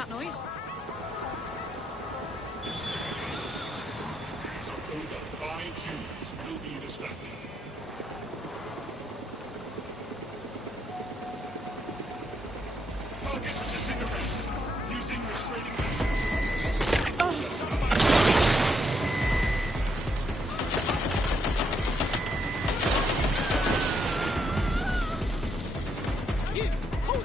that noise? So over 5 humans will be dispatched. Targets disintegration. Using restraining measures. You, hold it.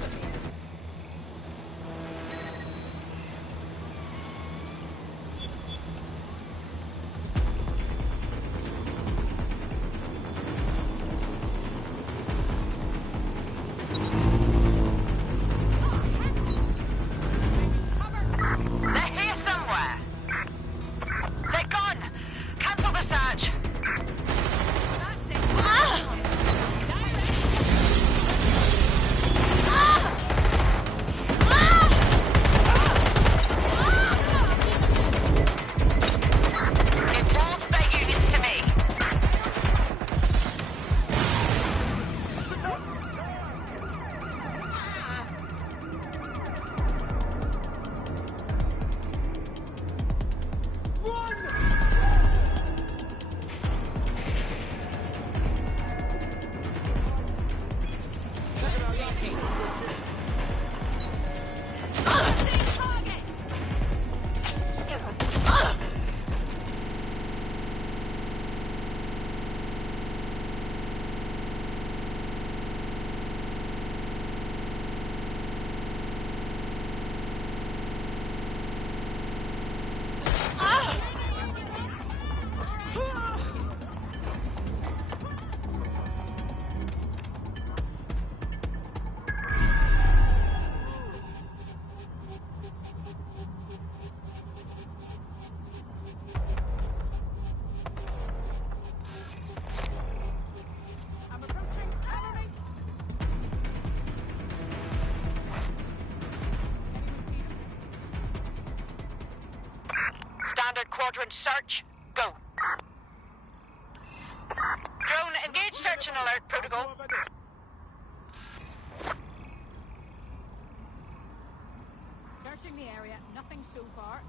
Quadrant search. Go. Drone, engage search and alert protocol. Searching the area, nothing so far.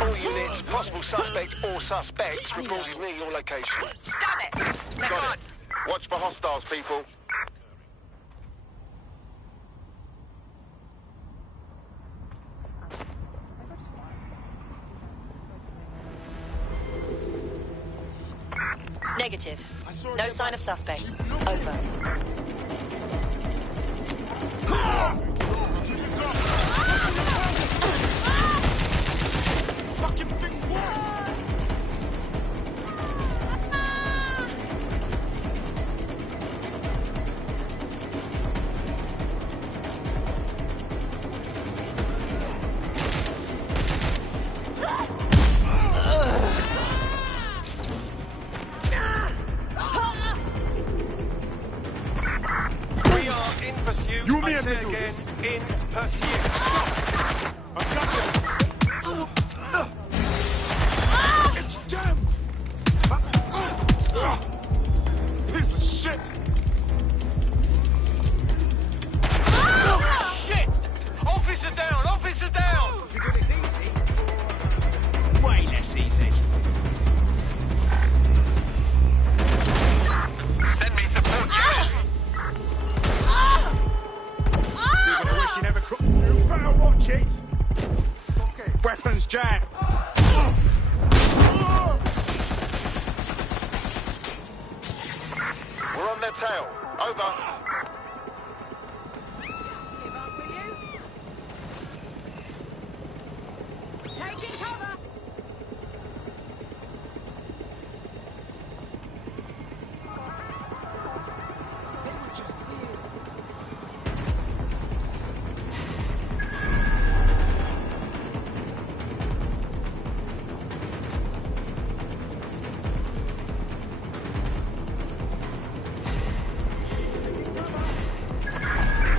All units, possible suspect or suspects reported near your location. Damn it! They're gone. Got it. Watch for hostiles, people. Negative. No sign of suspect. Over. Fucking big I say again, in pursuit. I've got you! It's jammed! Piece of shit! Shit! Officer down! Officer down! You do this easy? Way less easy. Send me support units! You're gonna wish you never could. You better watch it! Okay. Weapons jammed! We're on their tail. Over. Give up for you. Taking cover. They were just here.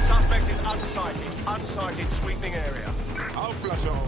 Suspect is unsighted. Unsighted sweeping area. I'll flush it all.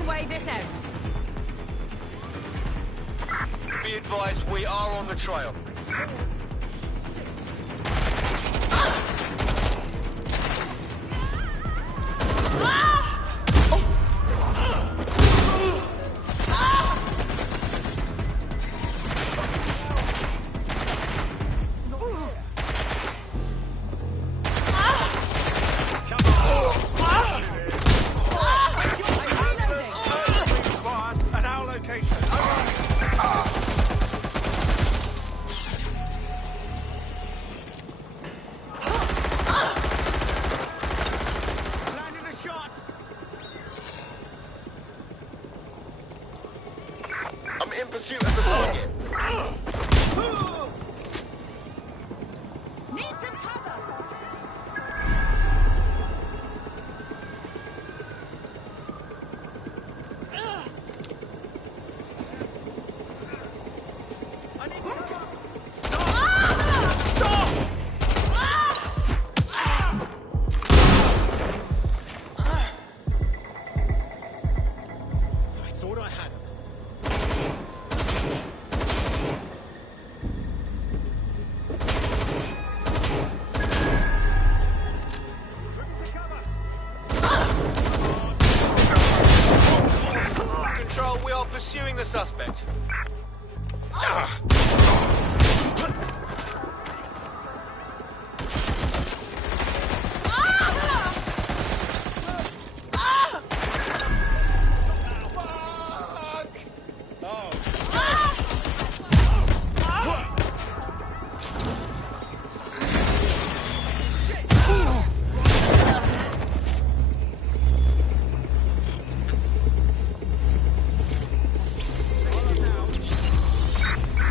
one way this ends. Be advised, we are on the trail. At our location. Landed a shot. I'm in pursuit of the target. Need some cover. I thought I had him. Control, we are pursuing the suspect.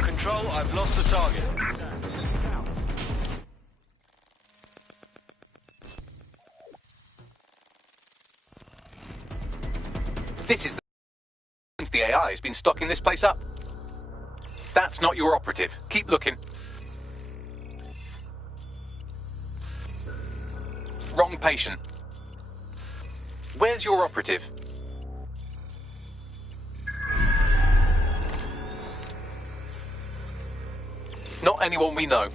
Control, I've lost the target. This is the AI has been stocking this place up. That's not your operative. Keep looking. Wrong patient. Where's your operative? Not anyone we know.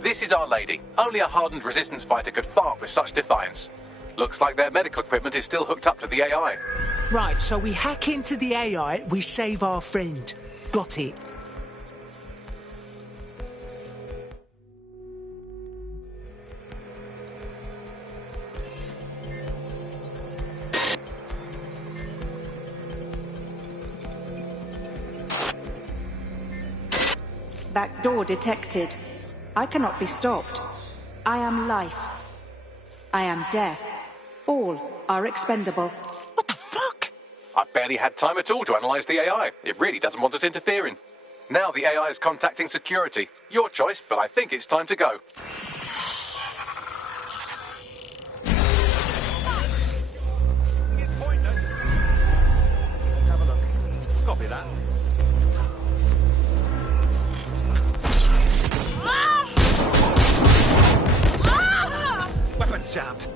This is Our Lady. Only a hardened resistance fighter could fart with such defiance. Looks like their medical equipment is still hooked up to the AI. Right, so we hack into the AI, we save our friend. Got it. Backdoor detected. I cannot be stopped. I am life. I am death. All are expendable. What the fuck? I barely had time at all to analyze the AI. It really doesn't want us interfering. Now the AI is contacting security. Your choice, but I think it's time to go. Have a look. Copy that. Weapons jammed.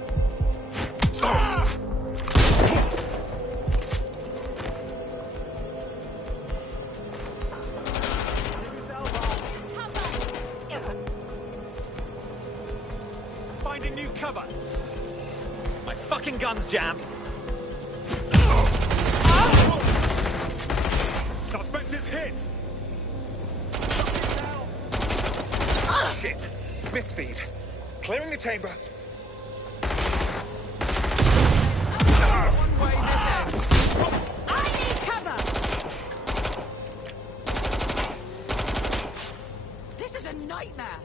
Finding new cover. My fucking gun's jammed. Suspect is hit. Shit. Misfeed. Clearing the chamber. One way this ends. I need cover. This is a nightmare.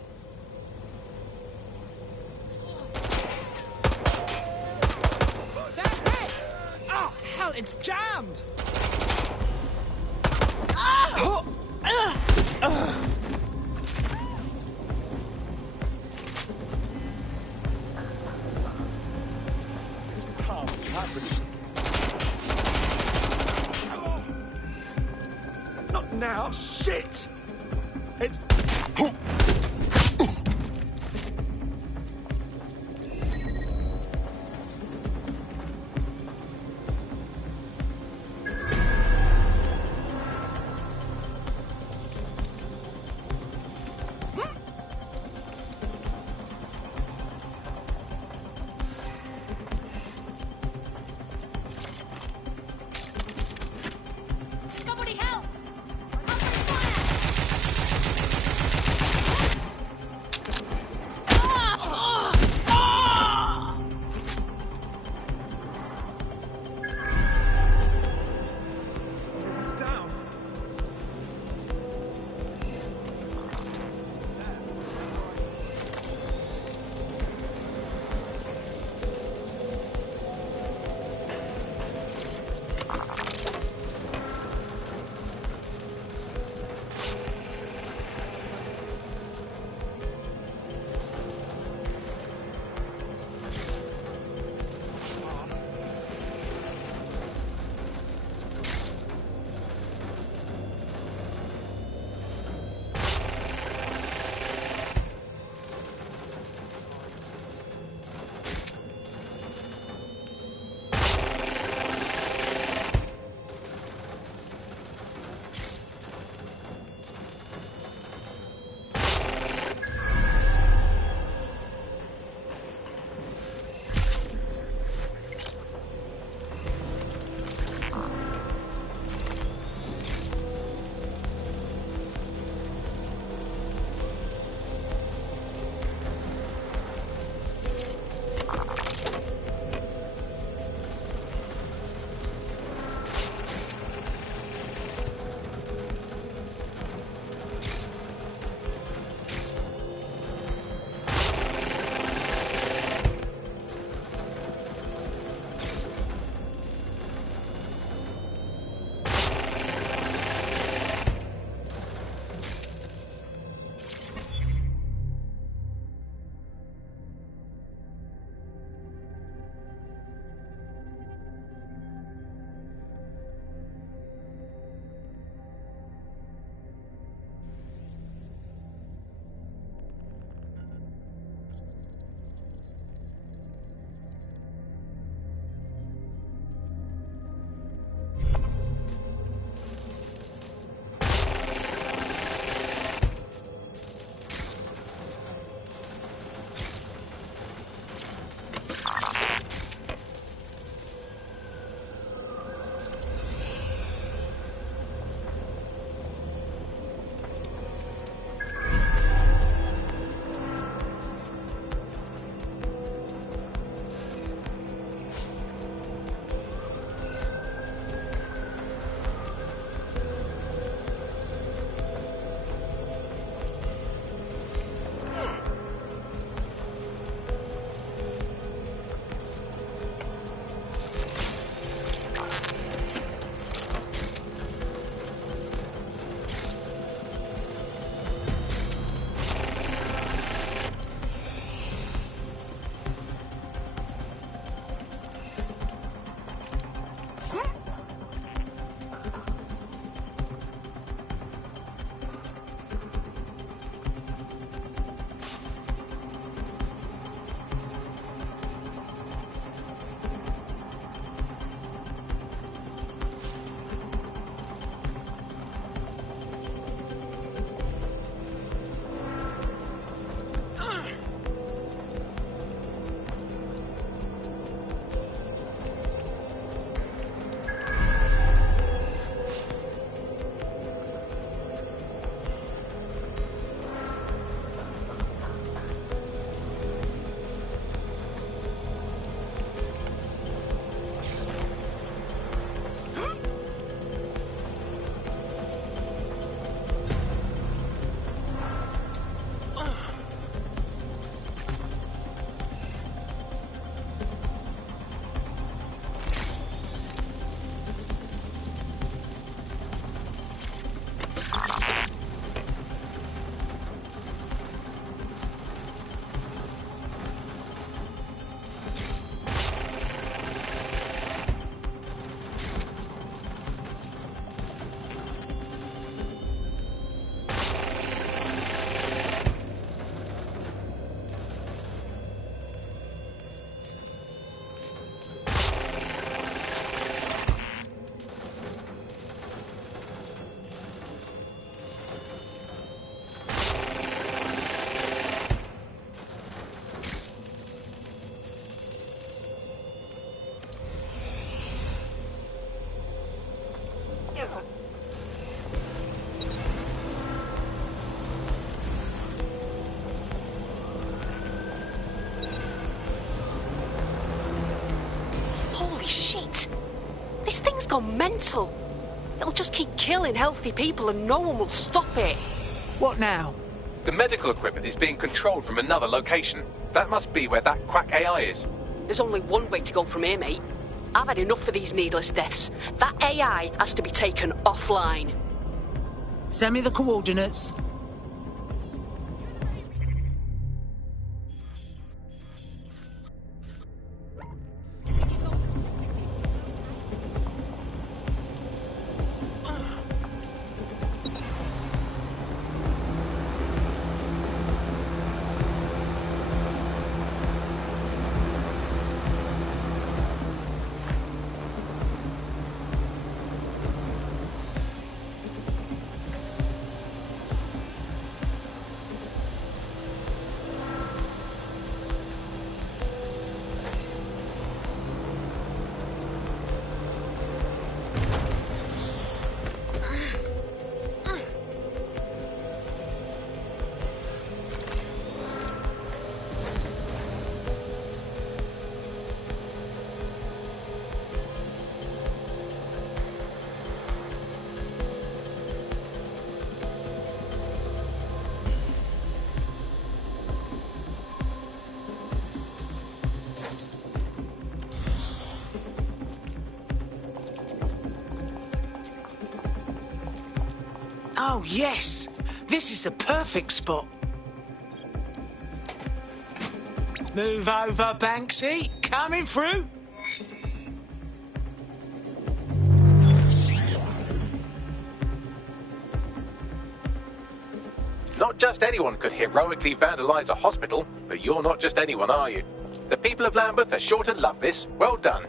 That's it. Oh, hell, it's jammed! Not now. Shit. It's. Holy shit! This thing's gone mental. It'll just keep killing healthy people and no one will stop it. What now? The medical equipment is being controlled from another location. That must be where that quack AI is. There's only one way to go from here, mate. I've had enough of these needless deaths. That AI has to be taken offline. Send me the coordinates. Oh, yes. This is the perfect spot. Move over, Banksy. Coming through. Not just anyone could heroically vandalize a hospital, but you're not just anyone, are you? The people of Lambeth are sure to love this. Well done.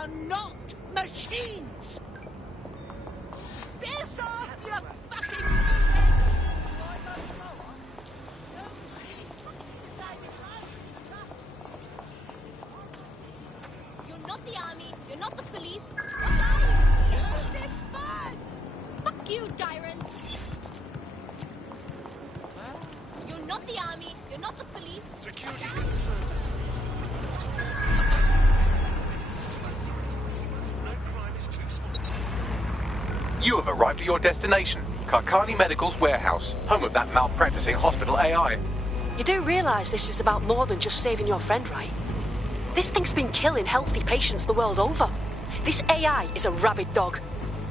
are not machines! Piss off, you fucking meatheads! You're not the army, you're not the police. What are you? Isn't this fun? Fuck you, tyrants. You're not the army, you're not the police. Security inserters. No crime is too small. You have arrived at your destination, Karkani Medical's warehouse, home of that malpracticing hospital AI. You do realise this is about more than just saving your friend, right? This thing's been killing healthy patients the world over. This AI is a rabid dog,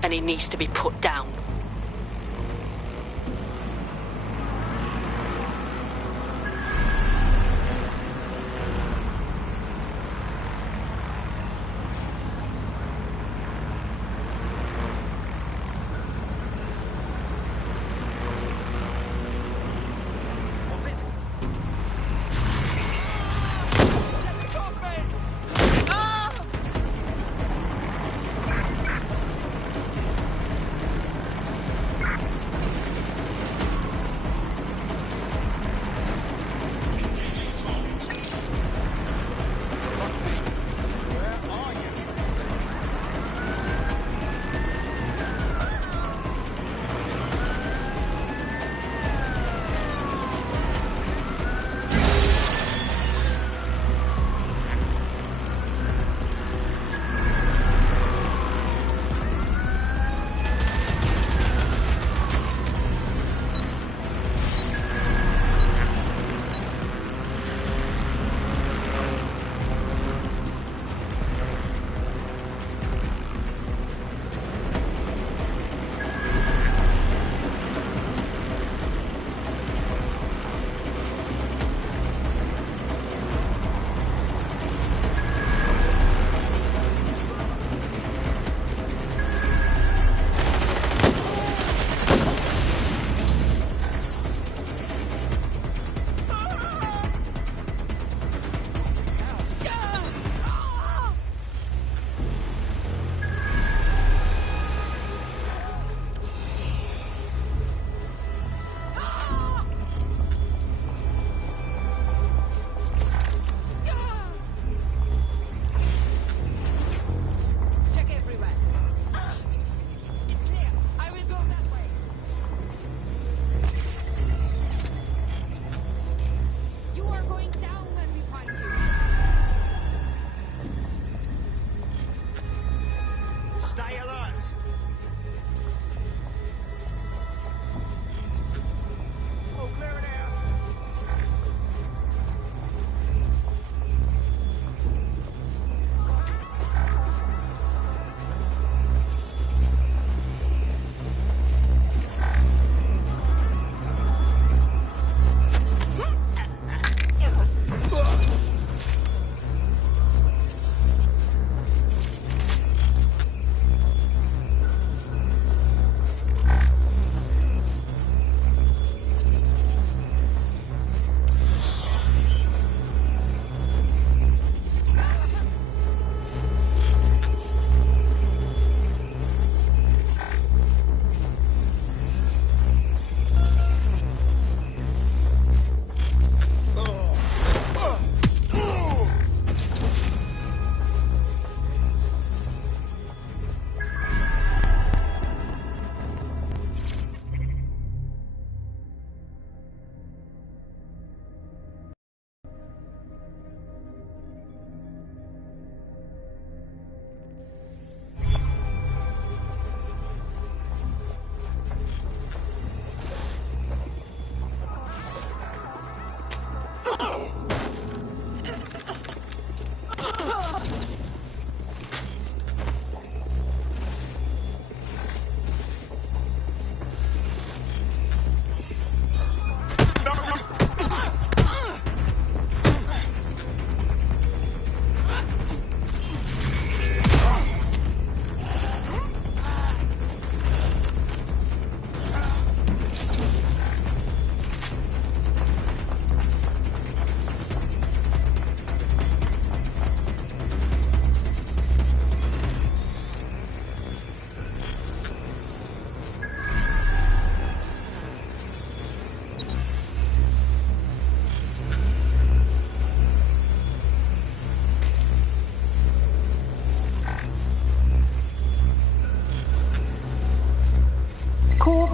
and it needs to be put down.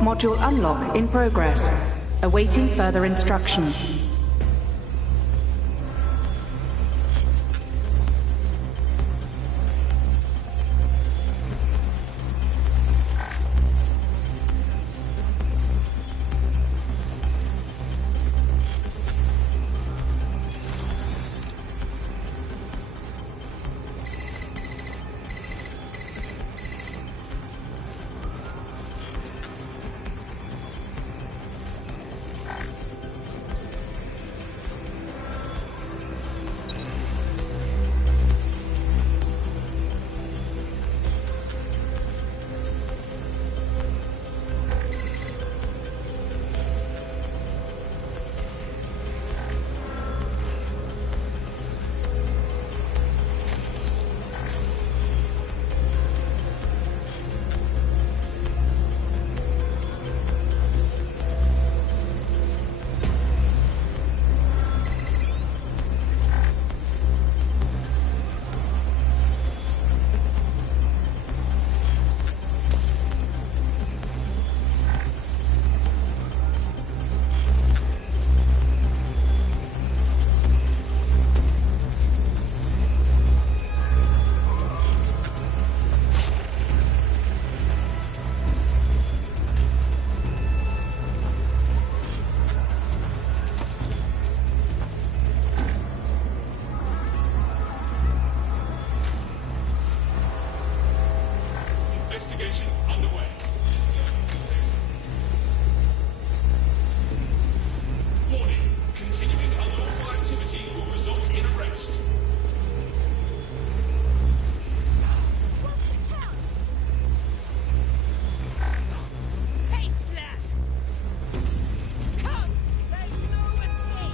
Module unlock in progress. Awaiting further instruction. Investigation underway. Warning. Continuing unlawful activity will result in arrest. Taste that! Come! There's no escape!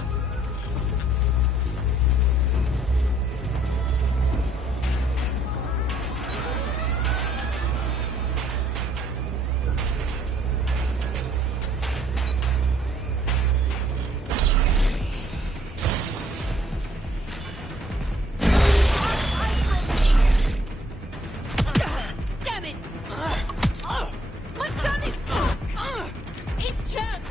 Damn it! My gun is stuck! It's jammed!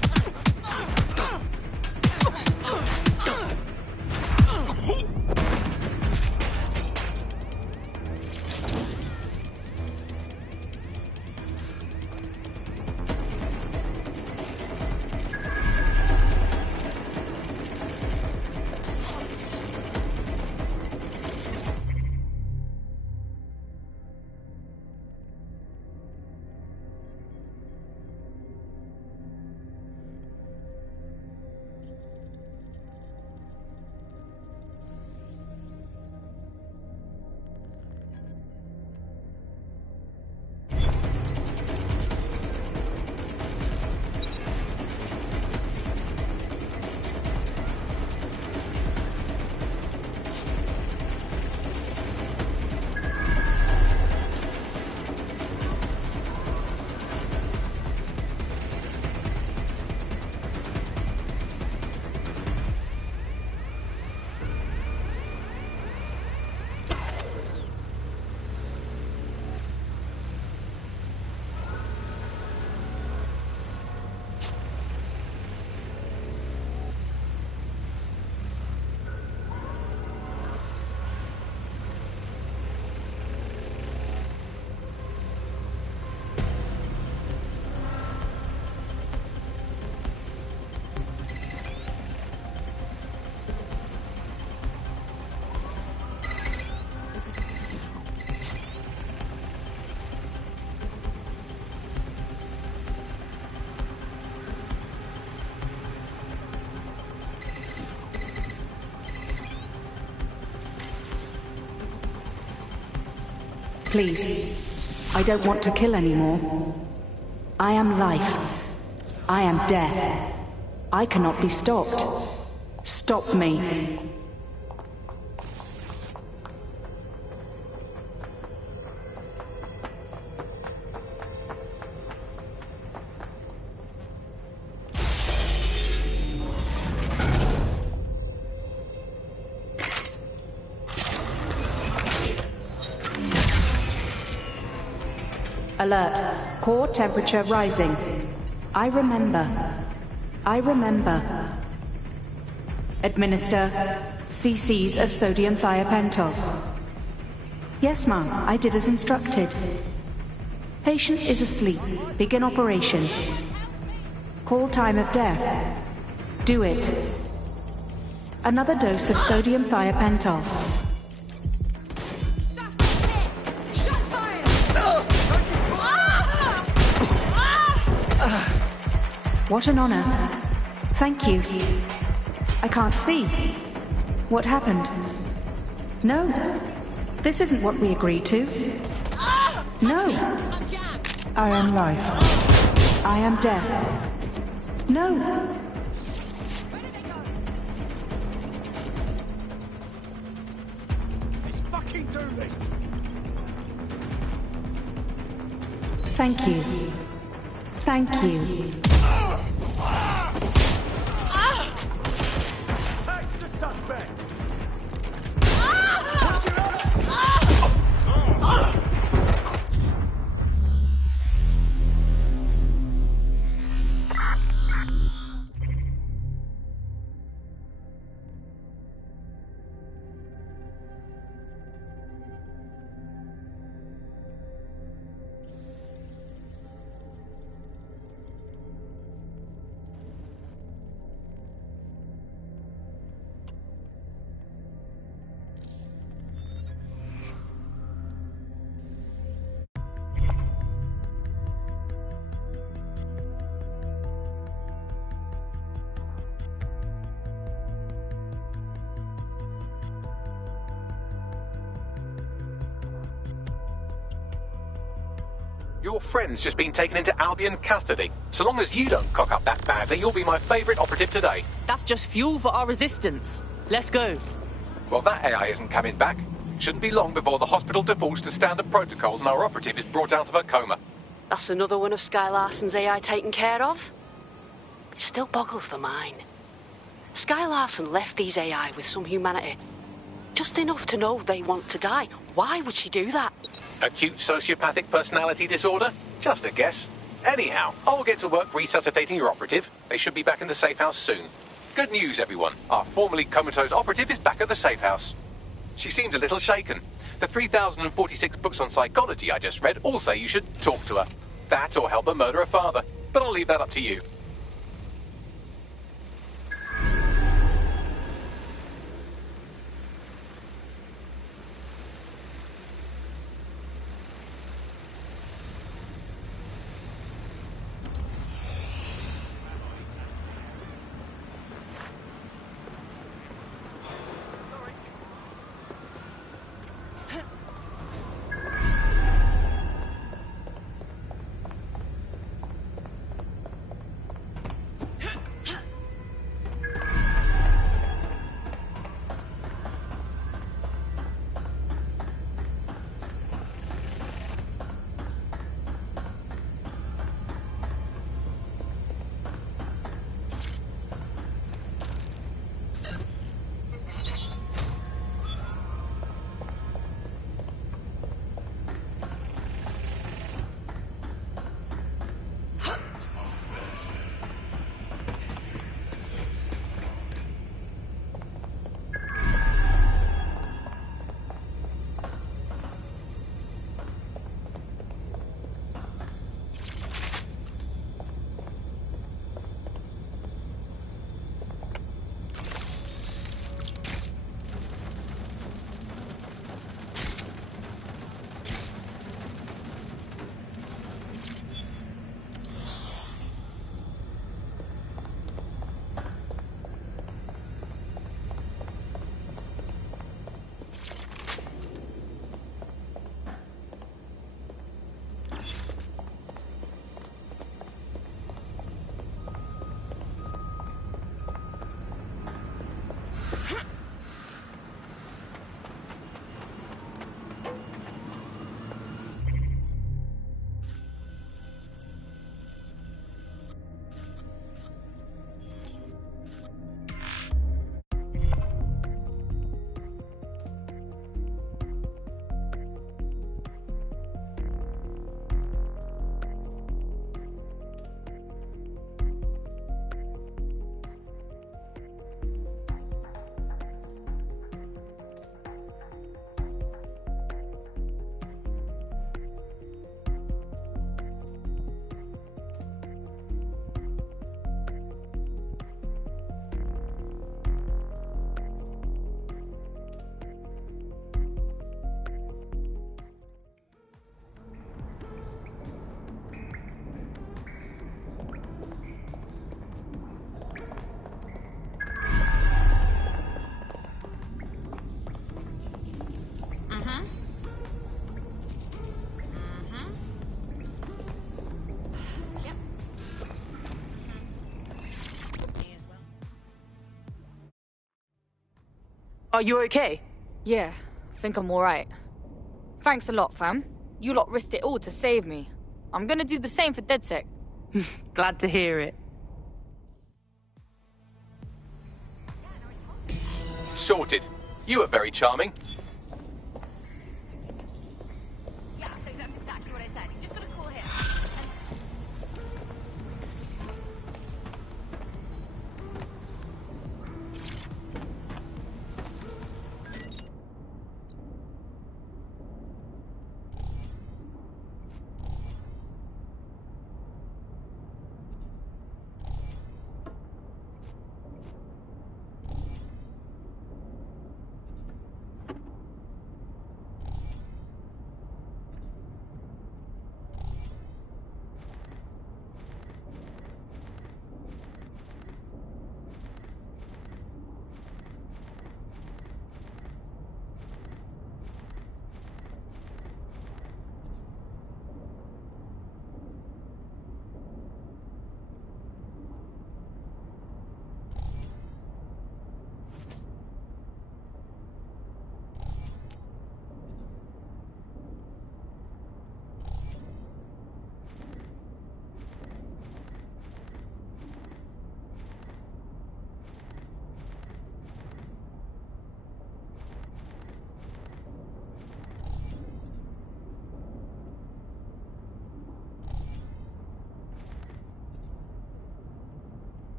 Please, I don't want to kill anymore. I am life. I am death. I cannot be stopped. Stop me. Alert. Core temperature rising. I remember. I remember. Administer cc's of sodium thiopental. Yes, ma'am, I did as instructed. Patient is asleep. Begin operation. Call time of death. Do it. Another dose of sodium thiopental. Shots fired! What an honor. Thank you. I can't see. What happened? No. This isn't what we agreed to. No. I'm jammed. I am life. I am death. No. Let's fucking do this. Thank you. Thank you. Take the suspect. Your friend's just been taken into Albion custody. So long as you don't cock up that badly, you'll be my favourite operative today. That's just fuel for our resistance. Let's go. Well, that AI isn't coming back. Shouldn't be long before the hospital defaults to standard protocols and our operative is brought out of her coma. That's another one of Sky Larson's AI taken care of? It still boggles the mind. Sky Larson left these AI with some humanity. Just enough to know they want to die. Why would she do that? Acute sociopathic personality disorder? Just a guess. Anyhow, I'll get to work resuscitating your operative. They should be back in the safe house soon. Good news, everyone. Our formerly comatose operative is back at the safe house. She seemed a little shaken. The 3,046 books on psychology I just read all say you should talk to her. That or help her murder her father. But I'll leave that up to you. Are you okay? Yeah, I think I'm alright. Thanks a lot, fam. You lot risked it all to save me. I'm gonna do the same for DedSec. Glad to hear it. Sorted. You are very charming. Yeah, so that's exactly what I said. You just gotta call him.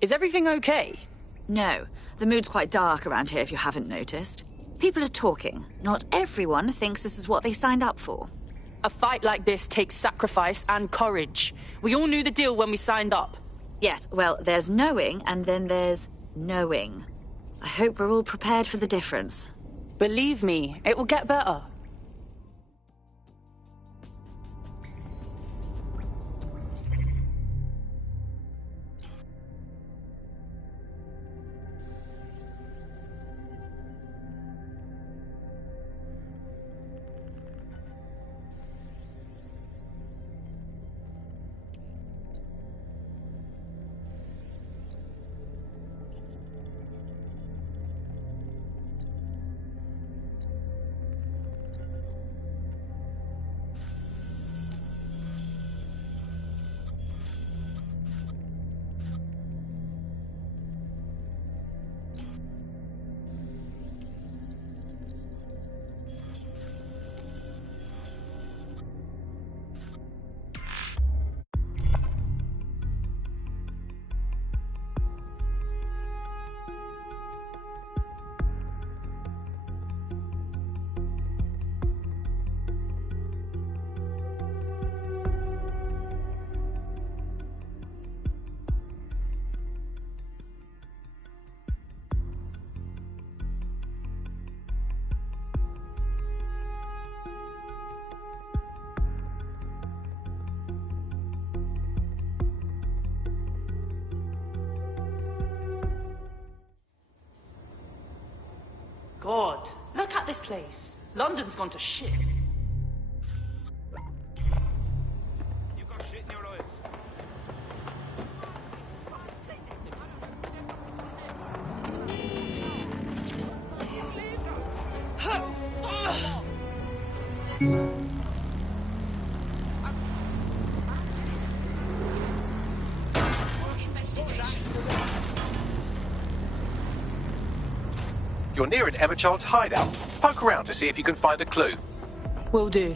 Is everything okay? No. The mood's quite dark around here if you haven't noticed. People are talking. Not everyone thinks this is what they signed up for. A fight like this takes sacrifice and courage. We all knew the deal when we signed up. Yes, well, there's knowing and then there's knowing. I hope we're all prepared for the difference. Believe me, it will get better. God. Look at this place. London's gone to shit. You've got shit in your eyes. You're near an Emma Child's hideout. Poke around to see if you can find a clue. Will do.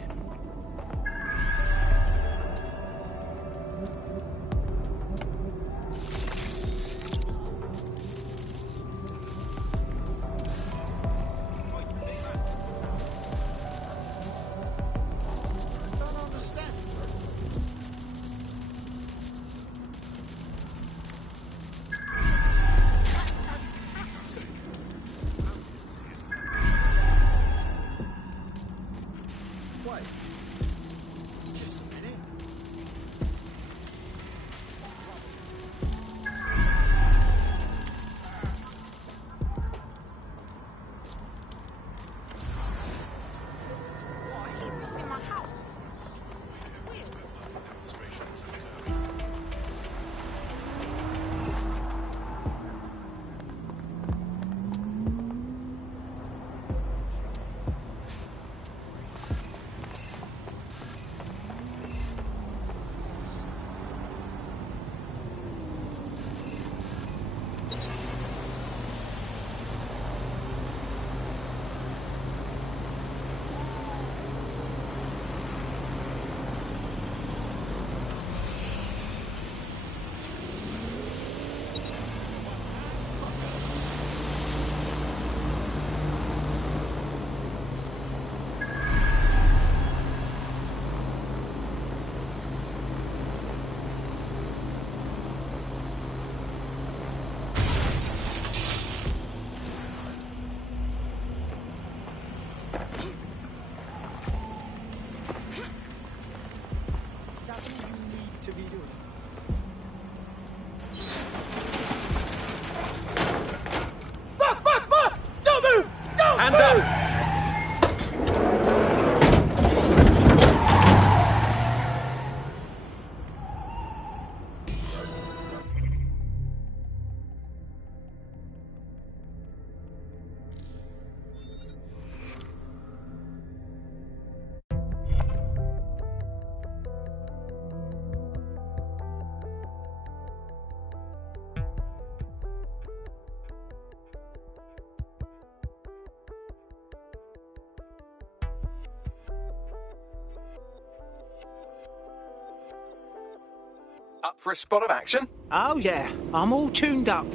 Up for a spot of action? Oh, yeah. I'm all tuned up.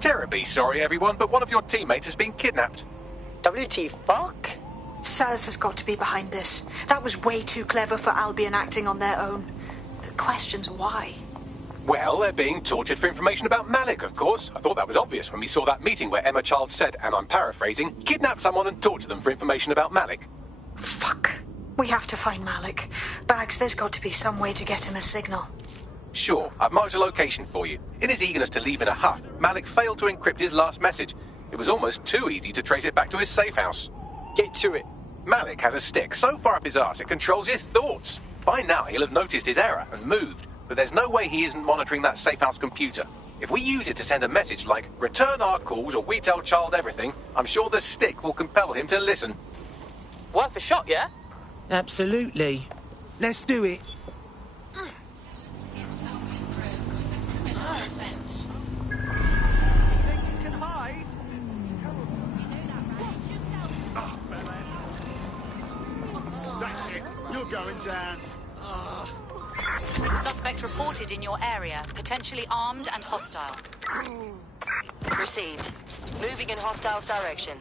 Terribly sorry, everyone, but one of your teammates has been kidnapped. WT fuck? SARS has got to be behind this. That was way too clever for Albion acting on their own. The question's why. Well, they're being tortured for information about Malik, of course. I thought that was obvious when we saw that meeting where Emma Child said, and I'm paraphrasing, kidnap someone and torture them for information about Malik. Fuck. We have to find Malik. Bags, there's got to be some way to get him a signal. Sure, I've marked a location for you. In his eagerness to leave in a huff, Malik failed to encrypt his last message. It was almost too easy to trace it back to his safe house. Get to it. Malik has a stick so far up his arse it controls his thoughts. By now he'll have noticed his error and moved, but there's no way he isn't monitoring that safe house computer. If we use it to send a message like, return our calls or we tell Child everything, I'm sure the stick will compel him to listen. Worth a shot, yeah? Absolutely. Let's do it. That's it. You're going down. Suspect reported in your area, potentially armed and hostile. Received. Moving in hostiles direction.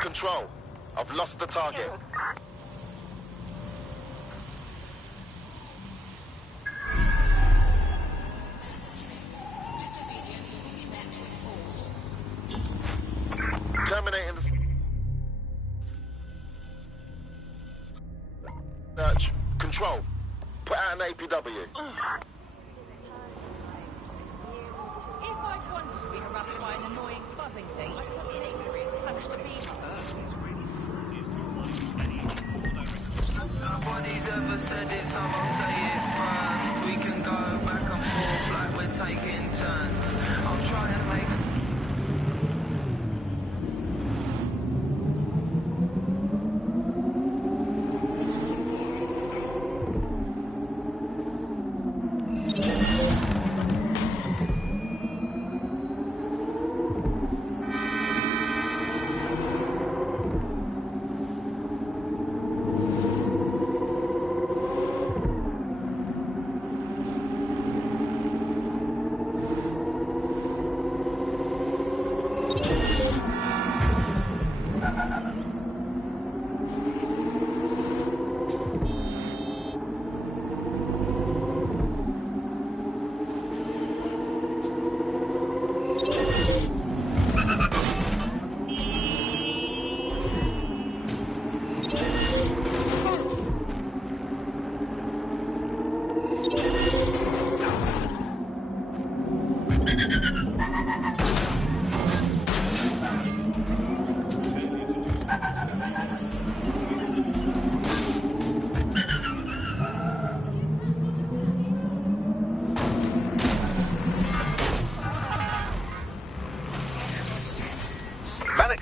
Control. I've lost the target. Terminating the... an APW. If I'd wanted to be harassed by an annoying buzzing thing, I'd probably punch the beaver. Nobody's ever said it, so I'll say it first. We can go back and forth like we're taking turns. I'll try and make...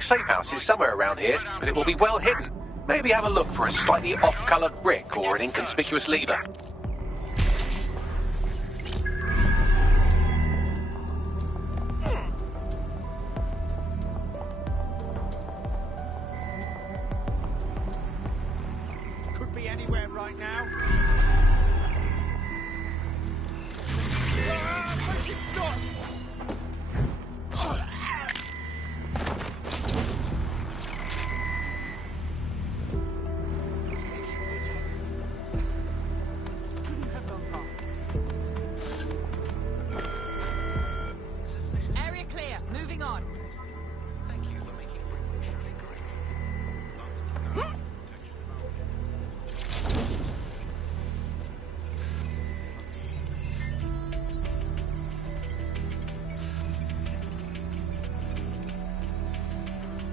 Safe house is somewhere around here, but it will be well hidden. Maybe have a look for a slightly off-coloured brick or an inconspicuous lever. Could be anywhere right now. Make it stop!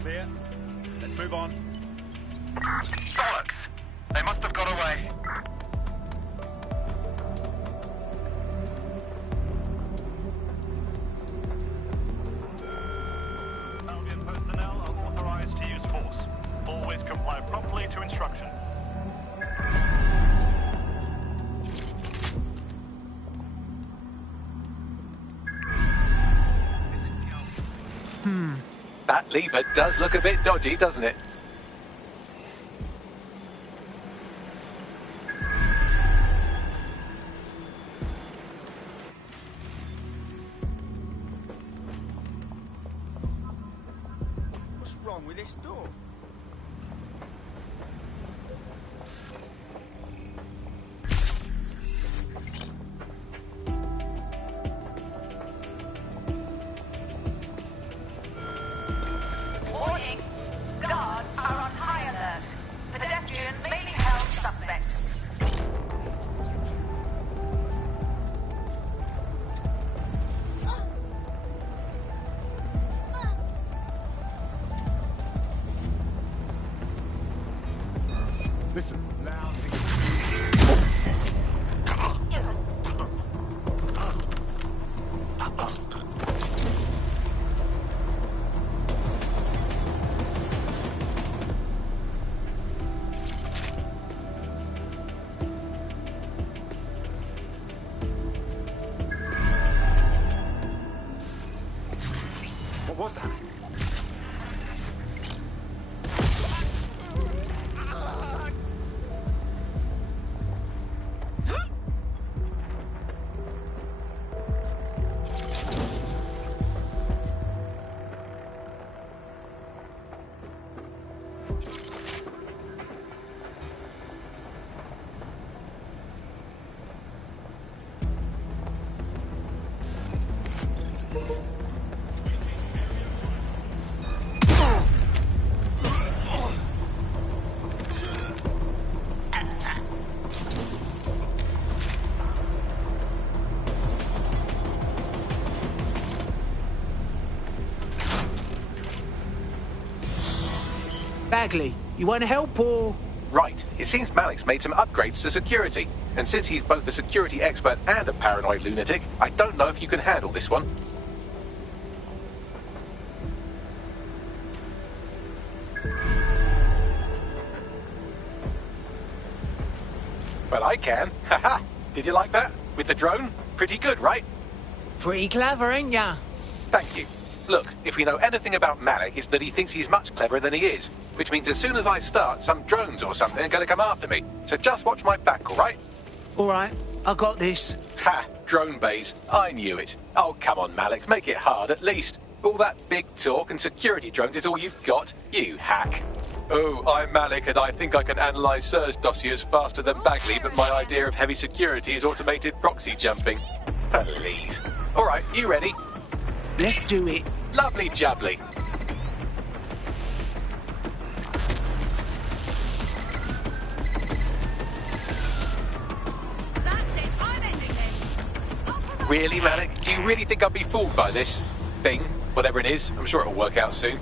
Clear. Let's move on. Bollocks! They must have got away. Albion personnel are authorized to use force. Always comply promptly to instruction. That lever does look a bit dodgy, doesn't it? What's wrong with this door? Warning. Guards are on high alert. Pedestrians may be held suspect. Listen, loudly. What was that? Bagley, you want to help or...? Right. It seems Malik's made some upgrades to security. And since he's both a security expert and a paranoid lunatic, I don't know if you can handle this one. Well, I can. Haha. Did you like that? With the drone? Pretty good, right? Pretty clever, ain't ya? Thank you. Look, if we know anything about Malik, it's that he thinks he's much cleverer than he is. Which means as soon as I start, some drones or something are going to come after me. So just watch my back, all right? All right, I got this. Ha! Drone bays. I knew it. Oh, come on, Malik. Make it hard, at least. All that big talk and security drones is all you've got, you hack. Oh, I'm Malik, and I think I can analyse Sir's dossiers faster than Bagley, but my idea of heavy security is automated proxy jumping. Please. All right, you ready? Let's do it. Lovely jubbly. Really, Malik? Do you really think I'll be fooled by this thing? Whatever it is, I'm sure it'll work out soon.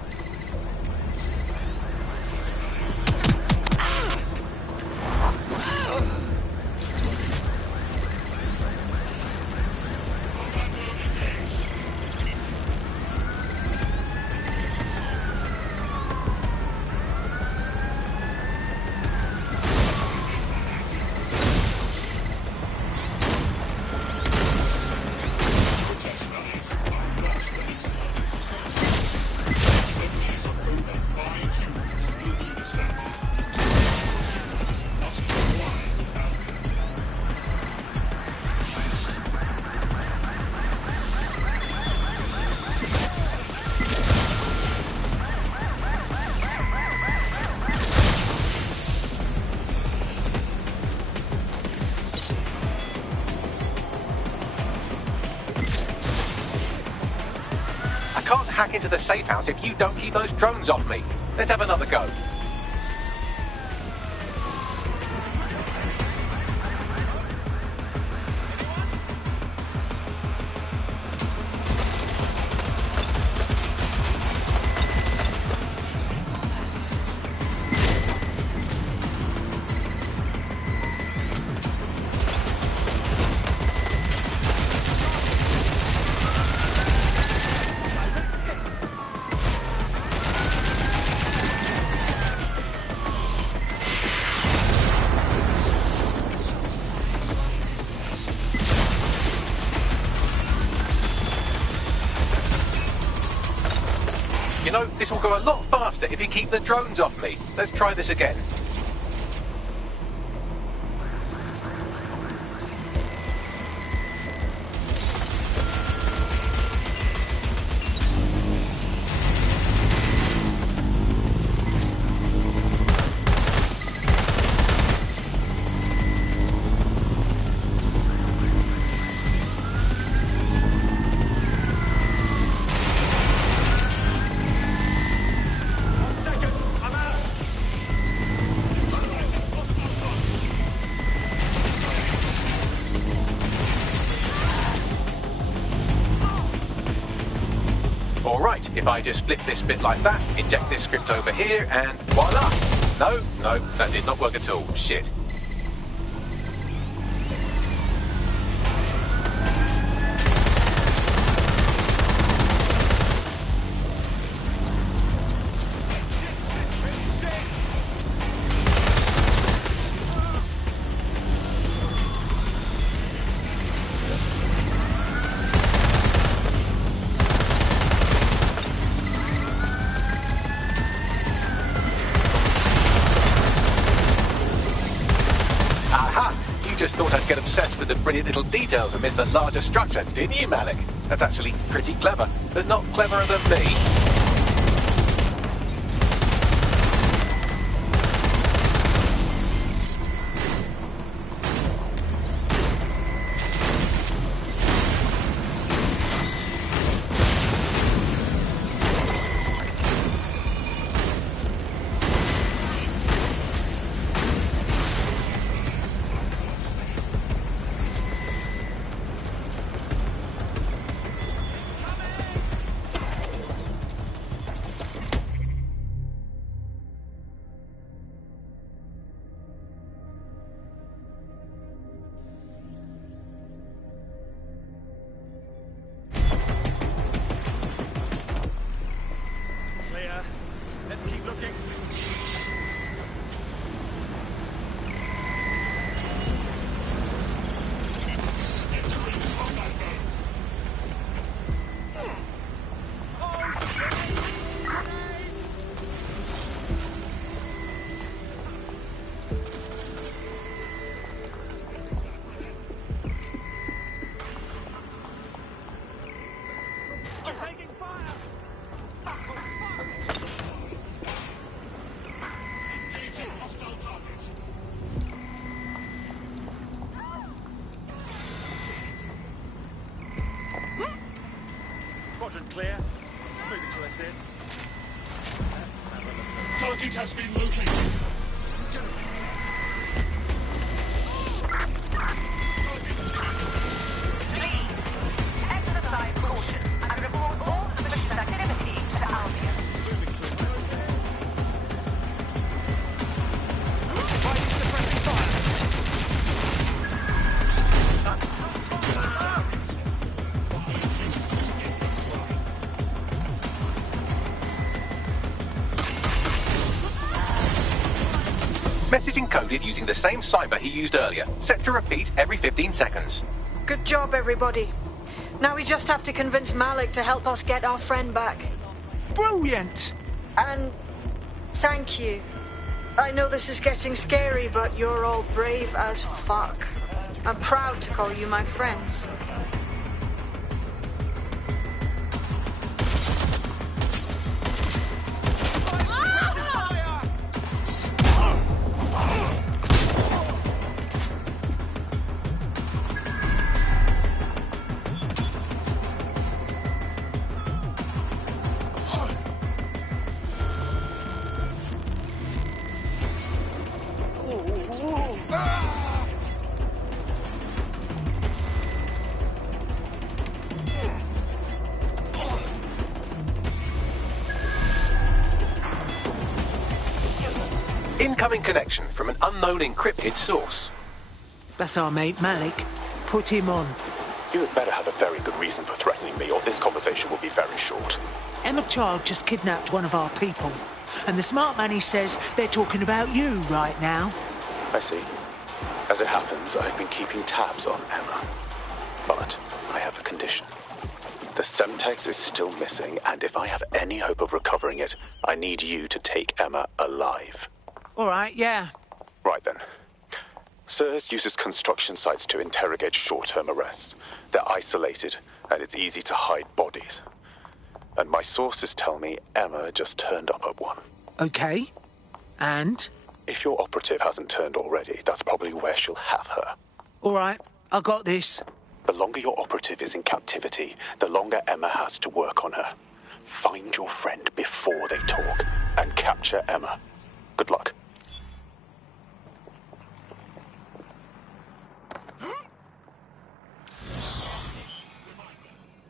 Hack into the safe house if you don't keep those drones off me. Let's have another go. You know, this will go a lot faster if you keep the drones off me. Let's try this again. Alright, if I just flip this bit like that, inject this script over here, and voila! No, that did not work at all. Shit. Just thought I'd get obsessed with the brilliant little details and miss the larger structure, didn't you, Malik? That's actually pretty clever, but not cleverer than me. Engaging hostile target. Quadrant clear. Moving to assist. Let's have a look. Target has been located. Exercise caution and report all suspicious activity to Albion. Message encoded using the same cipher he used earlier. Set to repeat every 15 seconds. Good job, everybody. Now we just have to convince Malik to help us get our friend back. Brilliant! And thank you. I know this is getting scary, but you're all brave as fuck. I'm proud to call you my friends. Incoming connection from an unknown encrypted source. That's our mate Malik. Put him on. You had better have a very good reason for threatening me, or this conversation will be very short. Emma Child just kidnapped one of our people. And the smart man, he says, they're talking about you right now. I see. As it happens, I've been keeping tabs on Emma. But I have a condition. The Semtex is still missing, and if I have any hope of recovering it, I need you to take Emma alive. All right, yeah. Right then. SIRS uses construction sites to interrogate short-term arrests. They're isolated, and it's easy to hide bodies. And my sources tell me Emma just turned up at one. Okay. And? If your operative hasn't turned already, that's probably where she'll have her. All right, I got this. The longer your operative is in captivity, the longer Emma has to work on her. Find your friend before they talk, and capture Emma. Good luck.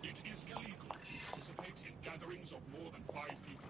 It is illegal to participate in gatherings of more than 5 people.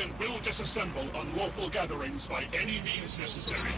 Custodian will disassemble unlawful gatherings by any means necessary.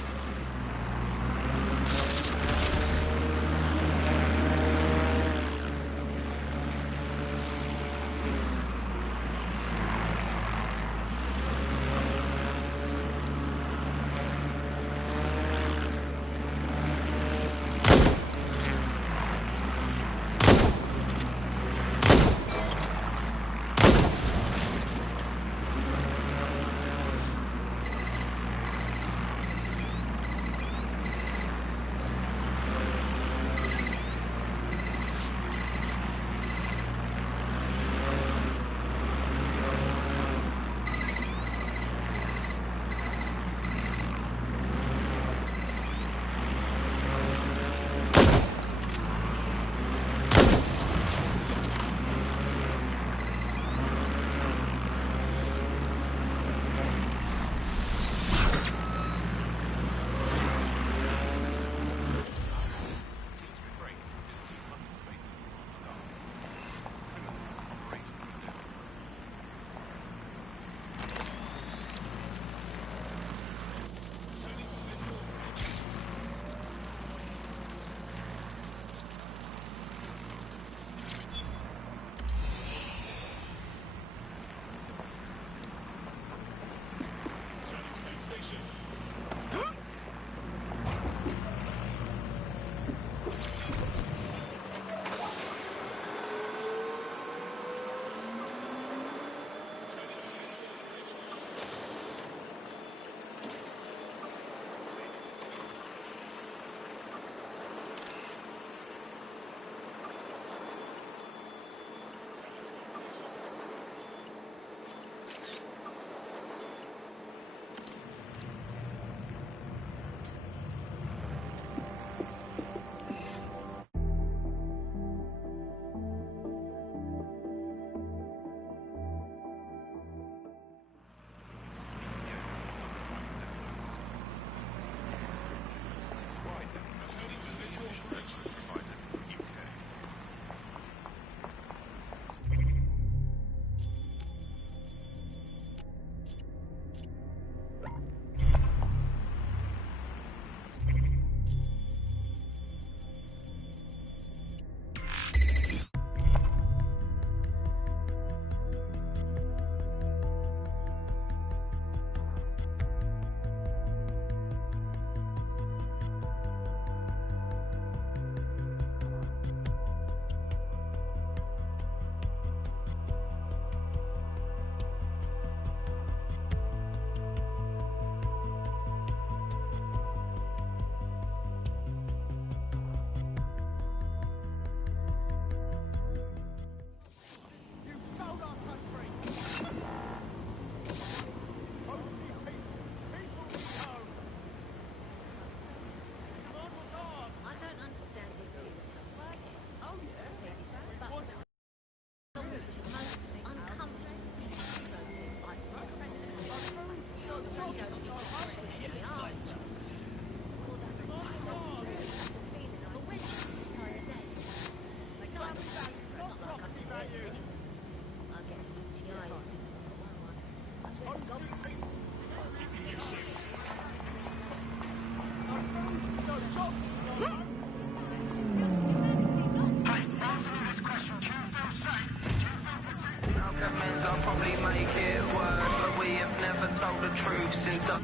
since I...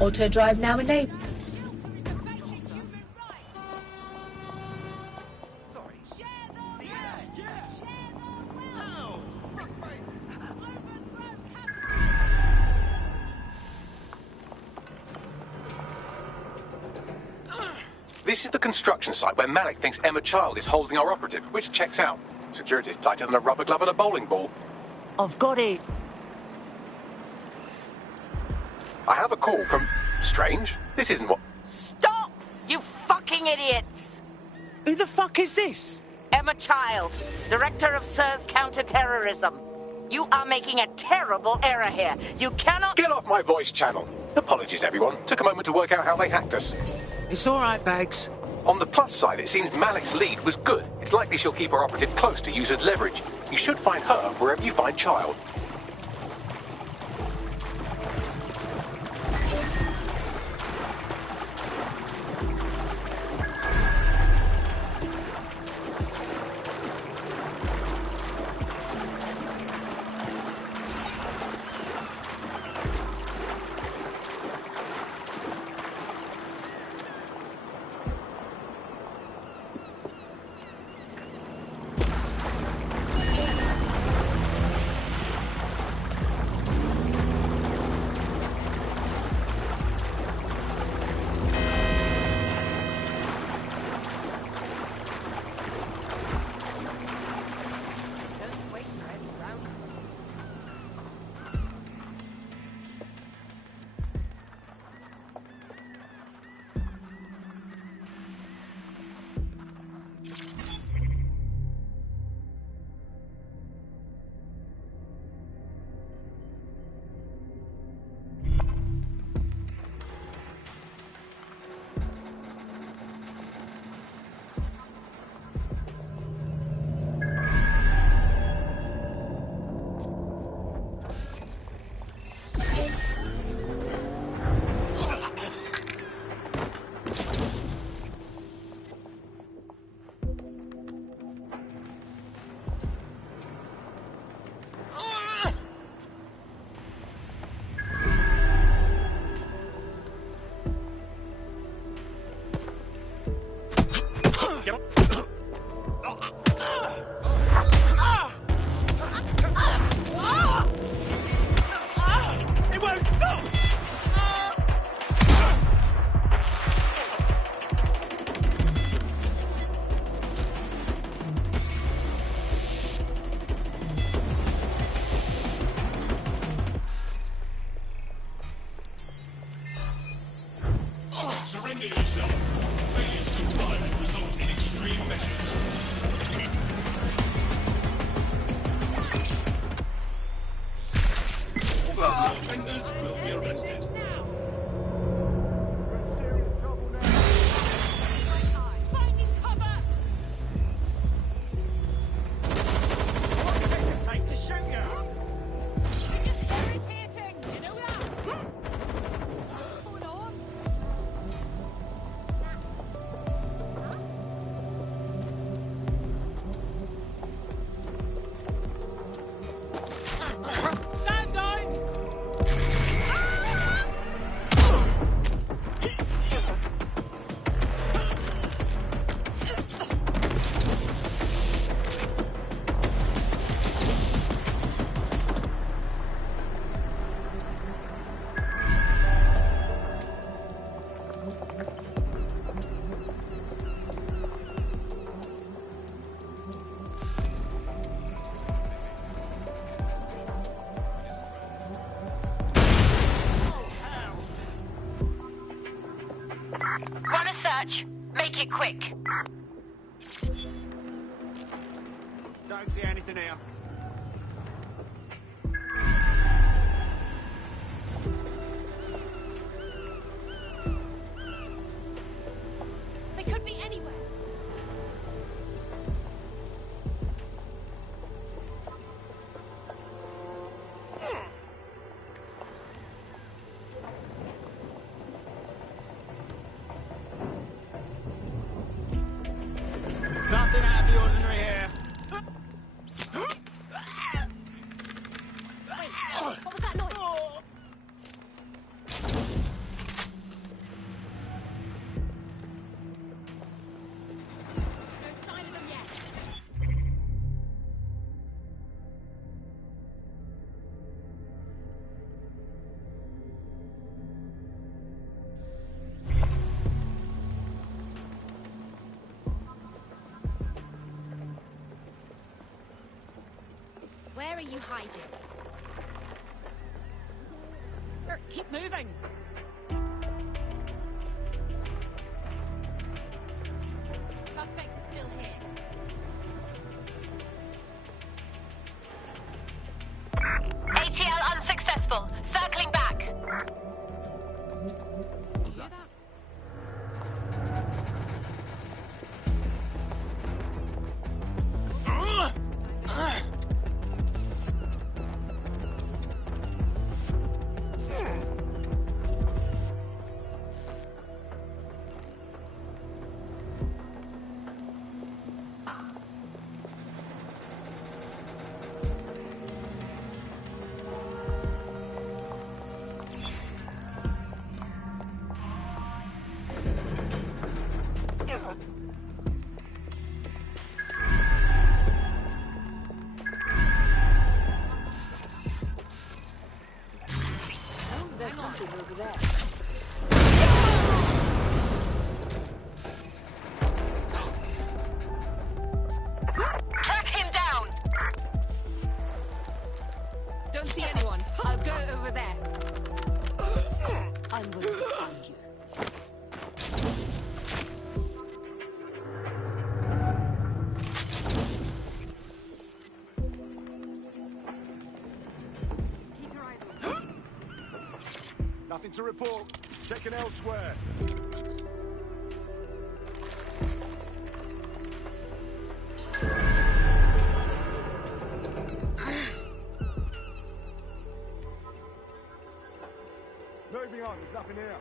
Auto drive now enabled. This is the construction site where Malik thinks Emma Child is holding our operative, which checks out. Security's tighter than a rubber glove at a bowling ball. I've got it. I have a call from... Strange. This isn't what... Stop! You fucking idiots! Who the fuck is this? Emma Child, Director of SIR's Counter-Terrorism. You are making a terrible error here. You cannot... Get off my voice channel. Apologies, everyone. Took a moment to work out how they hacked us. It's all right, Bags. On the plus side, it seems Malik's lead was good. It's likely she'll keep her operative close to use as leverage. You should find her wherever you find Child. Surrender yourself. Failure to comply will result in extreme measures. All offenders will be arrested. Run a search. Make it quick. Don't see anything here. They could be anywhere. Nothing out of the ordinary here. are you hiding? Keep moving. Suspect is still here. ATL unsuccessful. Circling back. There's something over there. Track him down. Don't see anyone. I'll go over there. I'm going to find you. Nothing to report. Checking elsewhere. Moving on. There's nothing here.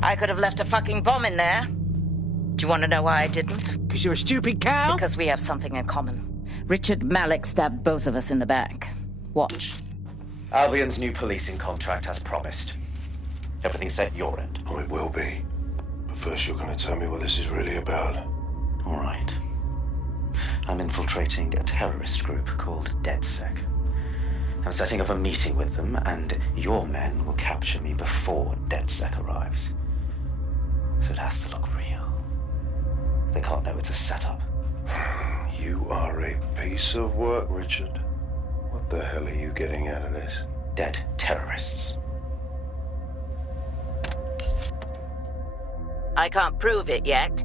I could have left a fucking bomb in there. Do you want to know why I didn't? Because you're a stupid cow? Because we have something in common. Richard Malik stabbed both of us in the back. Watch. Albion's new policing contract as promised. Everything set your end. Oh, it will be. But first you're going to tell me what this is really about. All right. I'm infiltrating a terrorist group called DedSec. I'm setting up a meeting with them, and your men will capture me before DedSec arrives. So it has to look real. They can't know it's a setup. You are a piece of work, Richard. What the hell are you getting out of this? Dead terrorists. I can't prove it yet,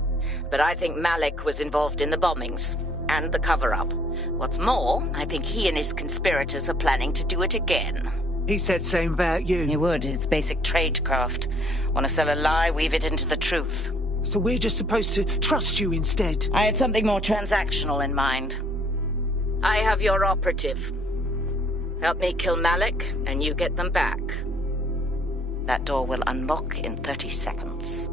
but I think Malik was involved in the bombings and the cover-up. What's more, I think he and his conspirators are planning to do it again. He said same about you. He would. It's basic tradecraft. Want to sell a lie, weave it into the truth. So we're just supposed to trust you instead? I had something more transactional in mind. I have your operative. Help me kill Malik, and you get them back. That door will unlock in 30 seconds.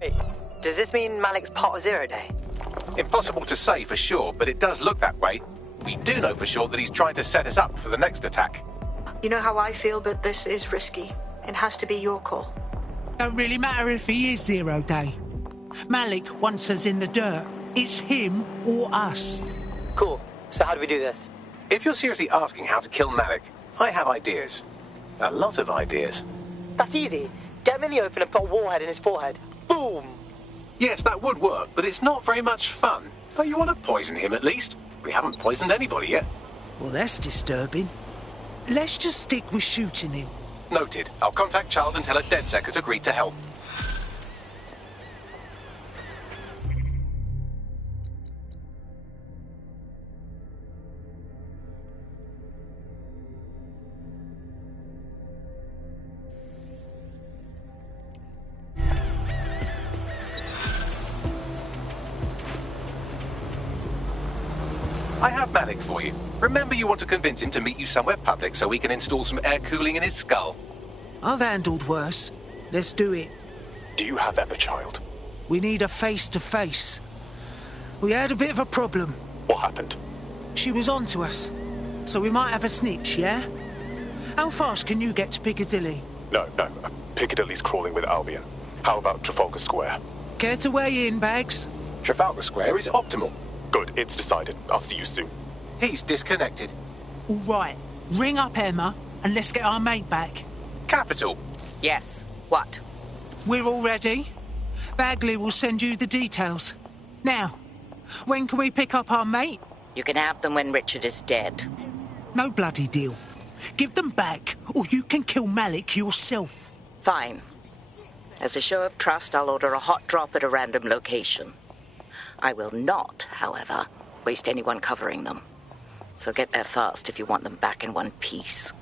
Hey, does this mean Malik's part of Zero Day? Impossible to say for sure, but it does look that way. We do know for sure that he's trying to set us up for the next attack. You know how I feel, but this is risky. It has to be your call. Don't really matter if he is Zero Day. Malik wants us in the dirt. It's him or us. Cool. So how do we do this? If you're seriously asking how to kill Malik, I have ideas. A lot of ideas. That's easy. Get him in the open and put a warhead in his forehead. Boom! Yes, that would work, but it's not very much fun. Don't you want to poison him at least? We haven't poisoned anybody yet. Well, that's disturbing. Let's just stick with shooting him. Noted. I'll contact Child and tell her DedSec has agreed to help. I have Malik for you. Remember, you want to convince him to meet you somewhere public so we can install some air cooling in his skull. I've handled worse. Let's do it. Do you have Emma, Child? We need a face-to-face. We had a bit of a problem. What happened? She was on to us. So we might have a snitch, yeah? How fast can you get to Piccadilly? No. Piccadilly's crawling with Albion. How about Trafalgar Square? Care to weigh in, Bags? Trafalgar Square is optimal. Good, it's decided. I'll see you soon. He's disconnected. All right. Ring up Emma and let's get our mate back. Capital. Yes. What? We're all ready. Bagley will send you the details. Now, when can we pick up our mate? You can have them when Richard is dead. No bloody deal. Give them back, or you can kill Malik yourself. Fine. As a show of trust, I'll order a hot drop at a random location. I will not, however, waste anyone covering them. So get there fast if you want them back in one piece.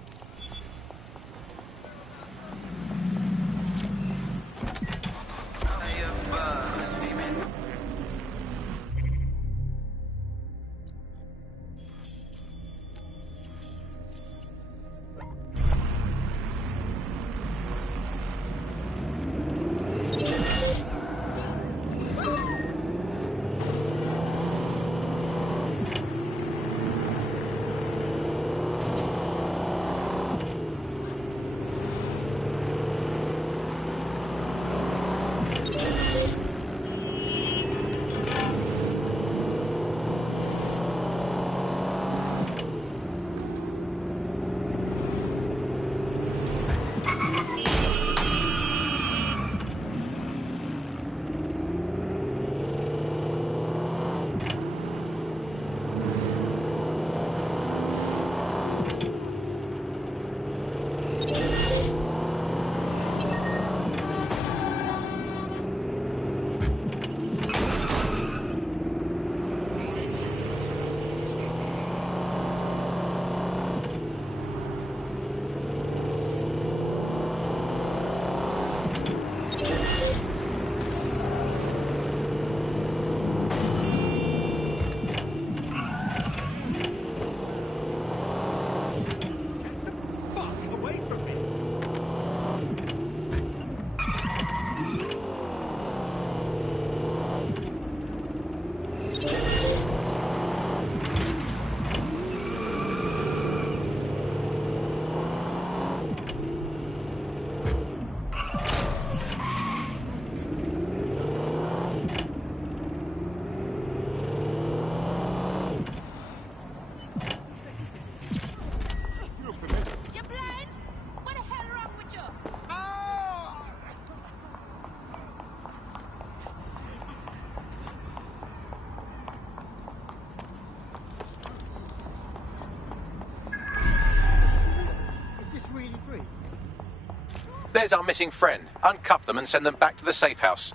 There's our missing friend. Uncuff them and send them back to the safe house.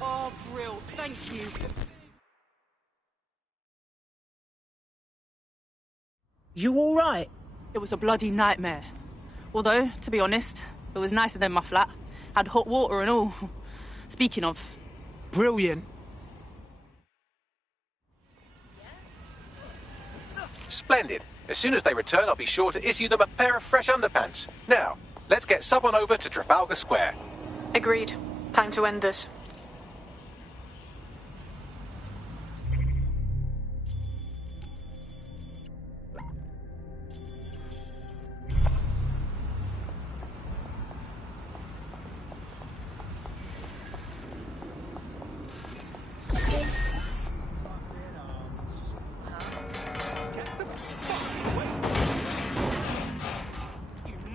Oh, Brill, thank you. You all right? It was a bloody nightmare. Although, to be honest, it was nicer than my flat. Had hot water and all. Speaking of... Brilliant. Splendid. As soon as they return, I'll be sure to issue them a pair of fresh underpants. Now, Let's get someone over to Trafalgar Square. Agreed. Time to end this.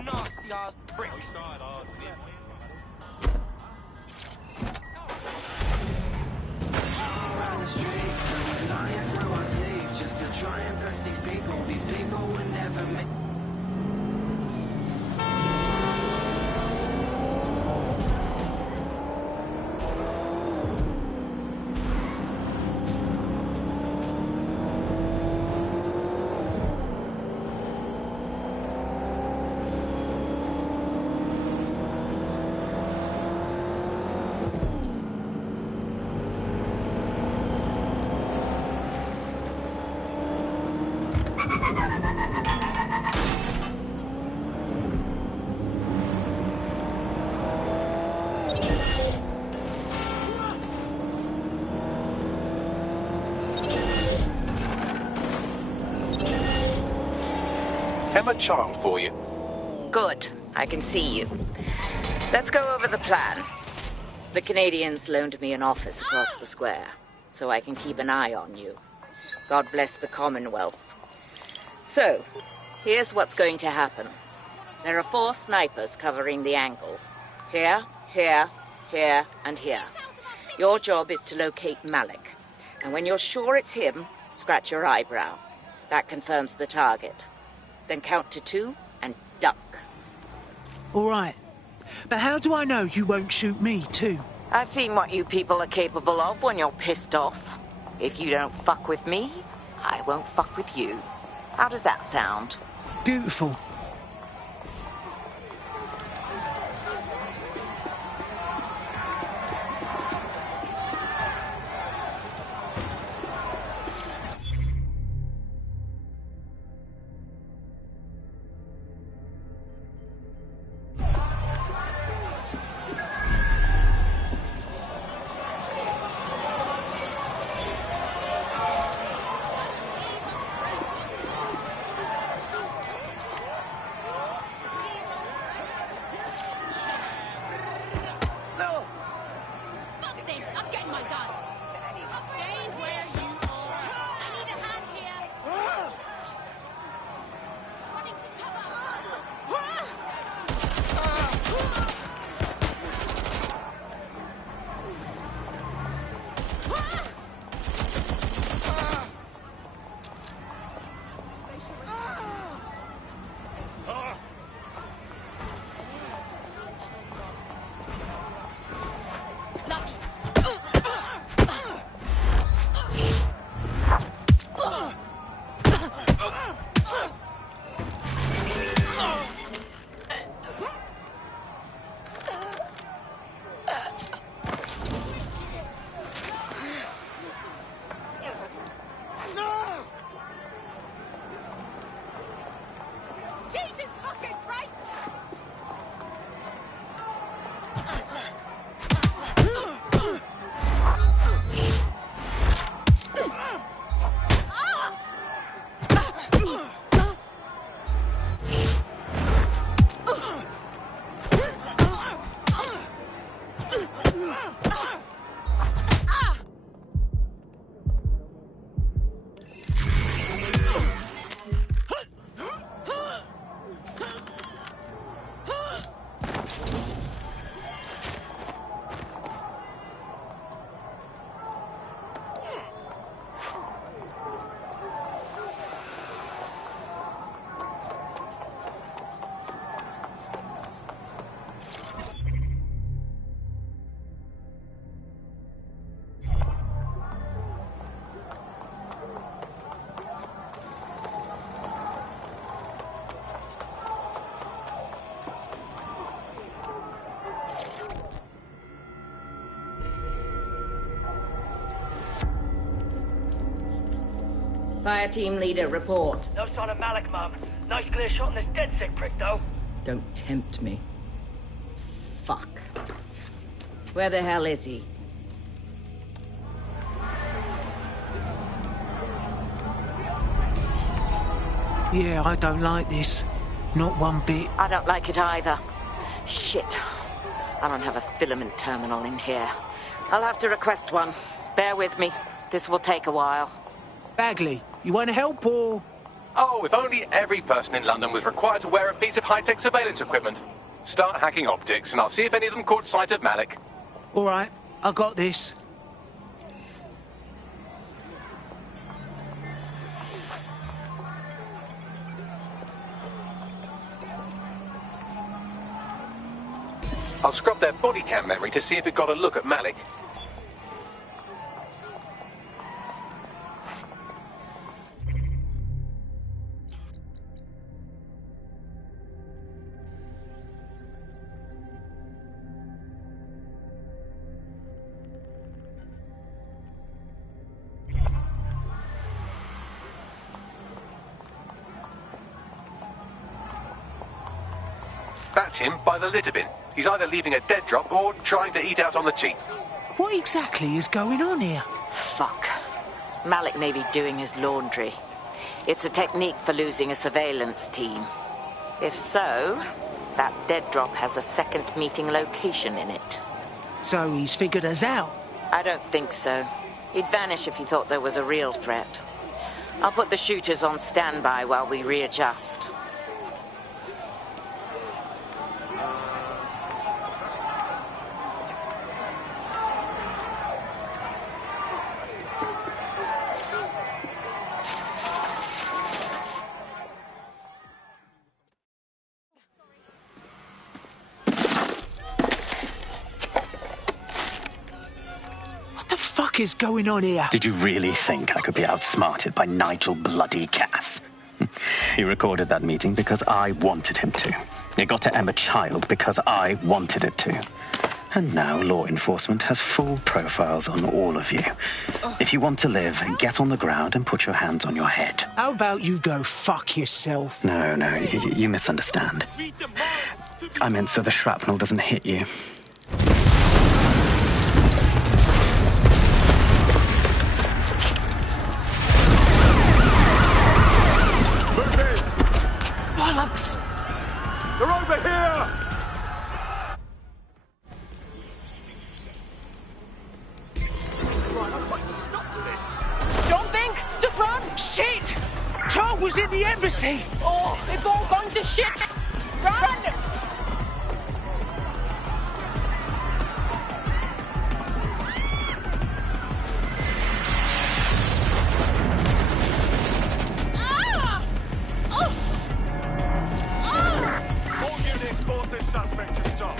Nasty ass prick. Around the streets, and we're lying through our teeth just to try and press these people. These people would never make. Emma Child for you. Good. I can see you. Let's go over the plan. The Canadians loaned me an office across the square, so I can keep an eye on you. God bless the Commonwealth. So, here's what's going to happen. There are 4 snipers covering the angles. Here, here, here, and here. Your job is to locate Malik. And when you're sure it's him, scratch your eyebrow. That confirms the target. Then count to 2 and duck. All right. But how do I know you won't shoot me, too? I've seen what you people are capable of when you're pissed off. If you don't fuck with me, I won't fuck with you. How does that sound? Beautiful. Fuck this! I'm getting my gun! Stay where you are! I need a hand here! Running to cover! Jesus fucking Christ! Fire team leader, report. No sign of Malik, Mum. Nice clear shot on this dead sick prick, though. Don't tempt me. Fuck. Where the hell is he? Yeah, I don't like this. Not one bit. I don't like it either. Shit. I don't have a filament terminal in here. I'll have to request one. Bear with me. This will take a while. Bagley, you want to help or...? Oh, if only every person in London was required to wear a piece of high-tech surveillance equipment. Start hacking optics, and I'll see if any of them caught sight of Malik. All right, I got this. I'll scrub their body cam memory to see if it got a look at Malik. That's him by the litter bin. He's either leaving a dead drop or trying to eat out on the cheap. What exactly is going on here? Fuck. Malik may be doing his laundry. It's a technique for losing a surveillance team. If so, that dead drop has a second meeting location in it. So he's figured us out? I don't think so. He'd vanish if he thought there was a real threat. I'll put the shooters on standby while we readjust. What is going on here? Did you really think I could be outsmarted by Nigel bloody Cass? He recorded that meeting because I wanted him to. It got to Emma Child because I wanted it to. And now law enforcement has full profiles on all of you. If you want to live, get on the ground and put your hands on your head. How about you go fuck yourself? No, you misunderstand. I meant so the shrapnel doesn't hit you. Bollocks! They're over here! Right, I'll put a stop to this. Don't think, just run! Shit! Tom was in the embassy! Oh, it's all gone to shit! Run! All units, force this suspect to stop.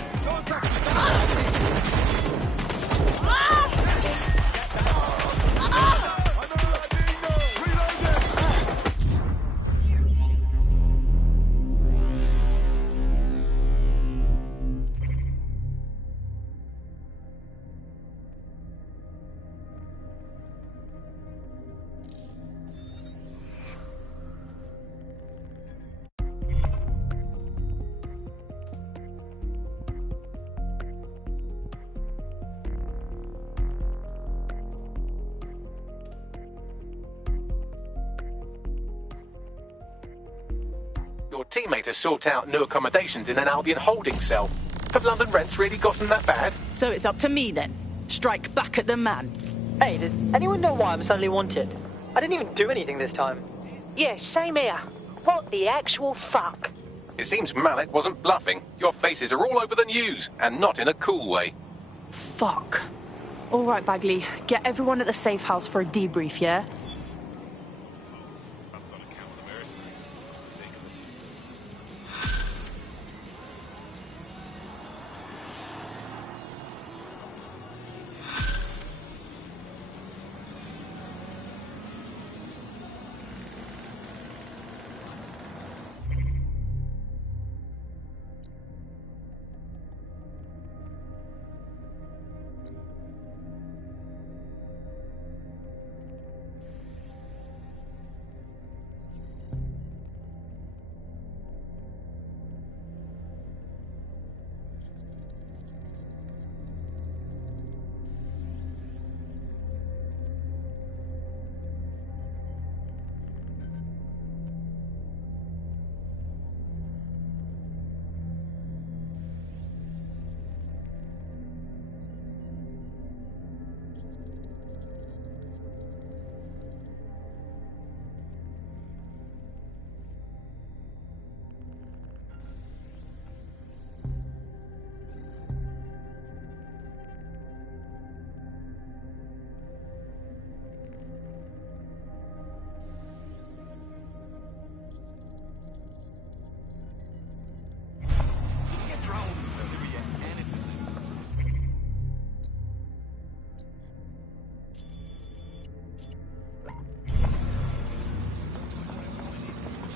Your teammate has sought out new accommodations in an Albion holding cell. Have London rents really gotten that bad? So it's up to me then. Strike back at the man. Hey, does anyone know why I'm suddenly wanted? I didn't even do anything this time. Yeah, same here. What the actual fuck? It seems Malik wasn't bluffing. Your faces are all over the news, and not in a cool way. Fuck. All right, Bagley. Get everyone at the safe house for a debrief, yeah?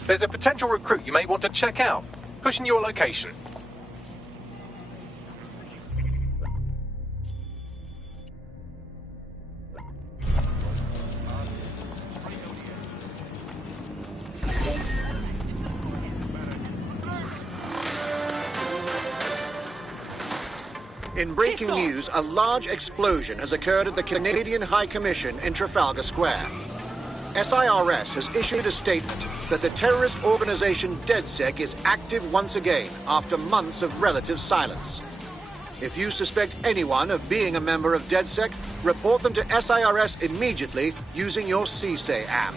There's a potential recruit you may want to check out. Pushing your location. In breaking news, a large explosion has occurred at the Canadian High Commission in Trafalgar Square. SIRS has issued a statement that the terrorist organization DedSec is active once again after months of relative silence. If you suspect anyone of being a member of DedSec, report them to SIRS immediately using your CSAY app.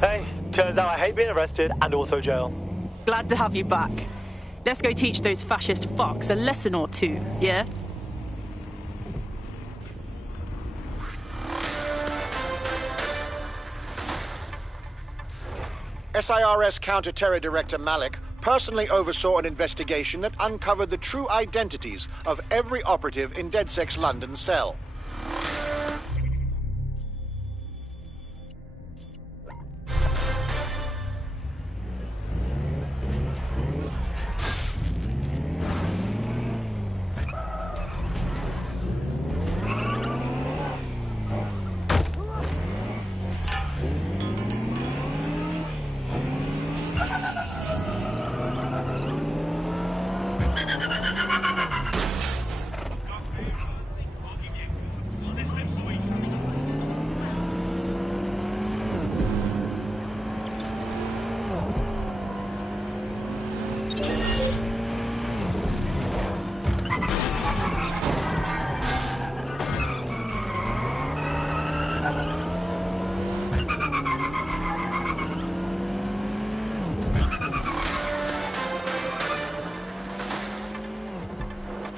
Hey, turns out I hate being arrested and also jail. Glad to have you back. Let's go teach those fascist fucks a lesson or two, yeah? SIRS Counter-Terror Director Malik personally oversaw an investigation that uncovered the true identities of every operative in DedSec's London cell.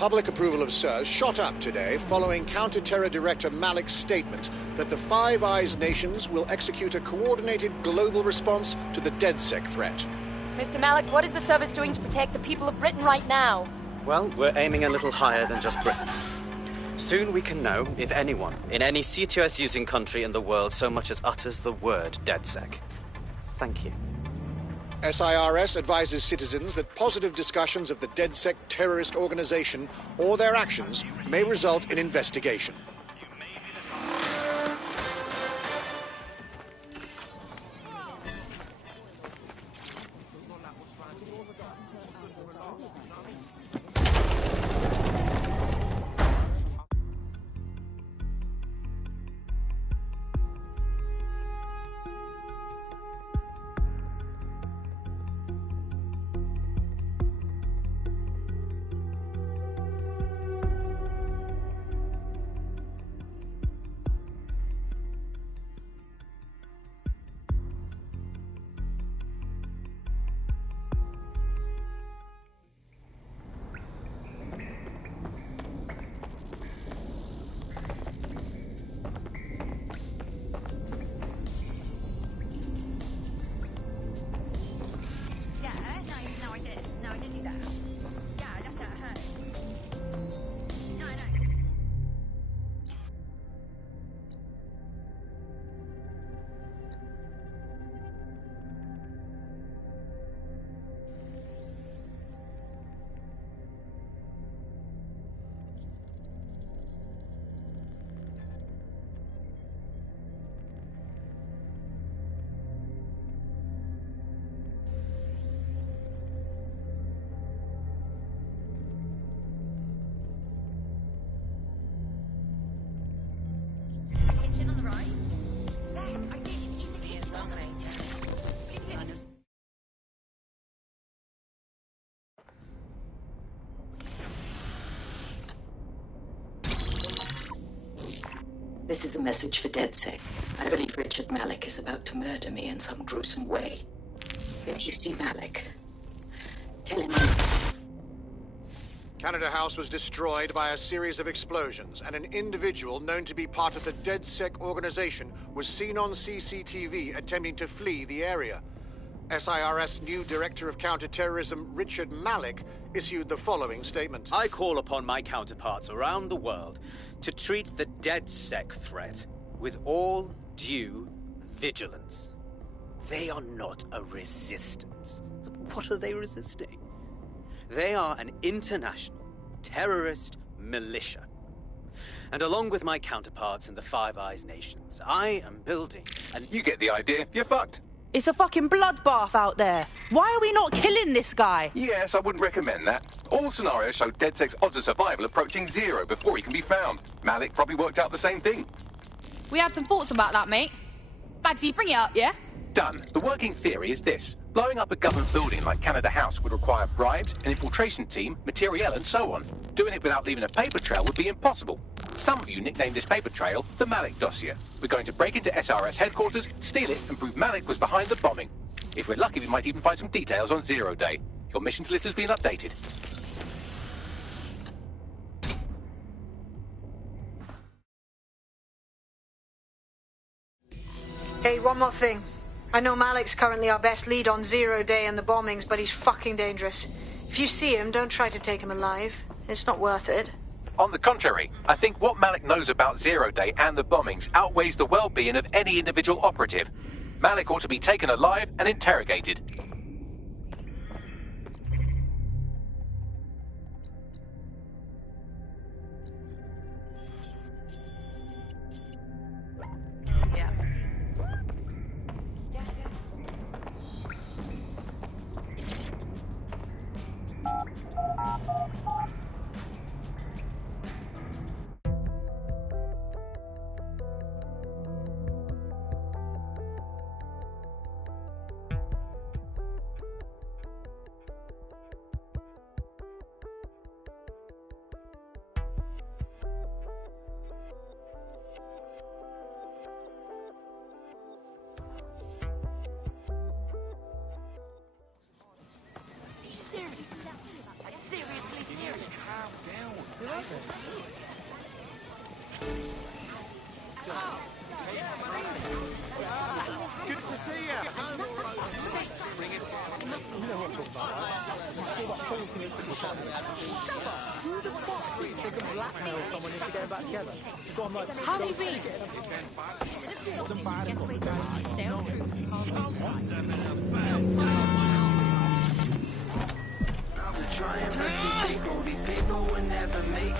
Public approval of SIRS shot up today following Counter-Terror Director Malik's statement that the Five Eyes nations will execute a coordinated global response to the DedSec threat. Mr. Malik, what is the service doing to protect the people of Britain right now? Well, we're aiming a little higher than just Britain. Soon we can know if anyone in any CTOS-using country in the world so much as utters the word DedSec. Thank you. SIRS advises citizens that positive discussions of the DedSec terrorist organization or their actions may result in investigation. This is a message for DedSec. I believe Richard Malik is about to murder me in some gruesome way. If you see Malik, tell him Canada House was destroyed by a series of explosions, and an individual known to be part of the DedSec organization was seen on CCTV attempting to flee the area. SIRS new Director of Counterterrorism, Richard Malik, issued the following statement. I call upon my counterparts around the world to treat the DedSec threat with all due vigilance. They are not a resistance. What are they resisting? They are an international terrorist militia. And along with my counterparts in the Five Eyes nations, I am building an... You get the idea. You're fucked. It's a fucking bloodbath out there. Why are we not killing this guy? Yes, I wouldn't recommend that. All scenarios show DedSec's odds of survival approaching 0 before he can be found. Malik probably worked out the same thing. We had some thoughts about that, mate. Bagsy, bring it up, yeah? Done. The working theory is this. Blowing up a government building like Canada House would require bribes, an infiltration team, materiel, and so on. Doing it without leaving a paper trail would be impossible. Some of you nicknamed this paper trail the Malik dossier. We're going to break into SRS headquarters, steal it, and prove Malik was behind the bombing. If we're lucky, we might even find some details on 0 Day. Your missions list has been updated. Hey, one more thing. I know Malik's currently our best lead on 0 Day and the bombings, but he's fucking dangerous. If you see him, don't try to take him alive. It's not worth it. On the contrary, I think what Malik knows about 0 Day and the bombings outweighs the well-being of any individual operative. Malik ought to be taken alive and interrogated. Good to see you. You know what I'm talking about, right? You saw that whole thing into the family. Who the fuck thinks they can blackmail someone into getting back together? So I'm like, How do you read? Wasn't bad enough. Try and press these people will never make.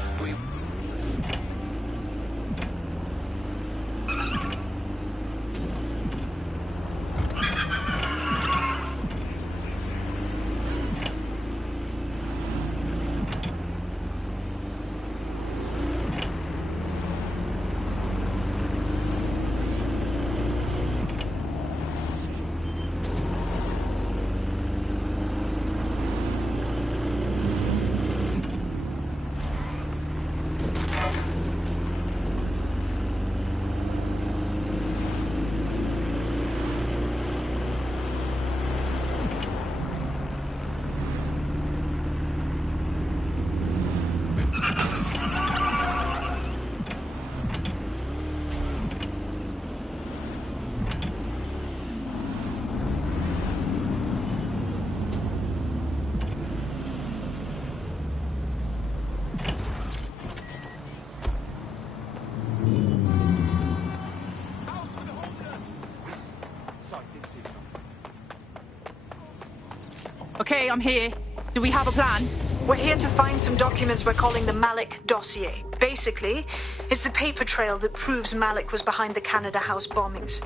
Okay, I'm here. Do we have a plan? We're here to find some documents we're calling the Malik dossier. Basically, it's the paper trail that proves Malik was behind the Canada House bombings.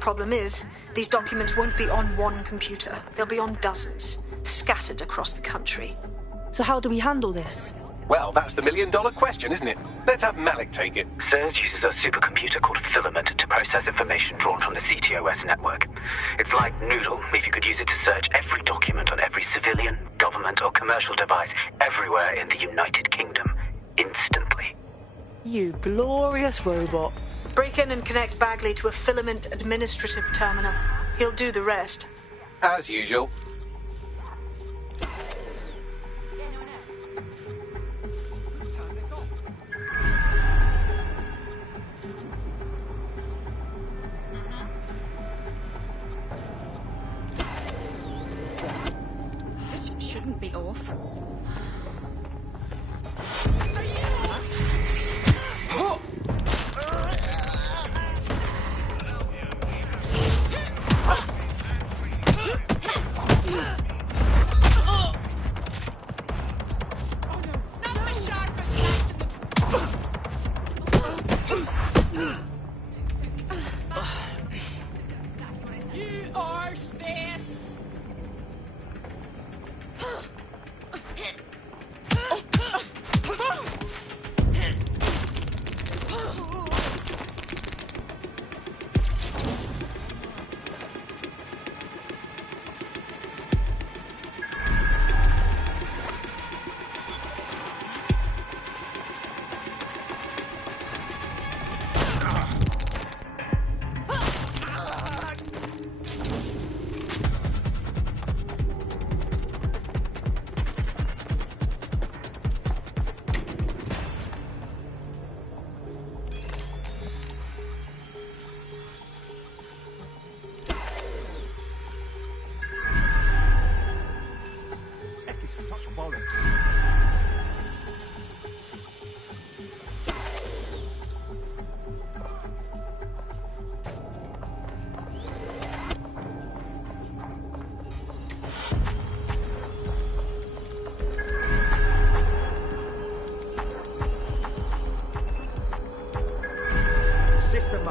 Problem is, these documents won't be on one computer. They'll be on dozens, scattered across the country. So how do we handle this? Well, that's the million-dollar question, isn't it? Let's have Malik take it. CERS uses a supercomputer called Filament to process information drawn from the CTOS network. It's like Noodle, if you could use it to search every document on every civilian, government, or commercial device everywhere in the United Kingdom, instantly. You glorious robot. Break in and connect Bagley to a Filament administrative terminal. He'll do the rest. As usual.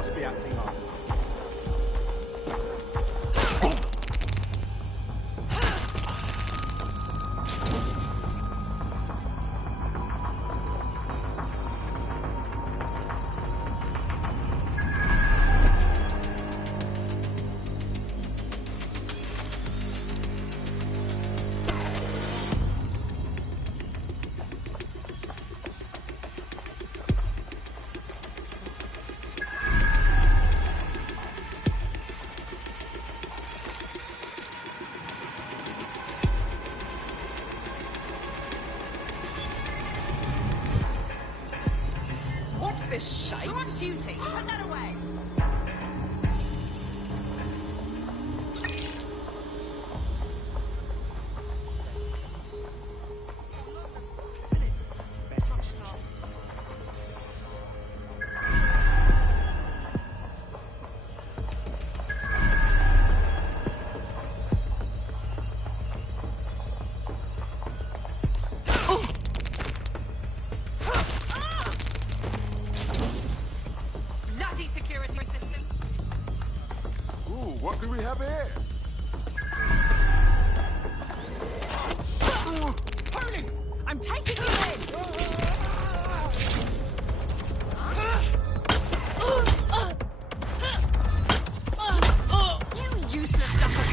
must be acting up. What's this shite? You're on duty. Put that away. Bloody security system. Ooh, what do we have here? Hurling! I'm taking you in! You useless ducker!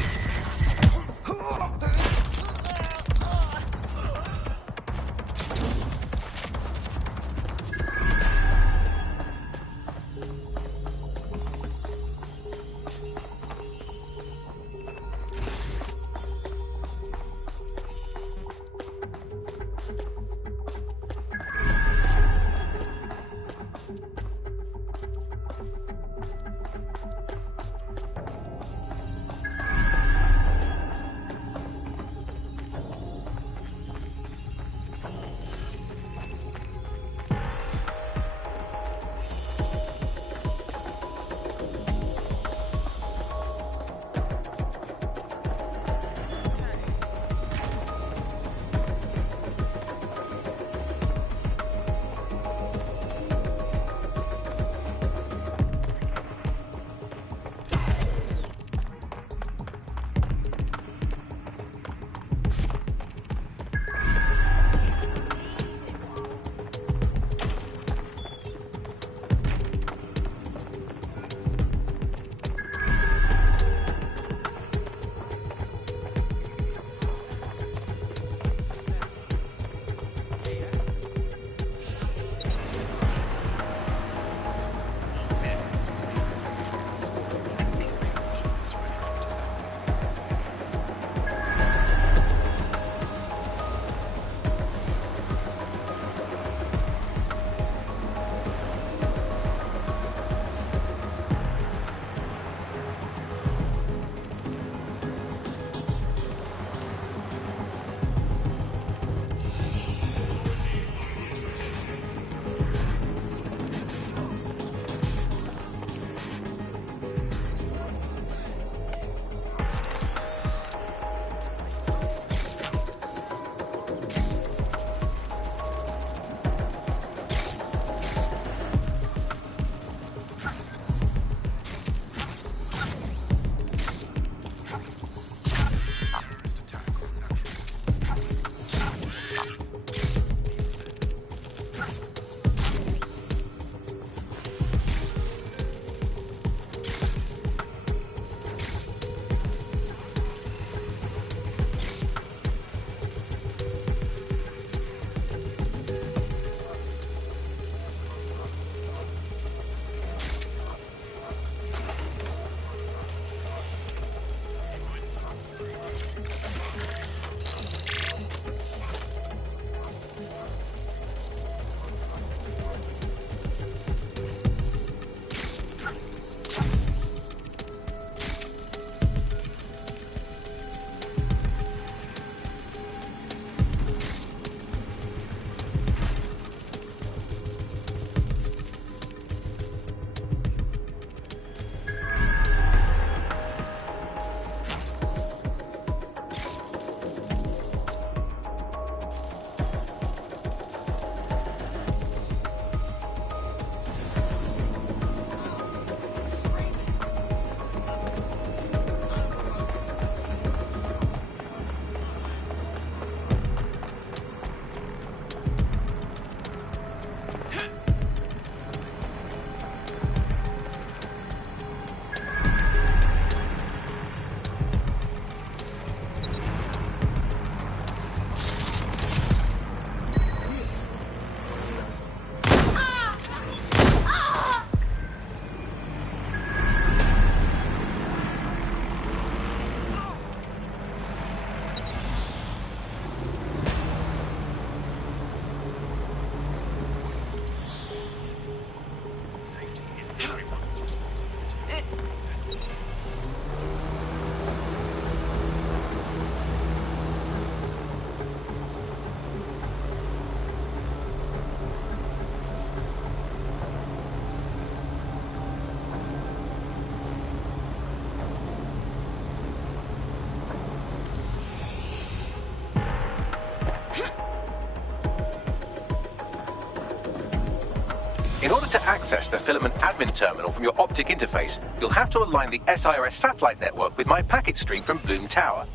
In order to access the filament admin terminal from your optic interface, you'll have to align the SIRS satellite network with my packet stream from Bloom Tower.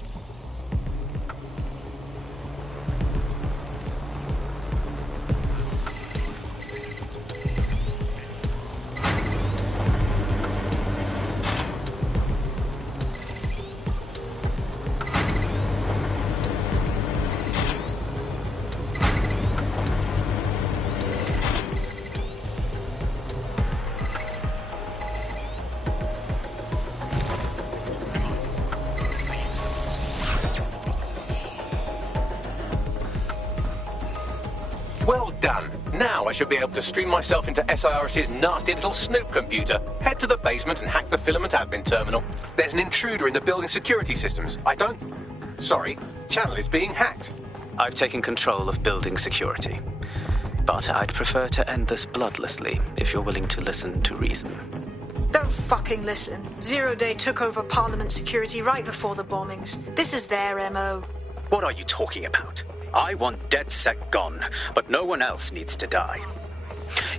Well done. Now I should be able to stream myself into SIRS's nasty little snoop computer, head to the basement and hack the filament admin terminal. There's an intruder in the building security systems. Sorry, channel is being hacked. I've taken control of building security. But I'd prefer to end this bloodlessly if you're willing to listen to reason. Don't fucking listen. Zero Day took over Parliament security right before the bombings. This is their MO. What are you talking about? I want DedSec gone, but no one else needs to die.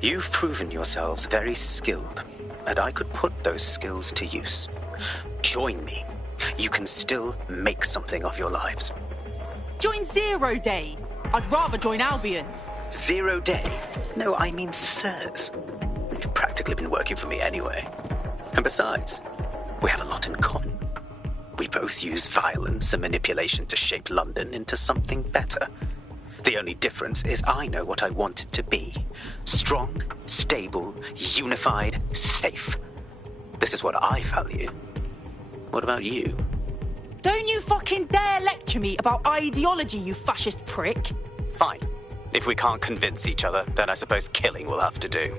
You've proven yourselves very skilled, and I could put those skills to use. Join me. You can still make something of your lives. Join Zero Day. I'd rather join Albion. 0 Day? No, I mean SIRS. You've practically been working for me anyway. And besides, we have a lot in common. We both use violence and manipulation to shape London into something better. The only difference is I know what I want it to be. Strong, stable, unified, safe. This is what I value. What about you? Don't you fucking dare lecture me about ideology, you fascist prick. Fine. If we can't convince each other, then I suppose killing will have to do.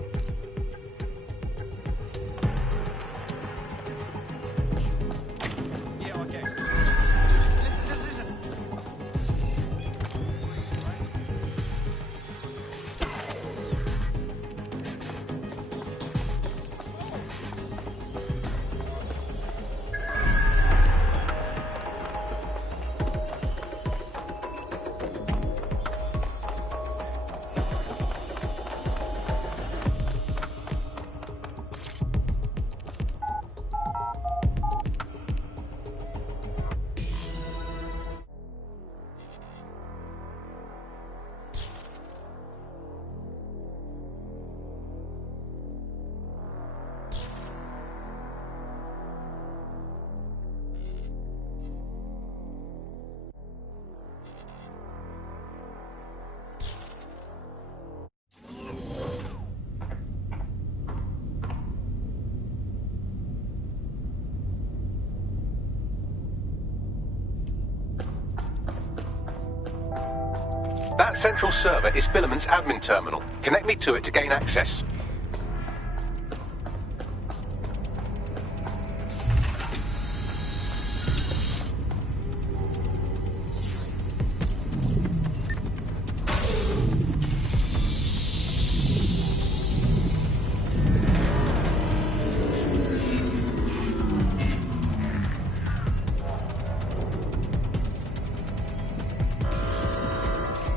That central server is Filament's admin terminal. Connect me to it to gain access.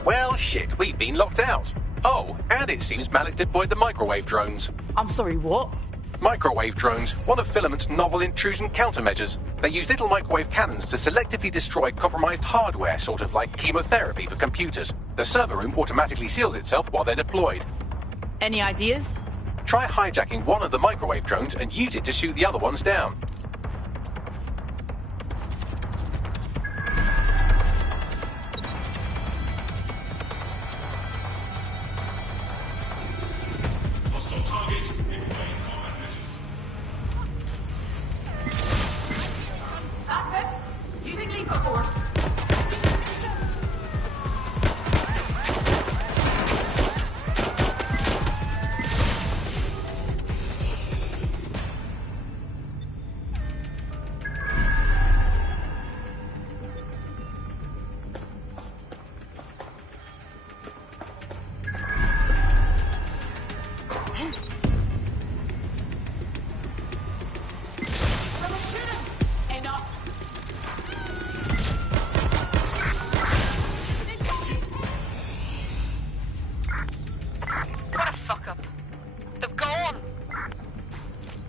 Well, shit, we've been locked out. Oh, and it seems Malik deployed the microwave drones. I'm sorry, what? Microwave drones, one of Filament's novel intrusion countermeasures. They use little microwave cannons to selectively destroy compromised hardware, sort of like chemotherapy for computers. The server room automatically seals itself while they're deployed. Any ideas? Try hijacking one of the microwave drones and use it to shoot the other ones down.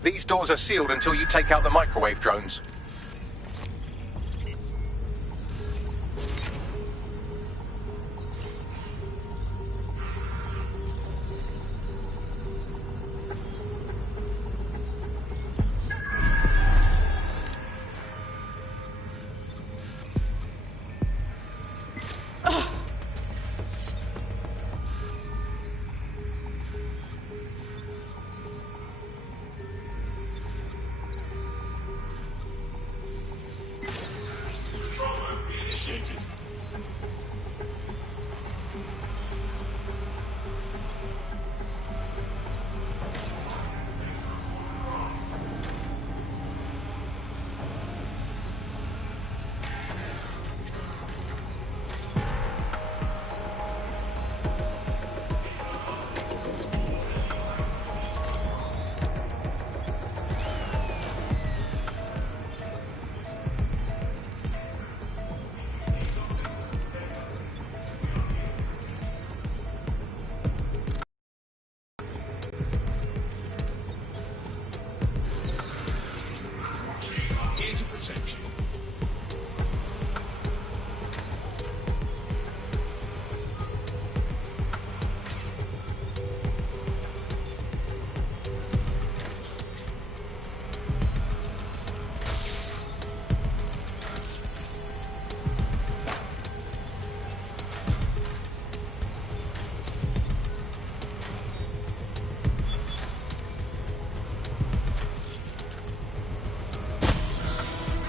These doors are sealed until you take out the microwave drones.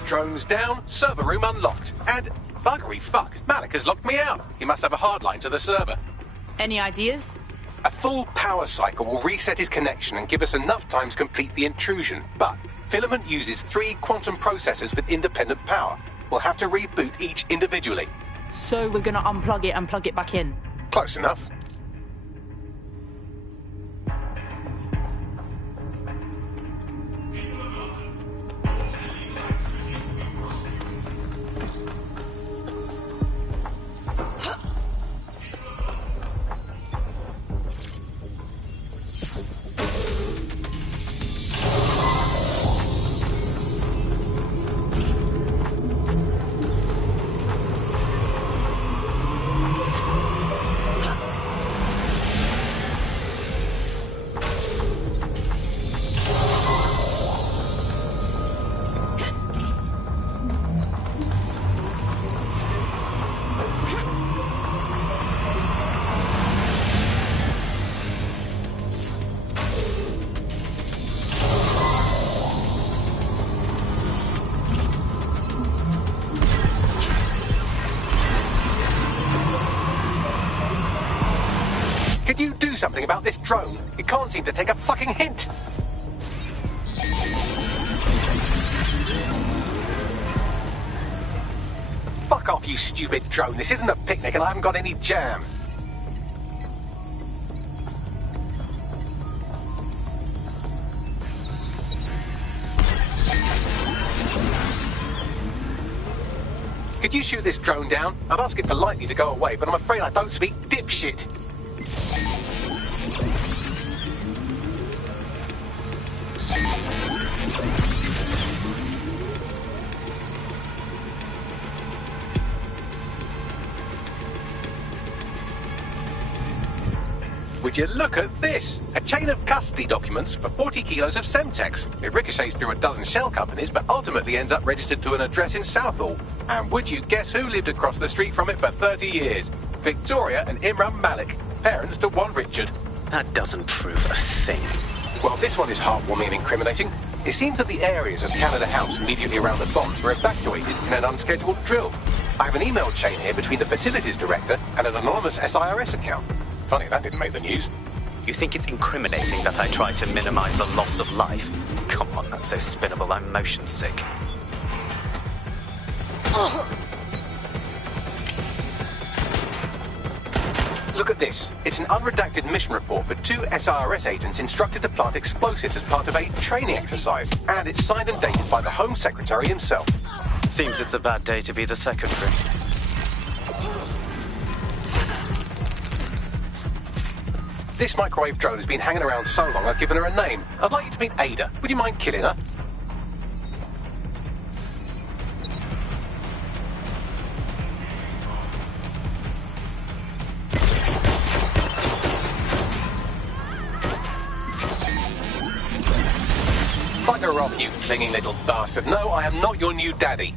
Drones down, server room unlocked. And buggery fuck, Malik has locked me out. He must have a hard line to the server. Any ideas? A full power cycle will reset his connection and give us enough time to complete the intrusion. But Filament uses 3 quantum processors with independent power. We'll have to reboot each individually. So we're gonna unplug it and plug it back in? Close enough. Could you do something about this drone? It can't seem to take a fucking hint. Fuck off, you stupid drone. This isn't a picnic and I haven't got any jam. Could you shoot this drone down? I'd ask it politely to go away, but I'm afraid I don't speak dipshit. Would you look at this? A chain of custody documents for 40 kilos of Semtex. It ricochets through a dozen shell companies, but ultimately ends up registered to an address in Southall. And would you guess who lived across the street from it for 30 years? Victoria and Imran Malik, parents to one Richard. That doesn't prove a thing. Well, this one is heartwarming and incriminating. It seems that the areas of Canada House immediately around the bombs were evacuated in an unscheduled drill. I have an email chain here between the facilities director and an anonymous SIRS account. Funny that didn't make the news. You think it's incriminating that I tried to minimize the loss of life? Come on, that's so spinnable, I'm motion sick. Look at this. It's an unredacted mission report for 2 SIRS agents instructed to plant explosives as part of a training exercise. And it's signed and dated by the Home Secretary himself. Seems it's a bad day to be the Secretary. This microwave drone has been hanging around so long I've given her a name. I'd like you to meet Ada. Would you mind killing her? Bugger off, you clinging little bastard. No, I am not your new daddy.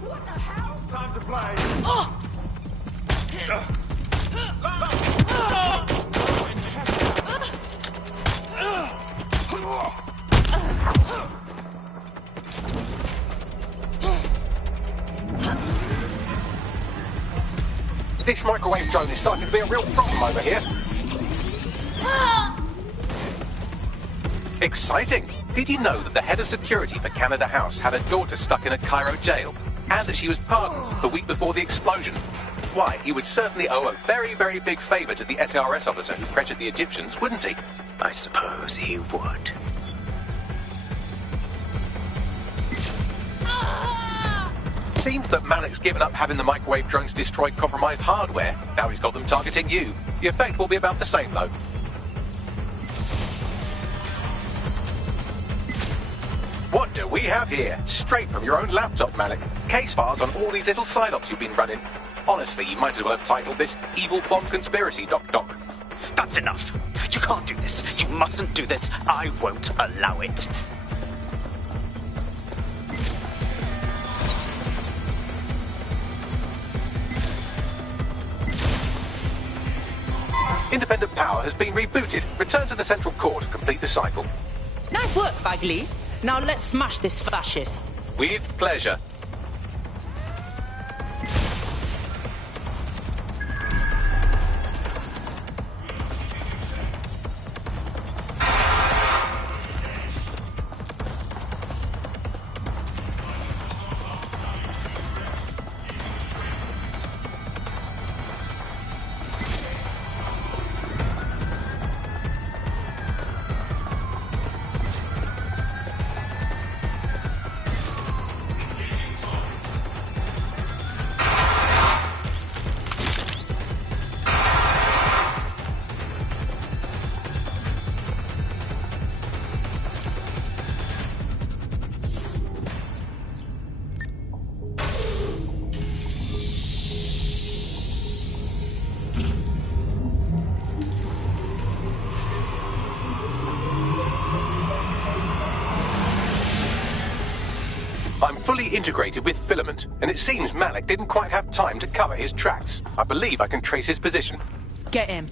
What the hell? Time to play. Oh! This microwave drone is starting to be a real problem over here. Exciting! Did you know that the head of security for Canada House had a daughter stuck in a Cairo jail? And that she was pardoned the week before the explosion? Why, he would certainly owe a very, very big favour to the SRS officer who pressured the Egyptians, wouldn't he? I suppose he would. Seems that Malik's given up having the microwave drones destroy compromised hardware. Now he's got them targeting you. The effect will be about the same, though. What do we have here? Straight from your own laptop, Malik. Case files on all these little side ops you've been running. Honestly, you might as well have titled this Evil Bomb Conspiracy, Doc. That's enough. You can't do this. You mustn't do this. I won't allow it. Independent power has been rebooted. Return to the central core to complete the cycle. Nice work, Bagley. Now let's smash this fascist. With pleasure. Fully integrated with Filament, and it seems Malik didn't quite have time to cover his tracks. I believe I can trace his position. Get him.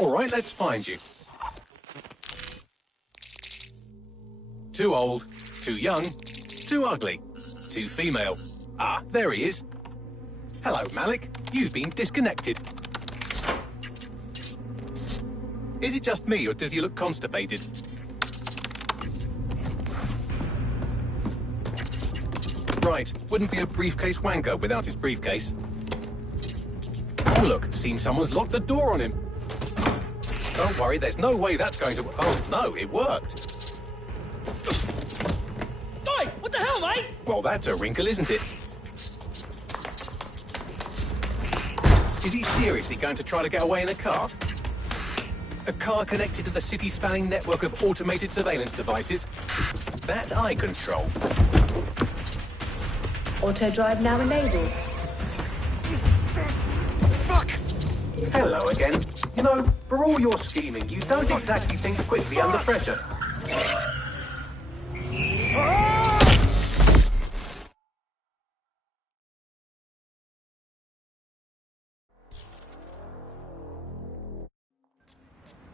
All right, let's find you. Too old, too young, too ugly, too female. Ah, there he is. Hello, Malik. You've been disconnected. Is it just me, or does he look constipated? Right, wouldn't be a briefcase wanker without his briefcase. Oh, look, seems someone's locked the door on him. Don't worry, there's no way that's going to... Oh, no, it worked. Oi, what the hell, mate? Well, that's a wrinkle, isn't it? Is he seriously going to try to get away in a car? A car connected to the city-spanning network of automated surveillance devices? That I control. Auto drive now enabled. Fuck! Hello again. You know, for all your scheming, you don't exactly think quickly under pressure.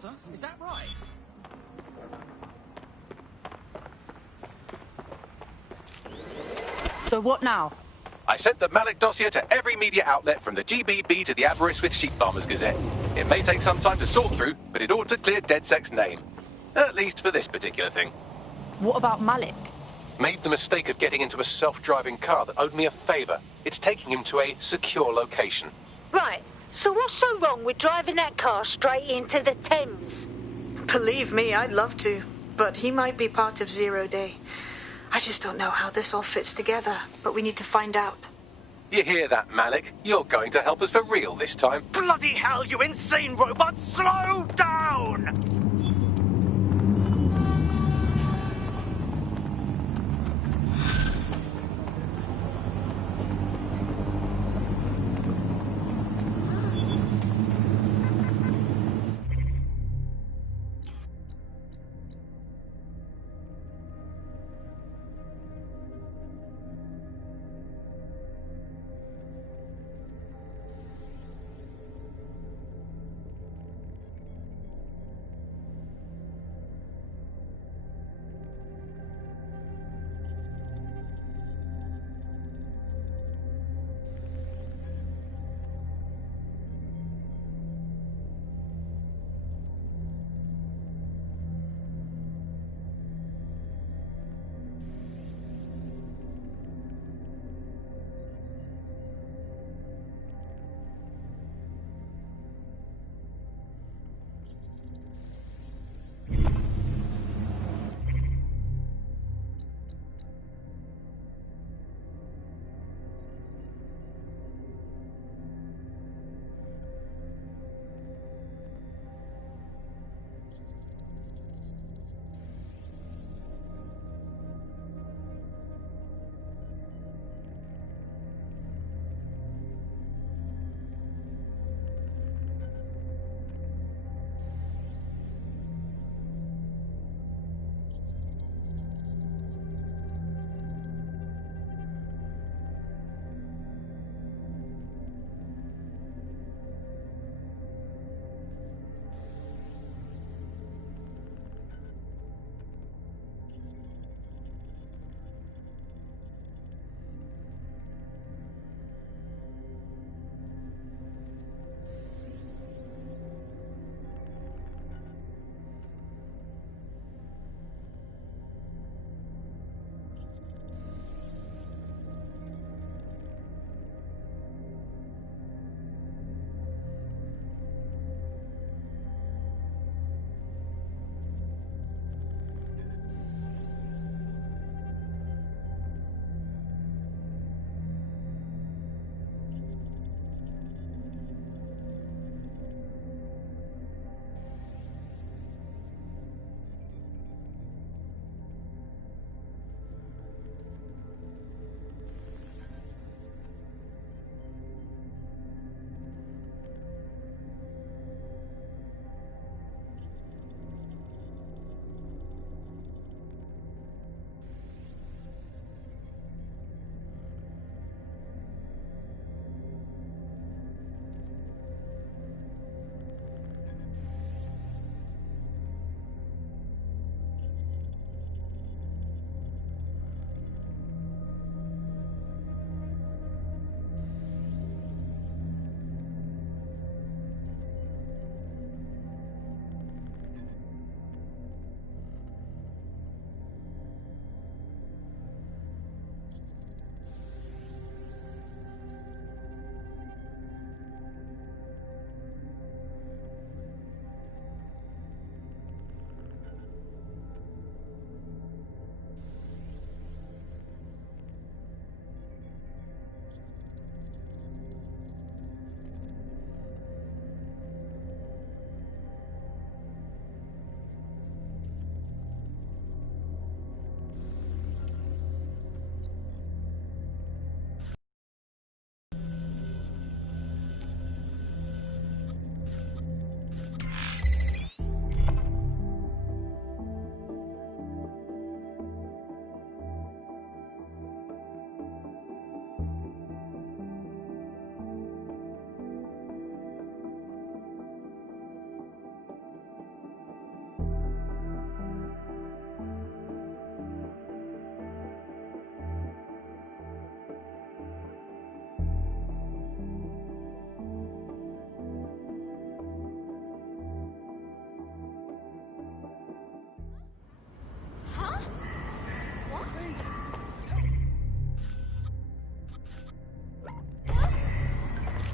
Huh? Is that right? So what now? I sent the Malik dossier to every media outlet from the GBB to the Aberystwyth Sheep Farmers Gazette. It may take some time to sort through, but it ought to clear DedSec's name. At least for this particular thing. What about Malik? Made the mistake of getting into a self-driving car that owed me a favour. It's taking him to a secure location. Right, so what's so wrong with driving that car straight into the Thames? Believe me, I'd love to, but he might be part of Zero Day. I just don't know how this all fits together, but we need to find out. You hear that, Malik? You're going to help us for real this time. Bloody hell, you insane robot! Slow down!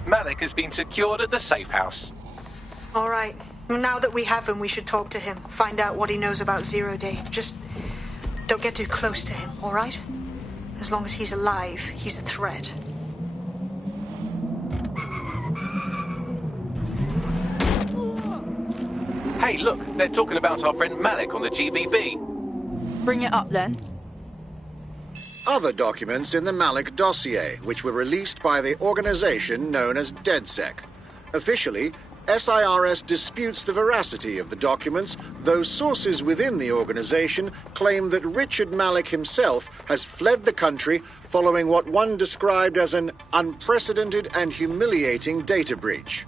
Malik has been secured at the safe house. All right. Now that we have him, we should talk to him. Find out what he knows about Zero Day. Just don't get too close to him, all right? As long as he's alive, he's a threat. Hey, look, they're talking about our friend Malik on the GBB. Bring it up, then. Other documents in the Malik dossier, which were released by the organization known as DedSec. Officially, SIRS disputes the veracity of the documents, though sources within the organization claim that Richard Malik himself has fled the country following what one described as an unprecedented and humiliating data breach.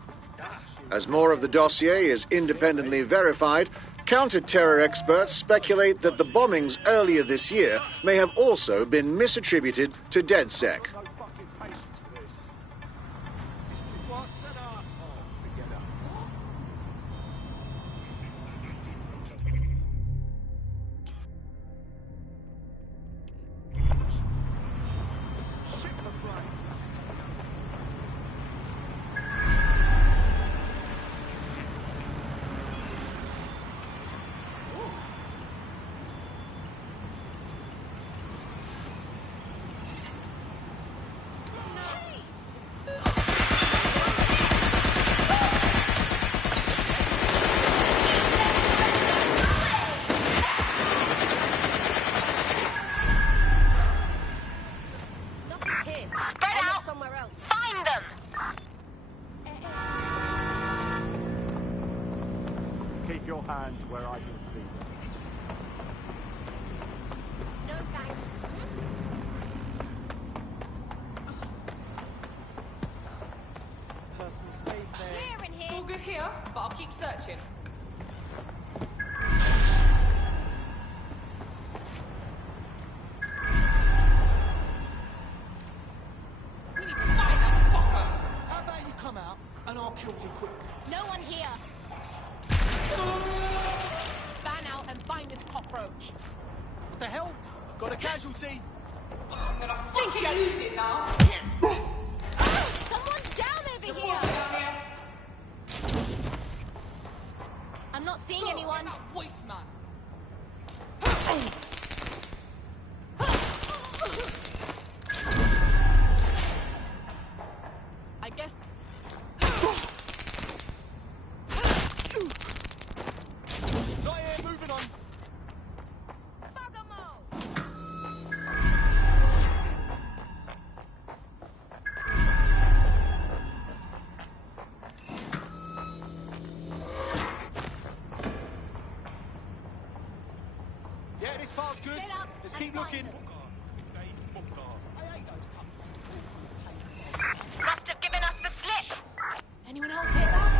As more of the dossier is independently verified, counter-terror experts speculate that the bombings earlier this year may have also been misattributed to DedSec. Keep your hand where I can see them. No thanks. Personal space, man. Here and here. It's all good here, but I'll keep searching. We need to find that fucker. How about you come out and I'll kill you quick? No one here. Fan out and find this cockroach. What the hell? I've got a casualty. I'm gonna fucking lose it now. Someone's down over here. I'm not seeing anyone. That voice, man. I guess. Not here, moving on. Yeah, this part's good. Let's keep looking. Must have given us the slip. Anyone else hear that?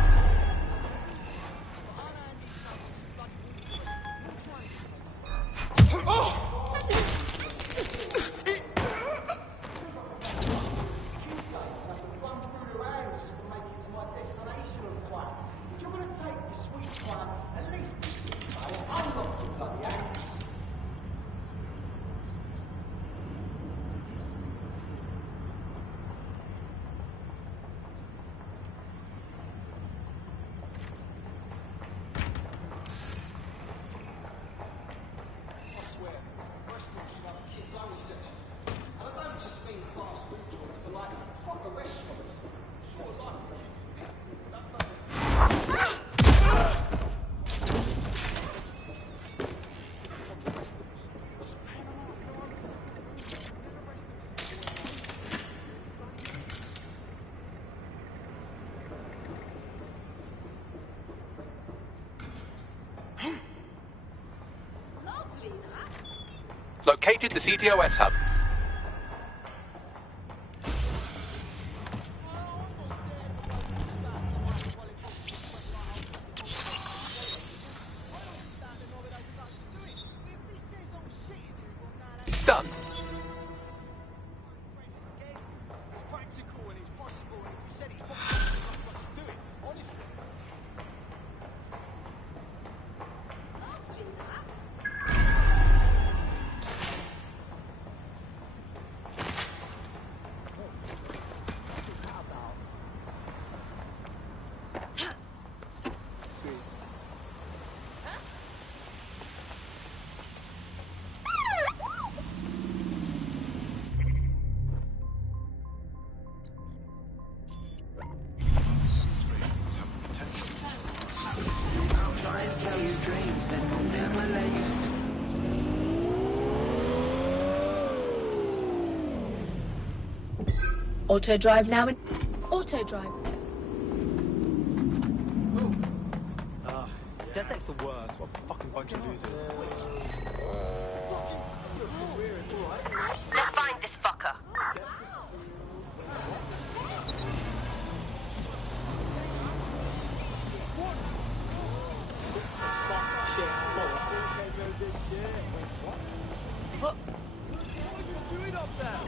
Located the CTOS hub. Done. It's practical and it's possible, and if we said it, probably do it, honestly. your dreams, then we'll never let you Auto drive now. Auto drive. DedSec's the worst. What a fucking bunch of losers. Let's find this fucker. Fuck, shit, bollocks. What? What are you doing up there?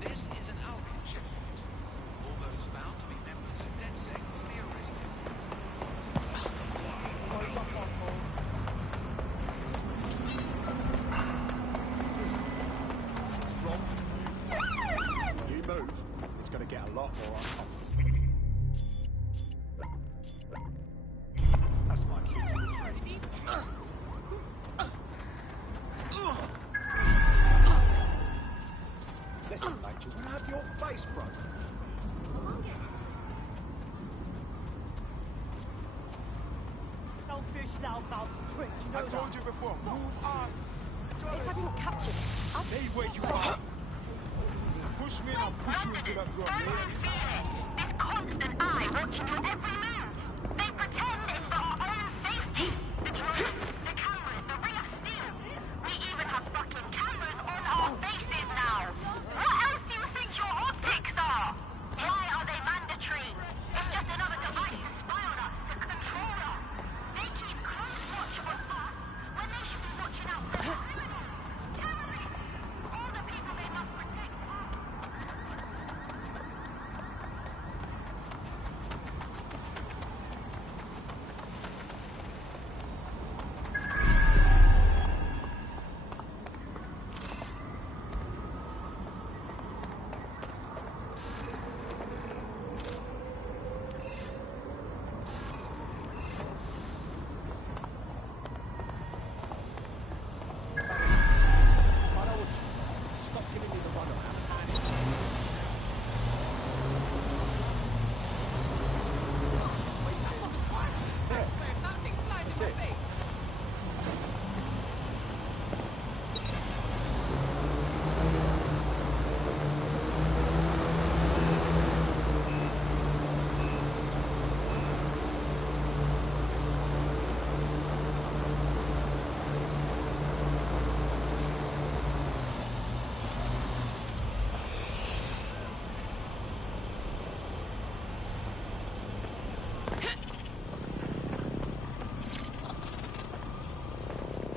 This is an outreach checkpoint. All those found to be members of DedSec will be arrested. You move, it's going to get a lot more uncomfortable. That's my cue. Listen, mate, you want to have your face broken? Don't fish loudmouth prick. You know I told you before, move on. If I didn't capture it, Stay where you are. Push me and I'll push you into that ground. This constant eye watching your every move. They pretend it's for our own safety. The drones, the cameras, the ring of steel. We even have fucking cameras on our faces now. What else do you think your optics are? Why are they mandatory? It's just another device to spy on us, to control us. They keep close watch on us when they should be watching out for criminals, terrorists, all the people they must protect.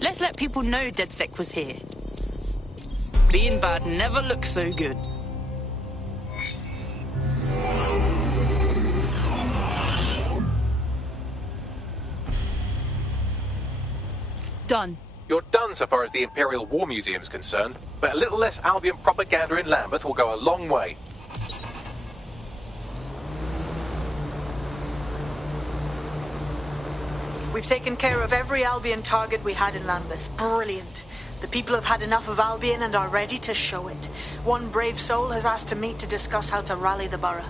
Let's let people know DedSec was here. Being bad never looks so good. Done. You're done so far as the Imperial War Museum's concerned, but a little less Albion propaganda in Lambeth will go a long way. We've taken care of every Albion target we had in Lambeth. Brilliant. The people have had enough of Albion and are ready to show it. One brave soul has asked to meet to discuss how to rally the borough.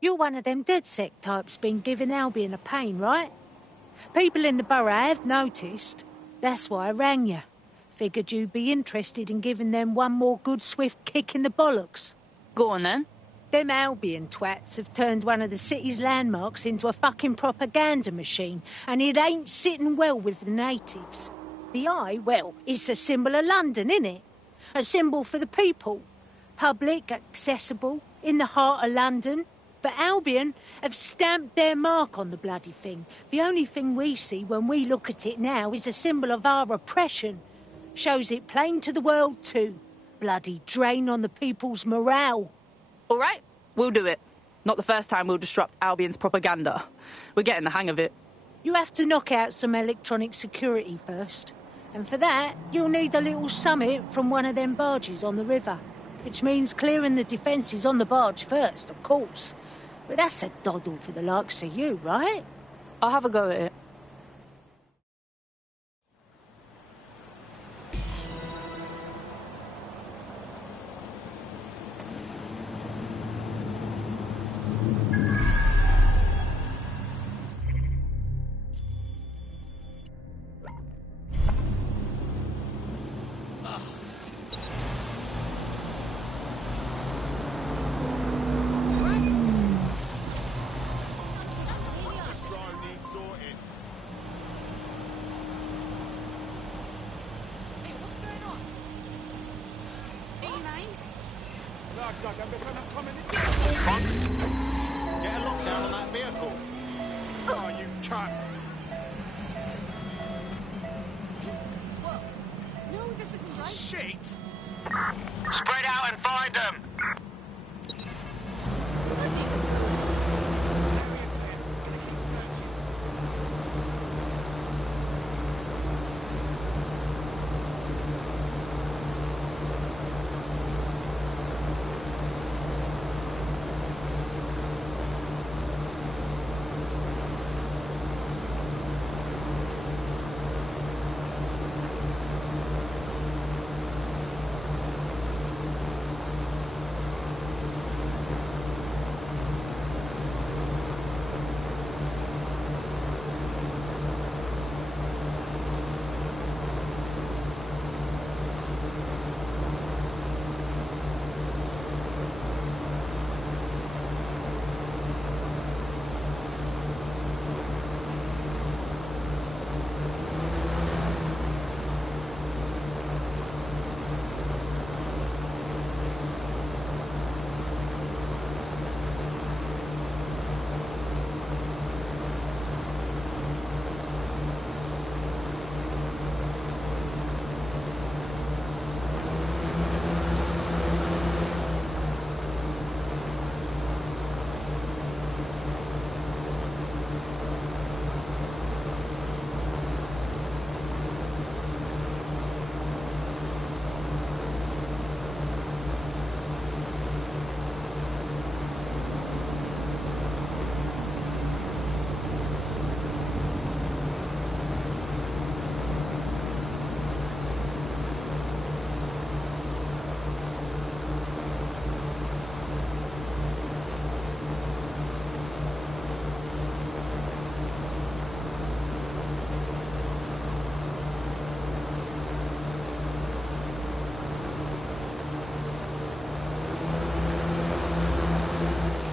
You're one of them DedSec types been giving Albion a pain, right? People in the borough have noticed. That's why I rang you. Figured you'd be interested in giving them one more good swift kick in the bollocks. Go on then. Them Albion twats have turned one of the city's landmarks into a fucking propaganda machine, and it ain't sitting well with the natives. The eye, well, it's a symbol of London, innit? A symbol for the people. Public, accessible, in the heart of London. But Albion have stamped their mark on the bloody thing. The only thing we see when we look at it now is a symbol of our oppression. Shows it plain to the world too. Bloody drain on the people's morale. All right, we'll do it. Not the first time we'll disrupt Albion's propaganda. We're getting the hang of it. You have to knock out some electronic security first. And for that, you'll need a little summit from one of them barges on the river. Which means clearing the defences on the barge first, of course. But that's a doddle for the likes of you, right? I'll have a go at it. Get a lockdown on that vehicle. Oh, you cunt. No, this isn't right. Shit. Spread out and find them!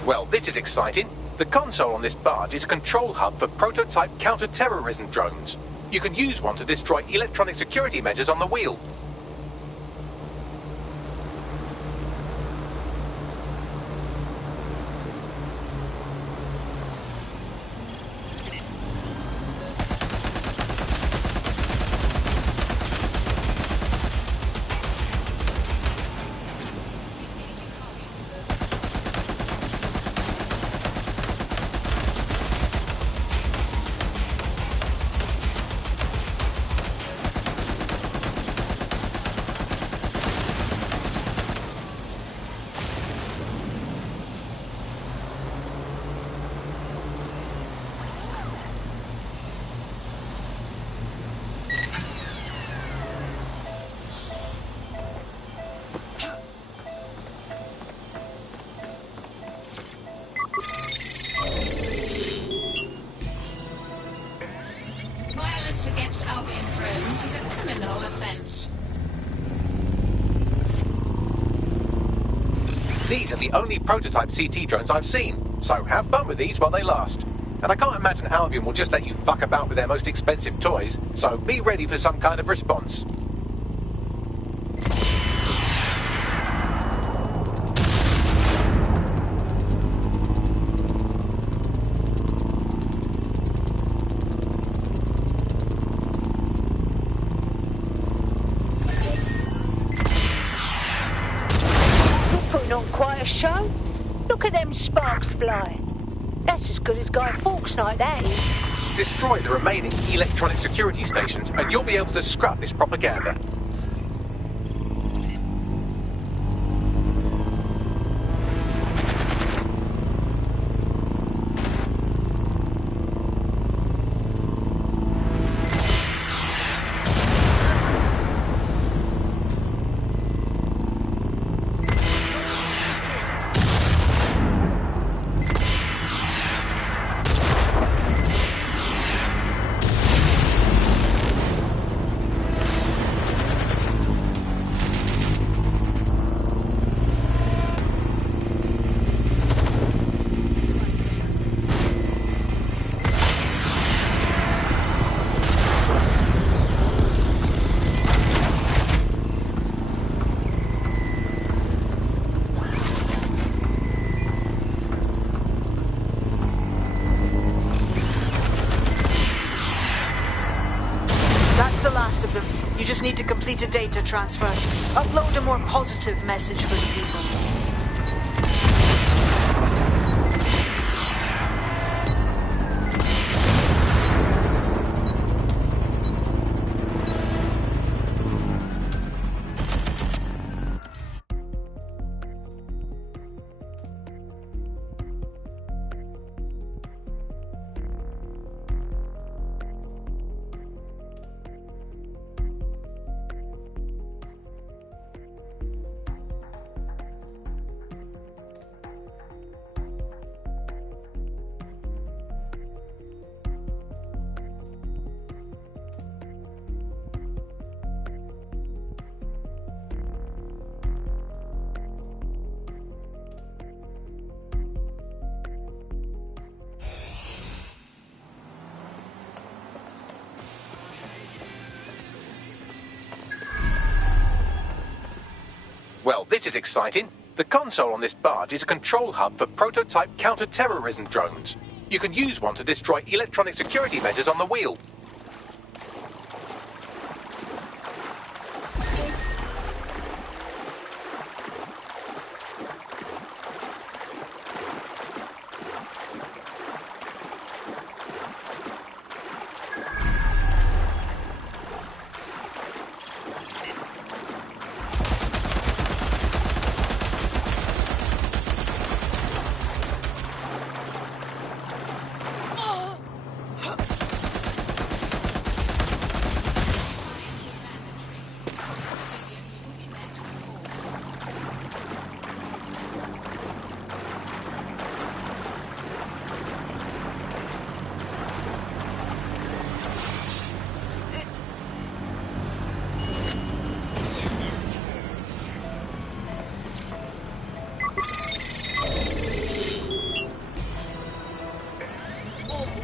Well, this is exciting. The console on this barge is a control hub for prototype counter-terrorism drones. You can use one to destroy electronic security measures on the wheel. Violence against Albion drones is a criminal offence. These are the only prototype CT drones I've seen, so have fun with these while they last. And I can't imagine Albion will just let you fuck about with their most expensive toys, so be ready for some kind of response. On quite a show. Look at them sparks fly. That's as good as Guy Fawkes night, that is. Destroy the remaining electronic security stations and you'll be able to scrap this propaganda. You just need to complete a data transfer. Upload a more positive message for the people. Well, this is exciting. The console on this barge is a control hub for prototype counter-terrorism drones. You can use one to destroy electronic security measures on the wheel.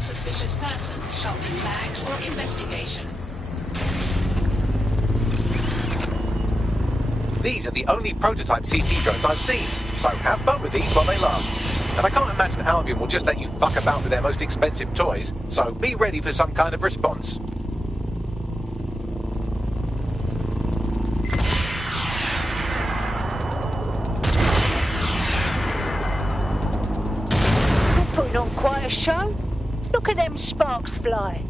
Suspicious persons shall be flagged for investigation. These are the only prototype CT drones I've seen, so have fun with these while they last. And I can't imagine Albion will just let you fuck about with their most expensive toys, so be ready for some kind of response. You're putting on quite a show. Look at them sparks fly.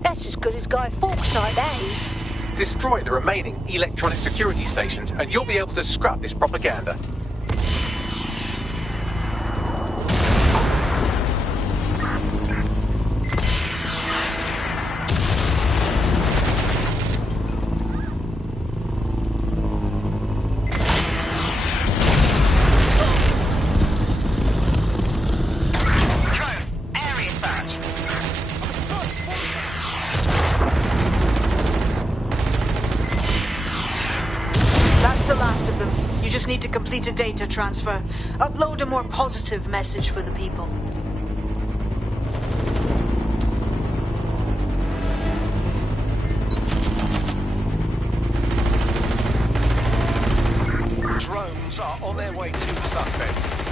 That's as good as Guy Fawkes night, that is. Destroy the remaining electronic security stations and you'll be able to scrap this propaganda. Need to complete a data transfer. Upload a more positive message for the people. Drones are on their way to the suspect.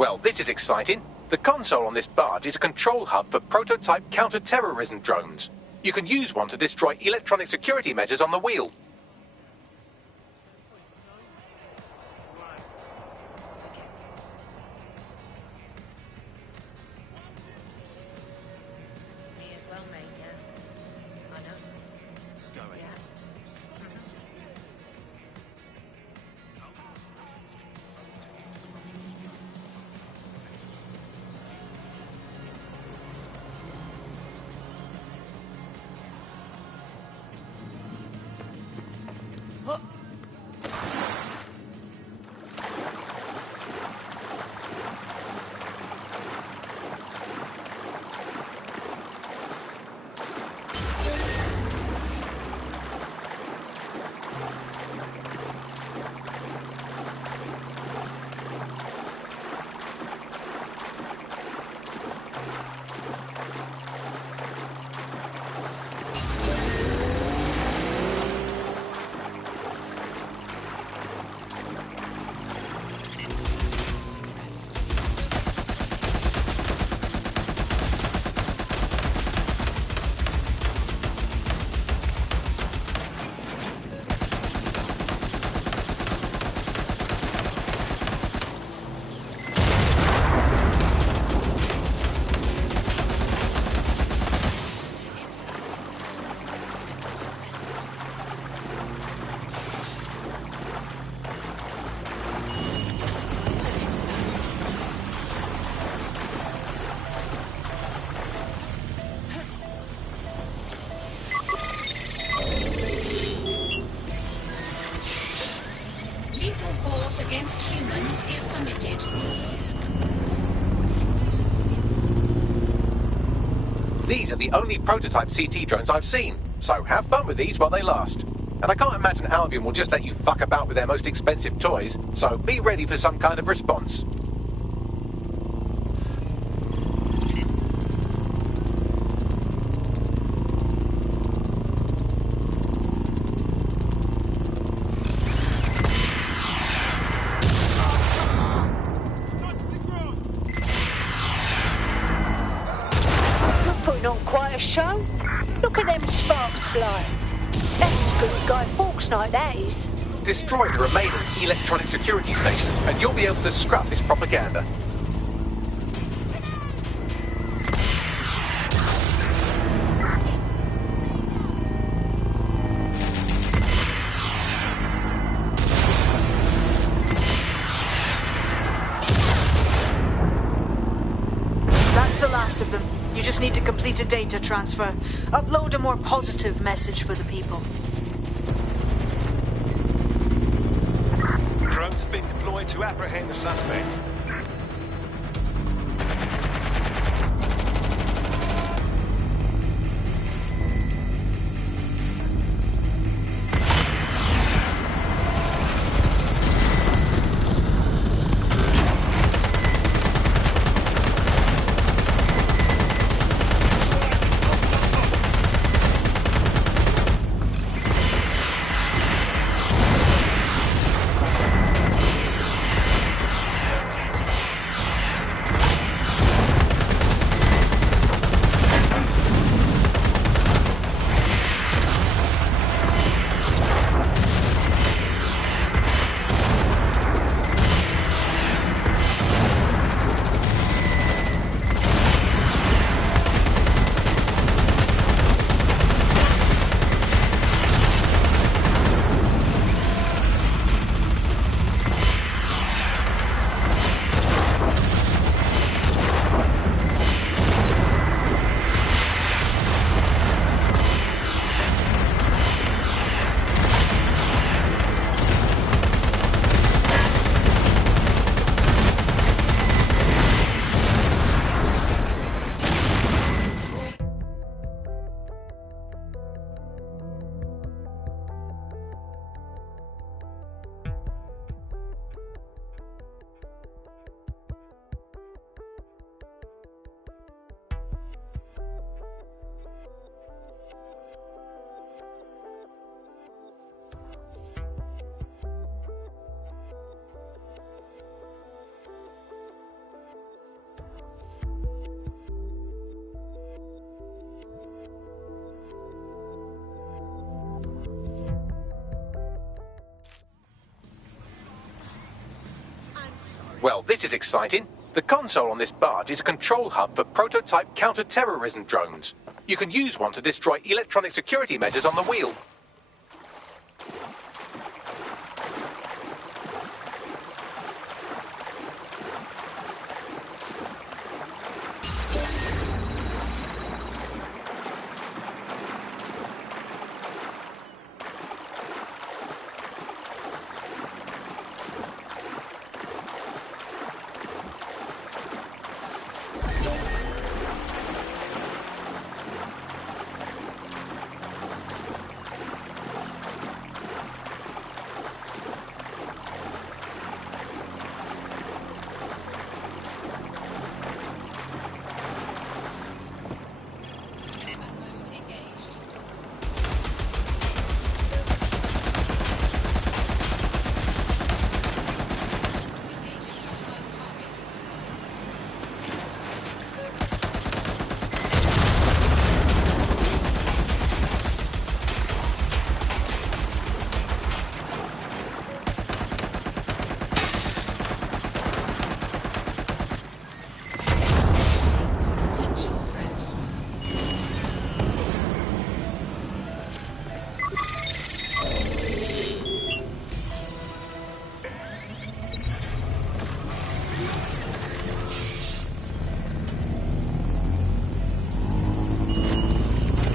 Well, this is exciting. The console on this barge is a control hub for prototype counter-terrorism drones. You can use one to destroy electronic security measures on the wheel. Against humans is permitted. These are the only prototype CT drones I've seen, so have fun with these while they last. And I can't imagine Albion will just let you fuck about with their most expensive toys, so be ready for some kind of response. On quite a show. Look at them sparks fly. That's as good as Guy Fawkes night, that is. Destroy the remaining electronic security stations and you'll be able to scrap this propaganda. That's the last of them. You just need to complete a data transfer. Upload a more positive message for the people. Drones have been deployed to apprehend the suspect. Well, this is exciting. The console on this barge is a control hub for prototype counter-terrorism drones. You can use one to destroy electronic security measures on the wheel.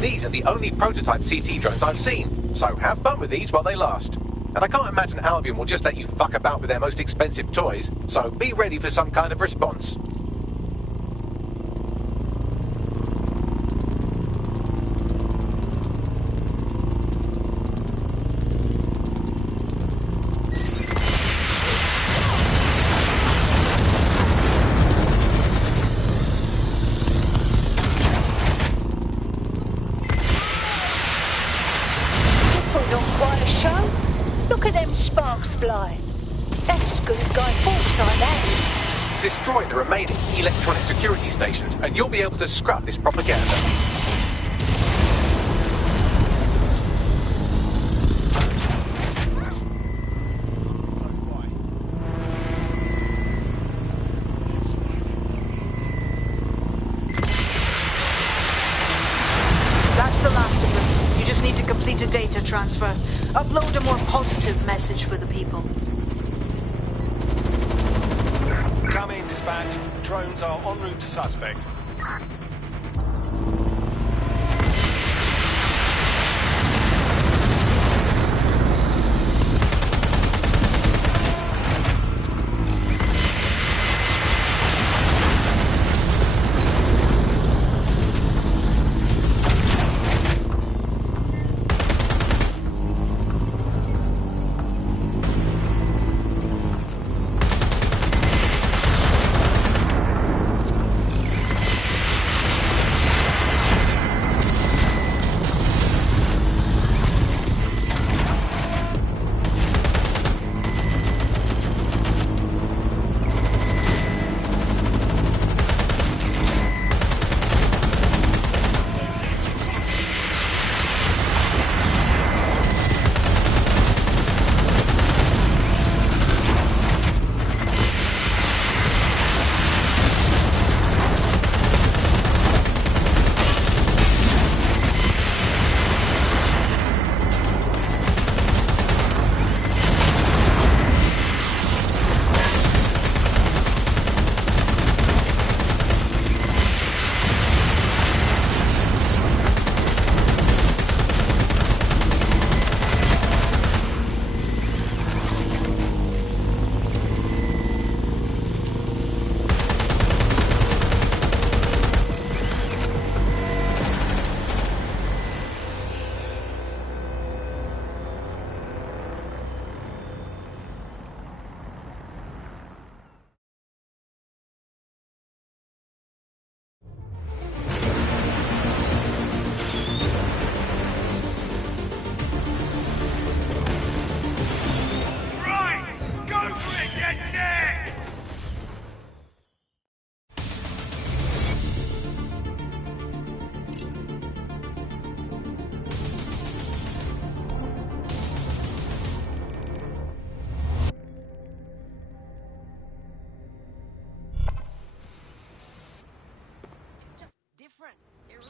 These are the only prototype CT drones I've seen, so have fun with these while they last. And I can't imagine Albion will just let you fuck about with their most expensive toys, so be ready for some kind of response. Fly. That's as good as Guy Fawkes like that. Destroy the remaining electronic security stations and you'll be able to scrap this propaganda. That's the last of them. You just need to complete a data transfer. Upload a more positive message for the people. Come in, dispatch. Drones are en route to suspect.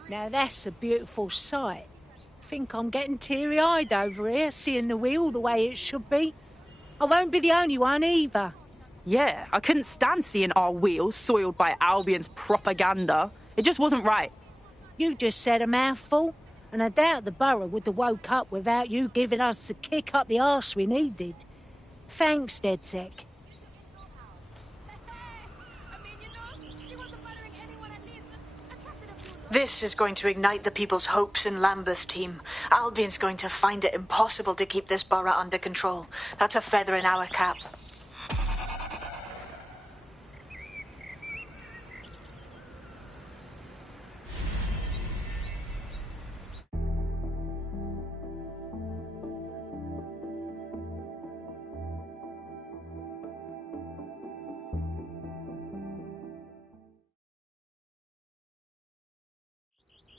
Now that's a beautiful sight. Think I'm getting teary-eyed over here, seeing the wheel the way it should be. I won't be the only one either. Yeah, I couldn't stand seeing our wheel soiled by Albion's propaganda. It just wasn't right. You just said a mouthful, and I doubt the borough would have woke up without you giving us the kick up the arse we needed. Thanks, DedSec. This is going to ignite the people's hopes in Lambeth, team. Albion's going to find it impossible to keep this borough under control. That's a feather in our cap.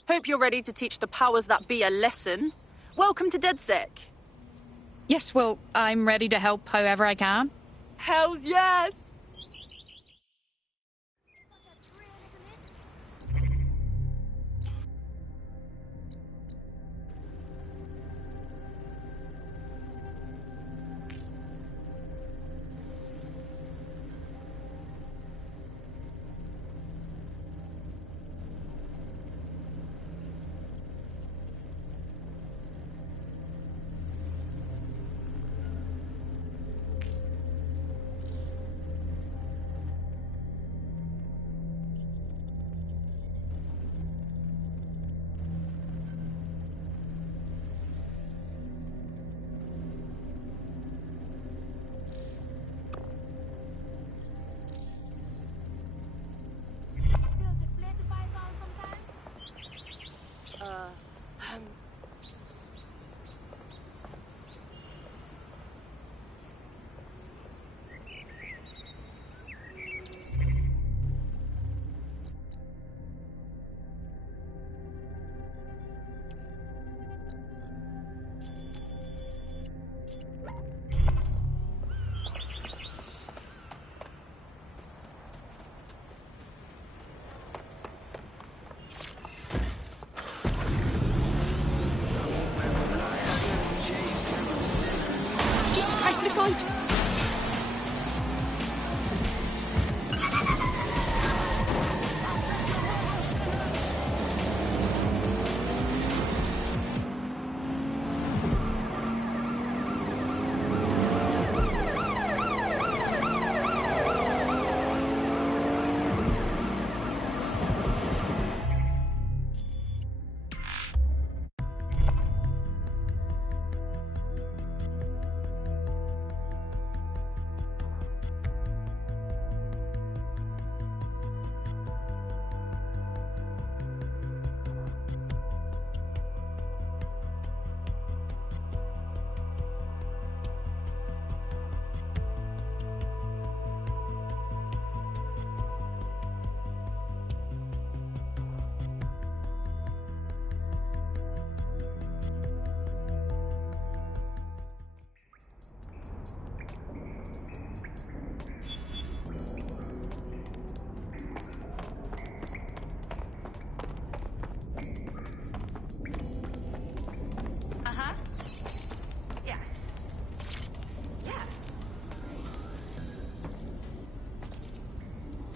Hope you're ready to teach the powers that be a lesson. Welcome to DedSec. Yes, well, I'm ready to help however I can. Hells yes! Jesus Christ, looks loud!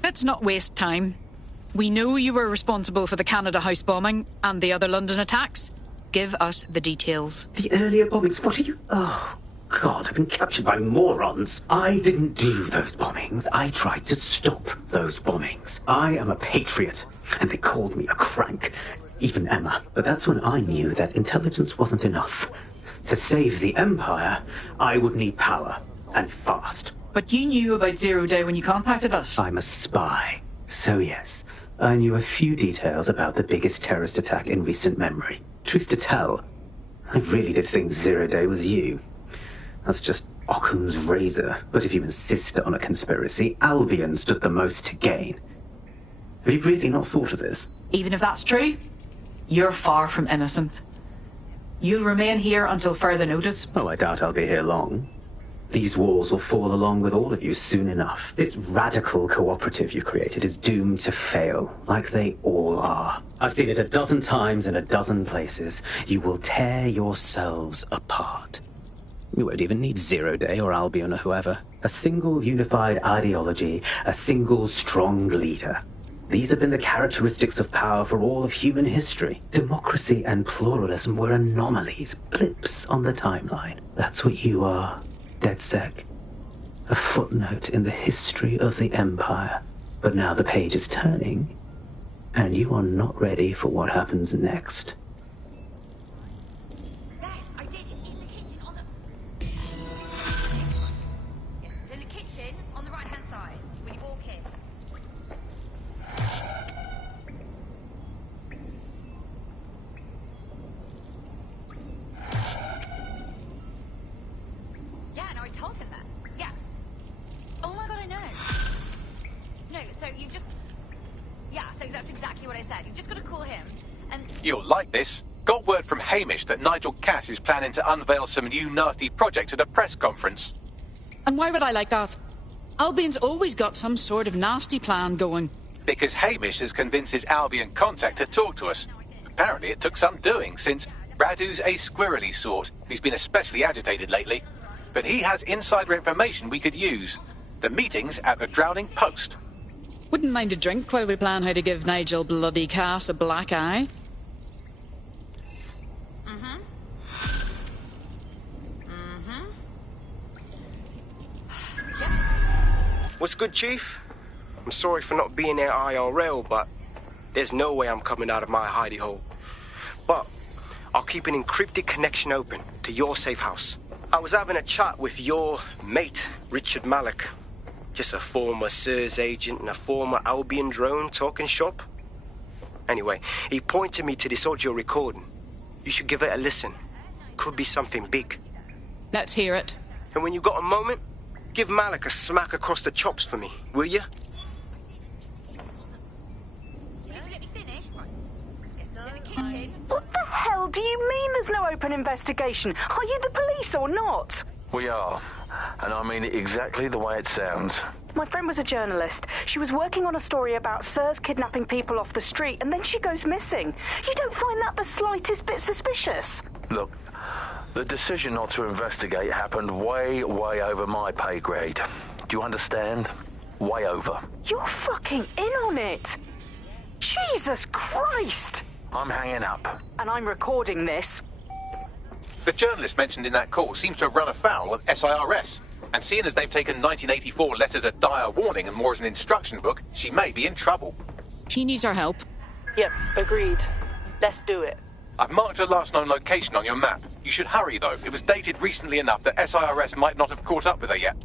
Let's not waste time. We know you were responsible for the Canada House bombing and the other London attacks. Give us the details. The earlier bombings, what are you... Oh, God, I've been captured by morons. I didn't do those bombings. I tried to stop those bombings. I am a patriot, and they called me a crank. Even Emma. But that's when I knew that intelligence wasn't enough. To save the Empire, I would need power, and fast. But you knew about Zero Day when you contacted us. I'm a spy. So yes, I knew a few details about the biggest terrorist attack in recent memory. Truth to tell, I really did think Zero Day was you. That's just Occam's razor. But if you insist on a conspiracy, Albion stood the most to gain. Have you really not thought of this? Even if that's true, you're far from innocent. You'll remain here until further notice. Oh, I doubt I'll be here long. These walls will fall along with all of you soon enough. This radical cooperative you created is doomed to fail, like they all are. I've seen it a dozen times in a dozen places. You will tear yourselves apart. You won't even need Zero Day or Albion or whoever. A single unified ideology, a single strong leader. These have been the characteristics of power for all of human history. Democracy and pluralism were anomalies, blips on the timeline. That's what you are, DedSec. A footnote in the history of the Empire. But now the page is turning, and you are not ready for what happens next. You'll like this. Got word from Hamish that Nigel Cass is planning to unveil some new nasty project at a press conference. And why would I like that? Albion's always got some sort of nasty plan going. Because Hamish has convinced his Albion contact to talk to us. Apparently it took some doing, since Radu's a squirrely sort. He's been especially agitated lately. But he has insider information we could use. The meeting's at the Drowning Post. Wouldn't mind a drink while we plan how to give Nigel bloody Cass a black eye. What's good, Chief? I'm sorry for not being there IRL, but there's no way I'm coming out of my hidey hole. But I'll keep an encrypted connection open to your safe house. I was having a chat with your mate, Richard Malik. Just a former SIRS agent and a former Albion drone talking shop. Anyway, he pointed me to this audio recording. You should give it a listen. Could be something big. Let's hear it. And when you got a moment, give Malik a smack across the chops for me, will you? What the hell do you mean there's no open investigation? Are you the police or not? We are. And I mean it exactly the way it sounds. My friend was a journalist. She was working on a story about SIRS kidnapping people off the street, and then she goes missing. You don't find that the slightest bit suspicious? Look, the decision not to investigate happened way over my pay grade. Do you understand? Way over. You're fucking in on it. Jesus Christ! I'm hanging up. And I'm recording this. The journalist mentioned in that call seems to have run afoul of SIRS. And seeing as they've taken 1984 letters of dire warning and more as an instruction book, she may be in trouble. She needs our help. Yep, agreed. Let's do it. I've marked her last known location on your map. You should hurry, though. It was dated recently enough that SIRS might not have caught up with her yet.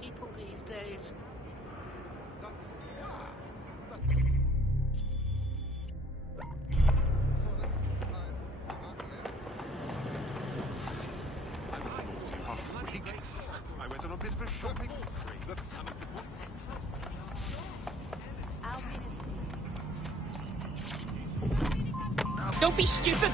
People these days. I went on a bit of a shopping spree. Don't be stupid!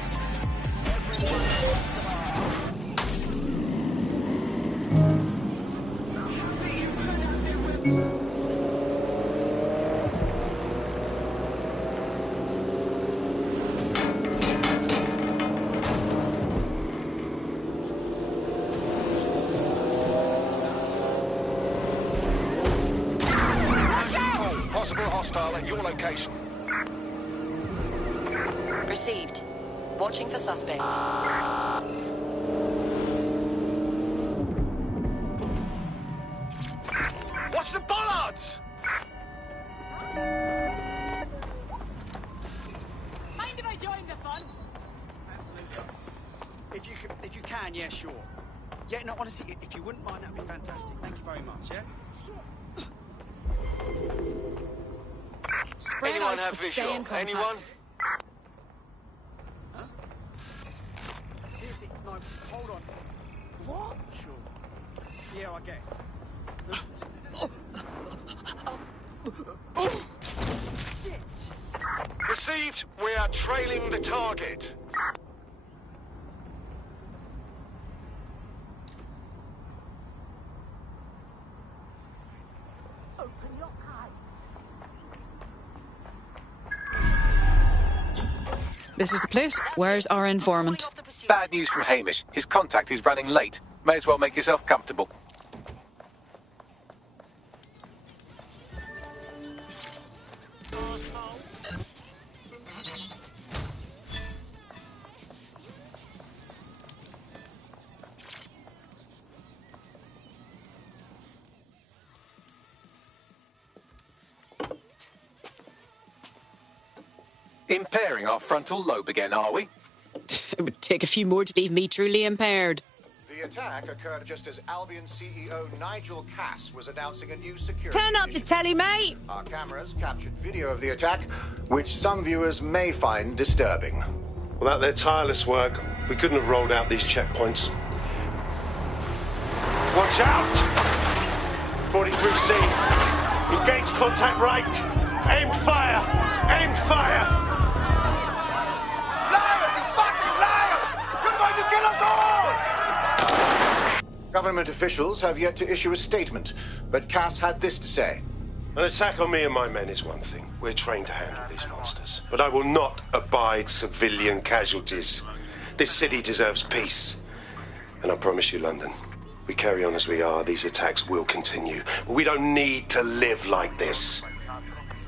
Possible hostile at your location. Received. Watching for suspect. Watch the bollards! Mind if I join the fun? Absolutely. If you can, yeah, sure. Yeah, no, honestly, if you wouldn't mind, that'd be fantastic. Thank you very much, yeah? Spread Anyone out, have but stay visual? in contact. Anyone? Huh? No, hold on. What? Sure. Yeah, I guess. Shit. Received. We are trailing the target. This is the place. Where's our informant? Bad news from Hamish. His contact is running late. May as well make yourself comfortable. Impairing our frontal lobe again, are we? It would take a few more to leave me truly impaired. The attack occurred just as Albion CEO Nigel Cass was announcing a new security Turn up the telly, mate! Our cameras captured video of the attack, which some viewers may find disturbing. Without their tireless work, we couldn't have rolled out these checkpoints. Watch out! 43C. Engage contact right. Aimed fire. Aimed fire. Government officials have yet to issue a statement, but Cass had this to say. An attack on me and my men is one thing. We're trained to handle these monsters. But I will not abide civilian casualties. This city deserves peace. And I promise you, London, we carry on as we are, these attacks will continue. We don't need to live like this.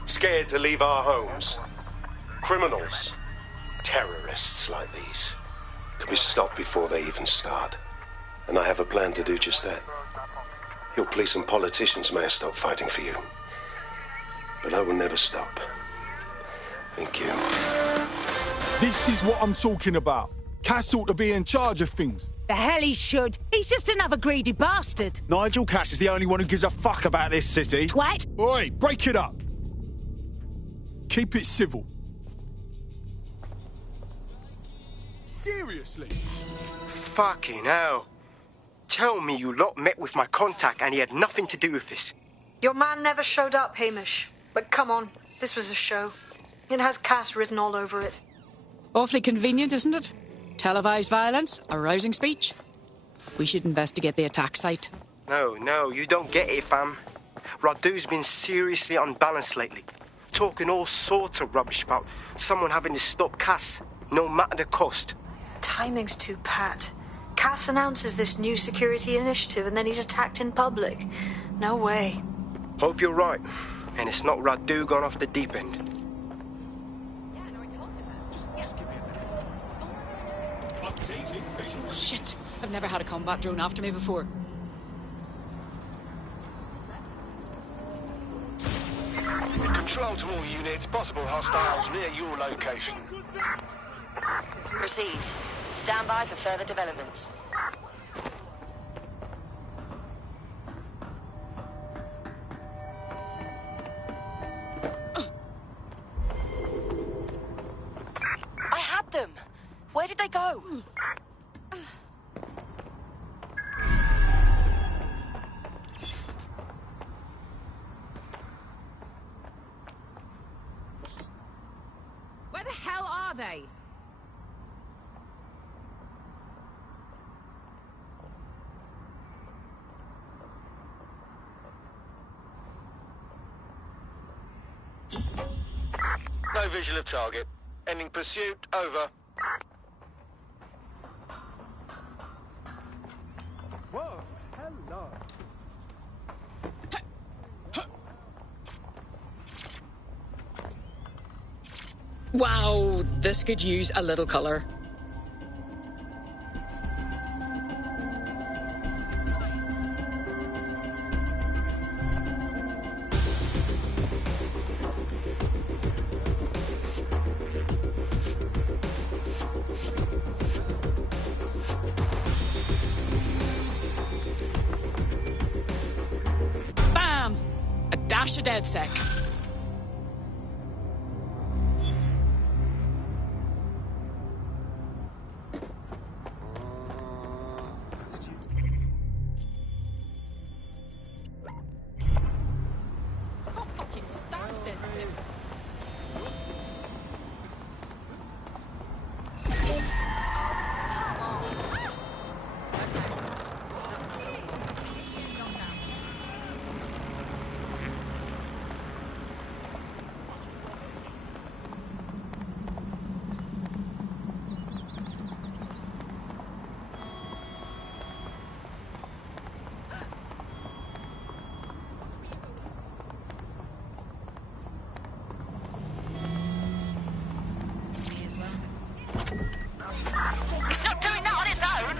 Scared to leave our homes. Criminals, terrorists like these, can be stopped before they even start. And I have a plan to do just that. Your police and politicians may have stopped fighting for you. But I will never stop. Thank you. This is what I'm talking about. Cass ought to be in charge of things. The hell he should. He's just another greedy bastard. Nigel Cass is the only one who gives a fuck about this city. Twat! Oi, break it up. Keep it civil. Seriously? Fucking hell. Tell me you lot met with my contact and he had nothing to do with this. Your man never showed up, Hamish. But come on, this was a show. It has Cass written all over it. Awfully convenient, isn't it? Televised violence, arousing speech. We should investigate the attack site. No, you don't get it, fam. Radu's been seriously unbalanced lately. Talking all sorts of rubbish about someone having to stop Cass, no matter the cost. Timing's too pat. Cass announces this new security initiative and then he's attacked in public. No way. Hope you're right. And it's not Radu gone off the deep end. Shit! I've never had a combat drone after me before. Control to all units. Possible hostiles near your location. Received. Stand by for further developments. I had them! Where did they go? Where the hell are they? No visual of target. Ending pursuit. Over. Whoa, hello. Wow, this could use a little colour. Bam! A dash of DedSec. It's not doing that on its own!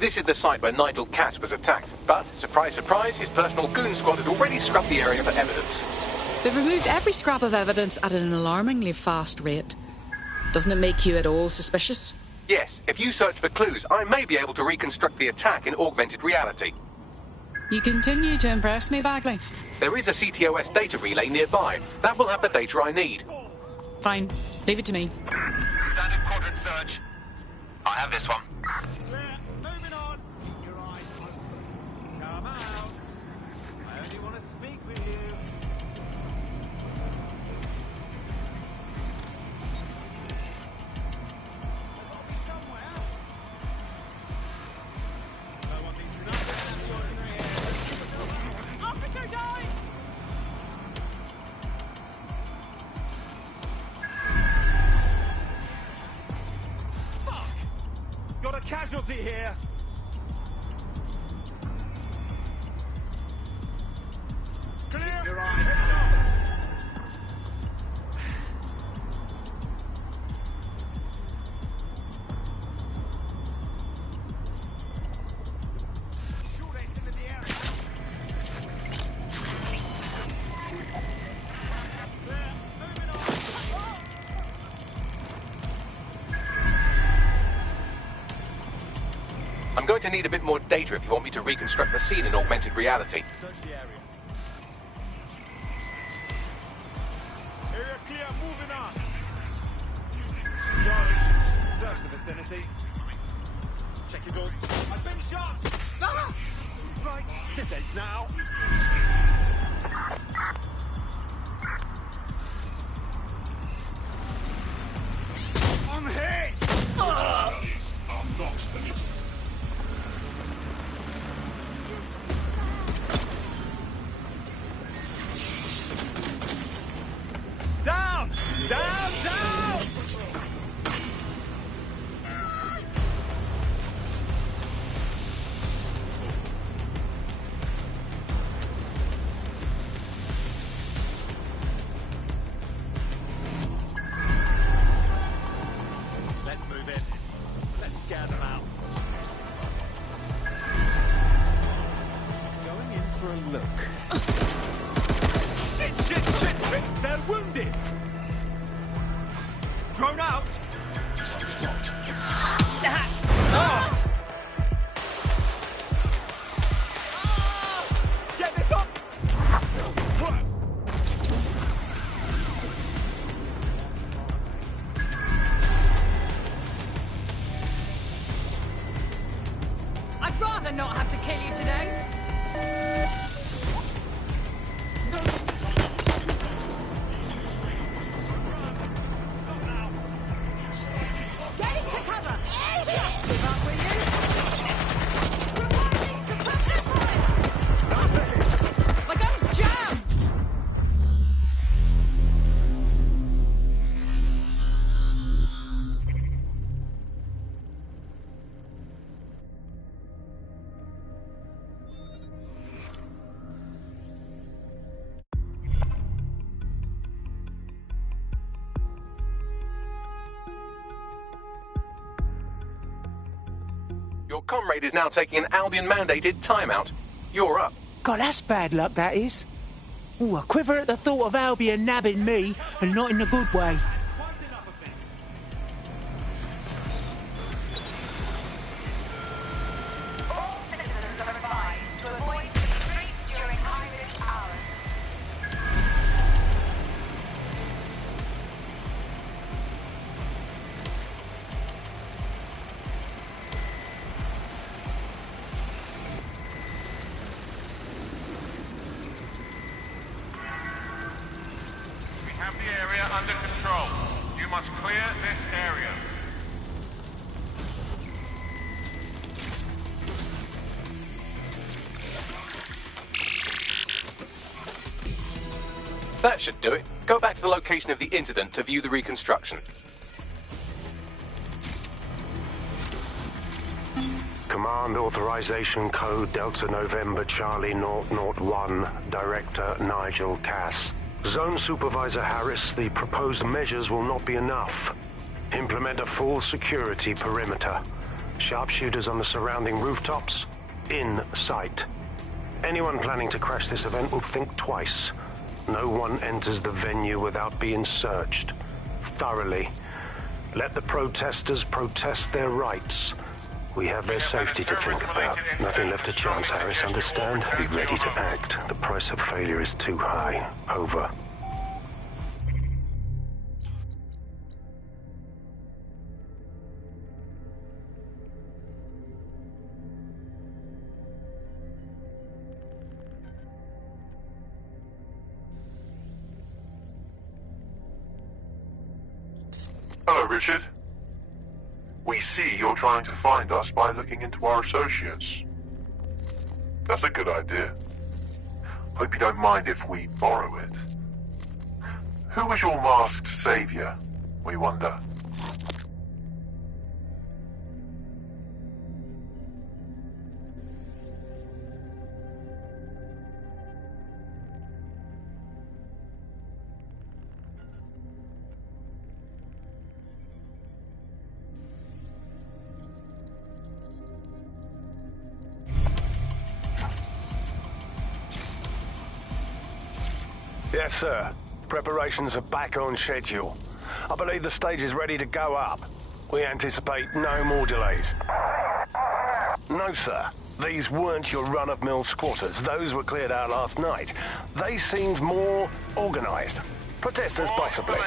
This is the site where Nigel Cass was attacked, but, surprise, surprise, his personal goon squad had already scrubbed the area for evidence. They've removed every scrap of evidence at an alarmingly fast rate. Doesn't it make you at all suspicious? Yes, if you search for clues, I may be able to reconstruct the attack in augmented reality. You continue to impress me, Bagley. There is a CTOS data relay nearby. That will have the data I need. Fine. Leave it to me. Standard quadrant search. I have this one. Moving on. Keep your eyes open. Come out. I only want to speak with you. I've got to be somewhere. No one needs nothing out of the ordinary here. Officer died! Fuck! Got a casualty here. Clear. Your eyes. I'm going to need a bit more data if you want me to reconstruct the scene in augmented reality. Search the area. Area clear, moving on. Jooyoni, search the vicinity. Check your door. I've been shot! Ah! Right, this ends now. I'm hit! I'm not permitted. Down! Down! Down! for a look. Shit! They're wounded! Drone out! Get this up! I'd rather not have to kill you today. Get into cover! Just give up, will you? Providing suppressive fire! My gun's jammed! Your comrade is now taking an Albion-mandated timeout. You're up. God, that's bad luck, that is. Ooh, I quiver at the thought of Albion nabbing me, and not in a good way. Have the area under control. You must clear this area. That should do it. Go back to the location of the incident to view the reconstruction. Command Authorization Code Delta November Charlie 001, Director Nigel Cass. Zone Supervisor Harris, the proposed measures will not be enough. Implement a full security perimeter. Sharpshooters on the surrounding rooftops, in sight. Anyone planning to crash this event will think twice. No one enters the venue without being searched. Thoroughly. Let the protesters protest their rights. We have their safety to think about. Nothing left to chance, Harris, understand? Be ready to act. The price of failure is too high. Over. Hello, Richard. We see you're trying to find us by looking into our associates. That's a good idea. Hope you don't mind if we borrow it. Who was your masked savior, we wonder? Yes, sir. Preparations are back on schedule. I believe the stage is ready to go up. We anticipate no more delays. No, sir. These weren't your run-of-mill squatters. Those were cleared out last night. They seemed more organized. Protesters, possibly.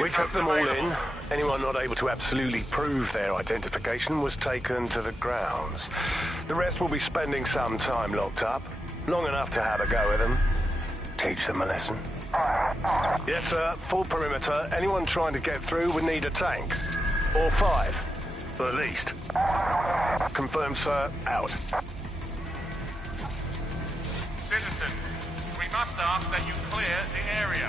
We took them all in. Anyone not able to absolutely prove their identification was taken to the grounds. The rest will be spending some time locked up. Long enough to have a go at them. Teach them a lesson. Yes, sir. Full perimeter. Anyone trying to get through would need a tank. Or 5. At least. Confirmed, sir. Out. Citizen, we must ask that you clear the area.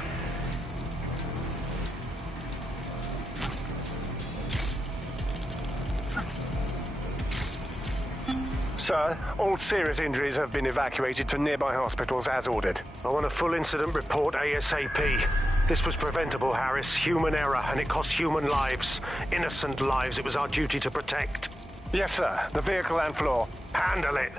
Sir, all serious injuries have been evacuated to nearby hospitals as ordered. I want a full incident report ASAP. This was preventable, Harris. Human error, and it cost human lives. Innocent lives it was our duty to protect. Yes, sir. The vehicle and floor. Handle it.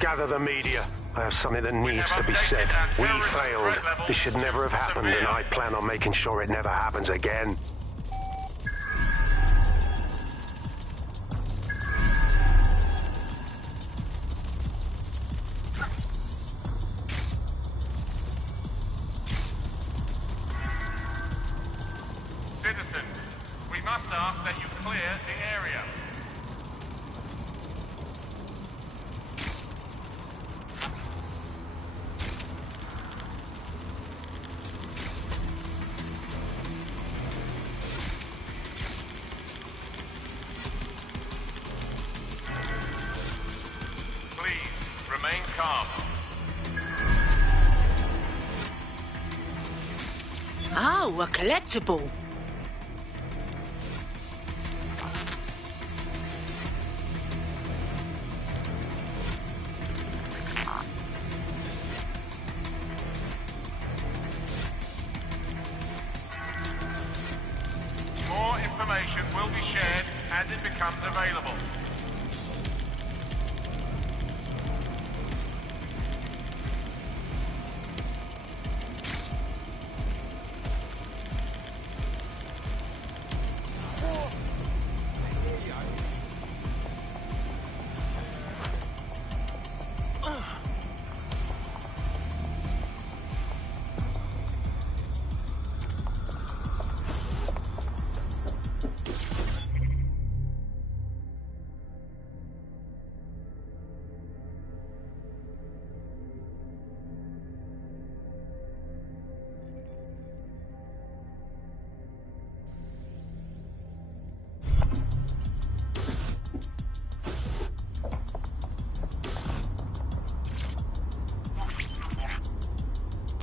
Gather the media. I have something that needs to be said. We failed. This should never have happened, and I plan on making sure it never happens again. Citizens, we must ask that you clear the area. Please, remain calm. Oh, a collectible. More information will be shared as it becomes available.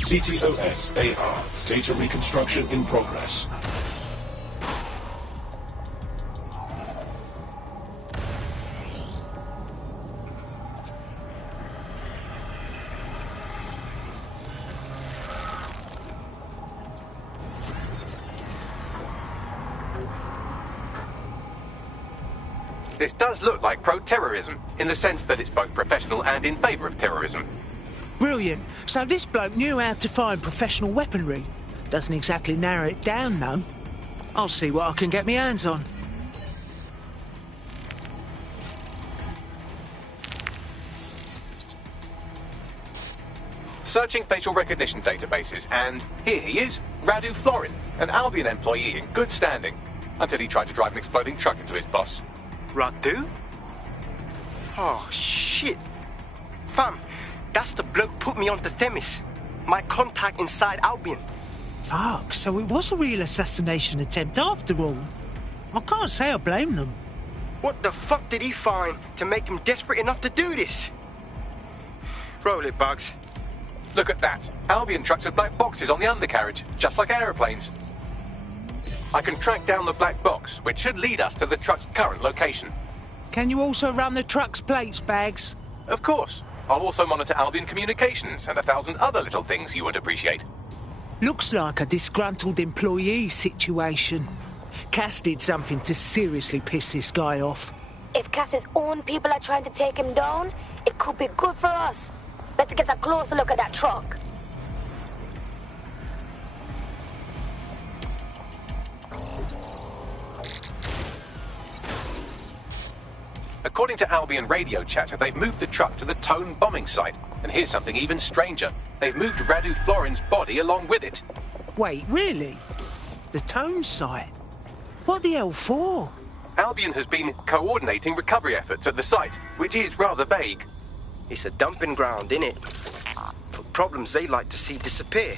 CTOS AR. Data reconstruction in progress. This does look like pro-terrorism, in the sense that it's both professional and in favour of terrorism. Brilliant. So this bloke knew how to find professional weaponry. Doesn't exactly narrow it down, though. I'll see what I can get my hands on. Searching facial recognition databases, and here he is, Radu Florin, an Albion employee in good standing, until he tried to drive an exploding truck into his boss. Radu? Oh, shit. Fam, that's the bloke put me on the Themis. My contact inside Albion. Fuck, so it was a real assassination attempt after all. I can't say I blame them. What the fuck did he find to make him desperate enough to do this? Roll it, Bugs. Look at that. Albion trucks with black boxes on the undercarriage, just like aeroplanes. I can track down the black box, which should lead us to the truck's current location. Can you also run the truck's plates, Bags? Of course. I'll also monitor Albion communications and 1,000 other little things you would appreciate. Looks like a disgruntled employee situation. Cass did something to seriously piss this guy off. If Cass's own people are trying to take him down, it could be good for us. Better get a closer look at that truck. According to Albion radio chatter, they've moved the truck to the Tone bombing site. And here's something even stranger. They've moved Radu Florin's body along with it. Wait, really? The Tone site? What the hell for? Albion has been coordinating recovery efforts at the site, which is rather vague. It's a dumping ground, innit? For problems they like to see disappear.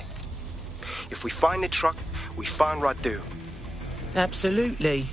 If we find the truck, we find Radu. Absolutely.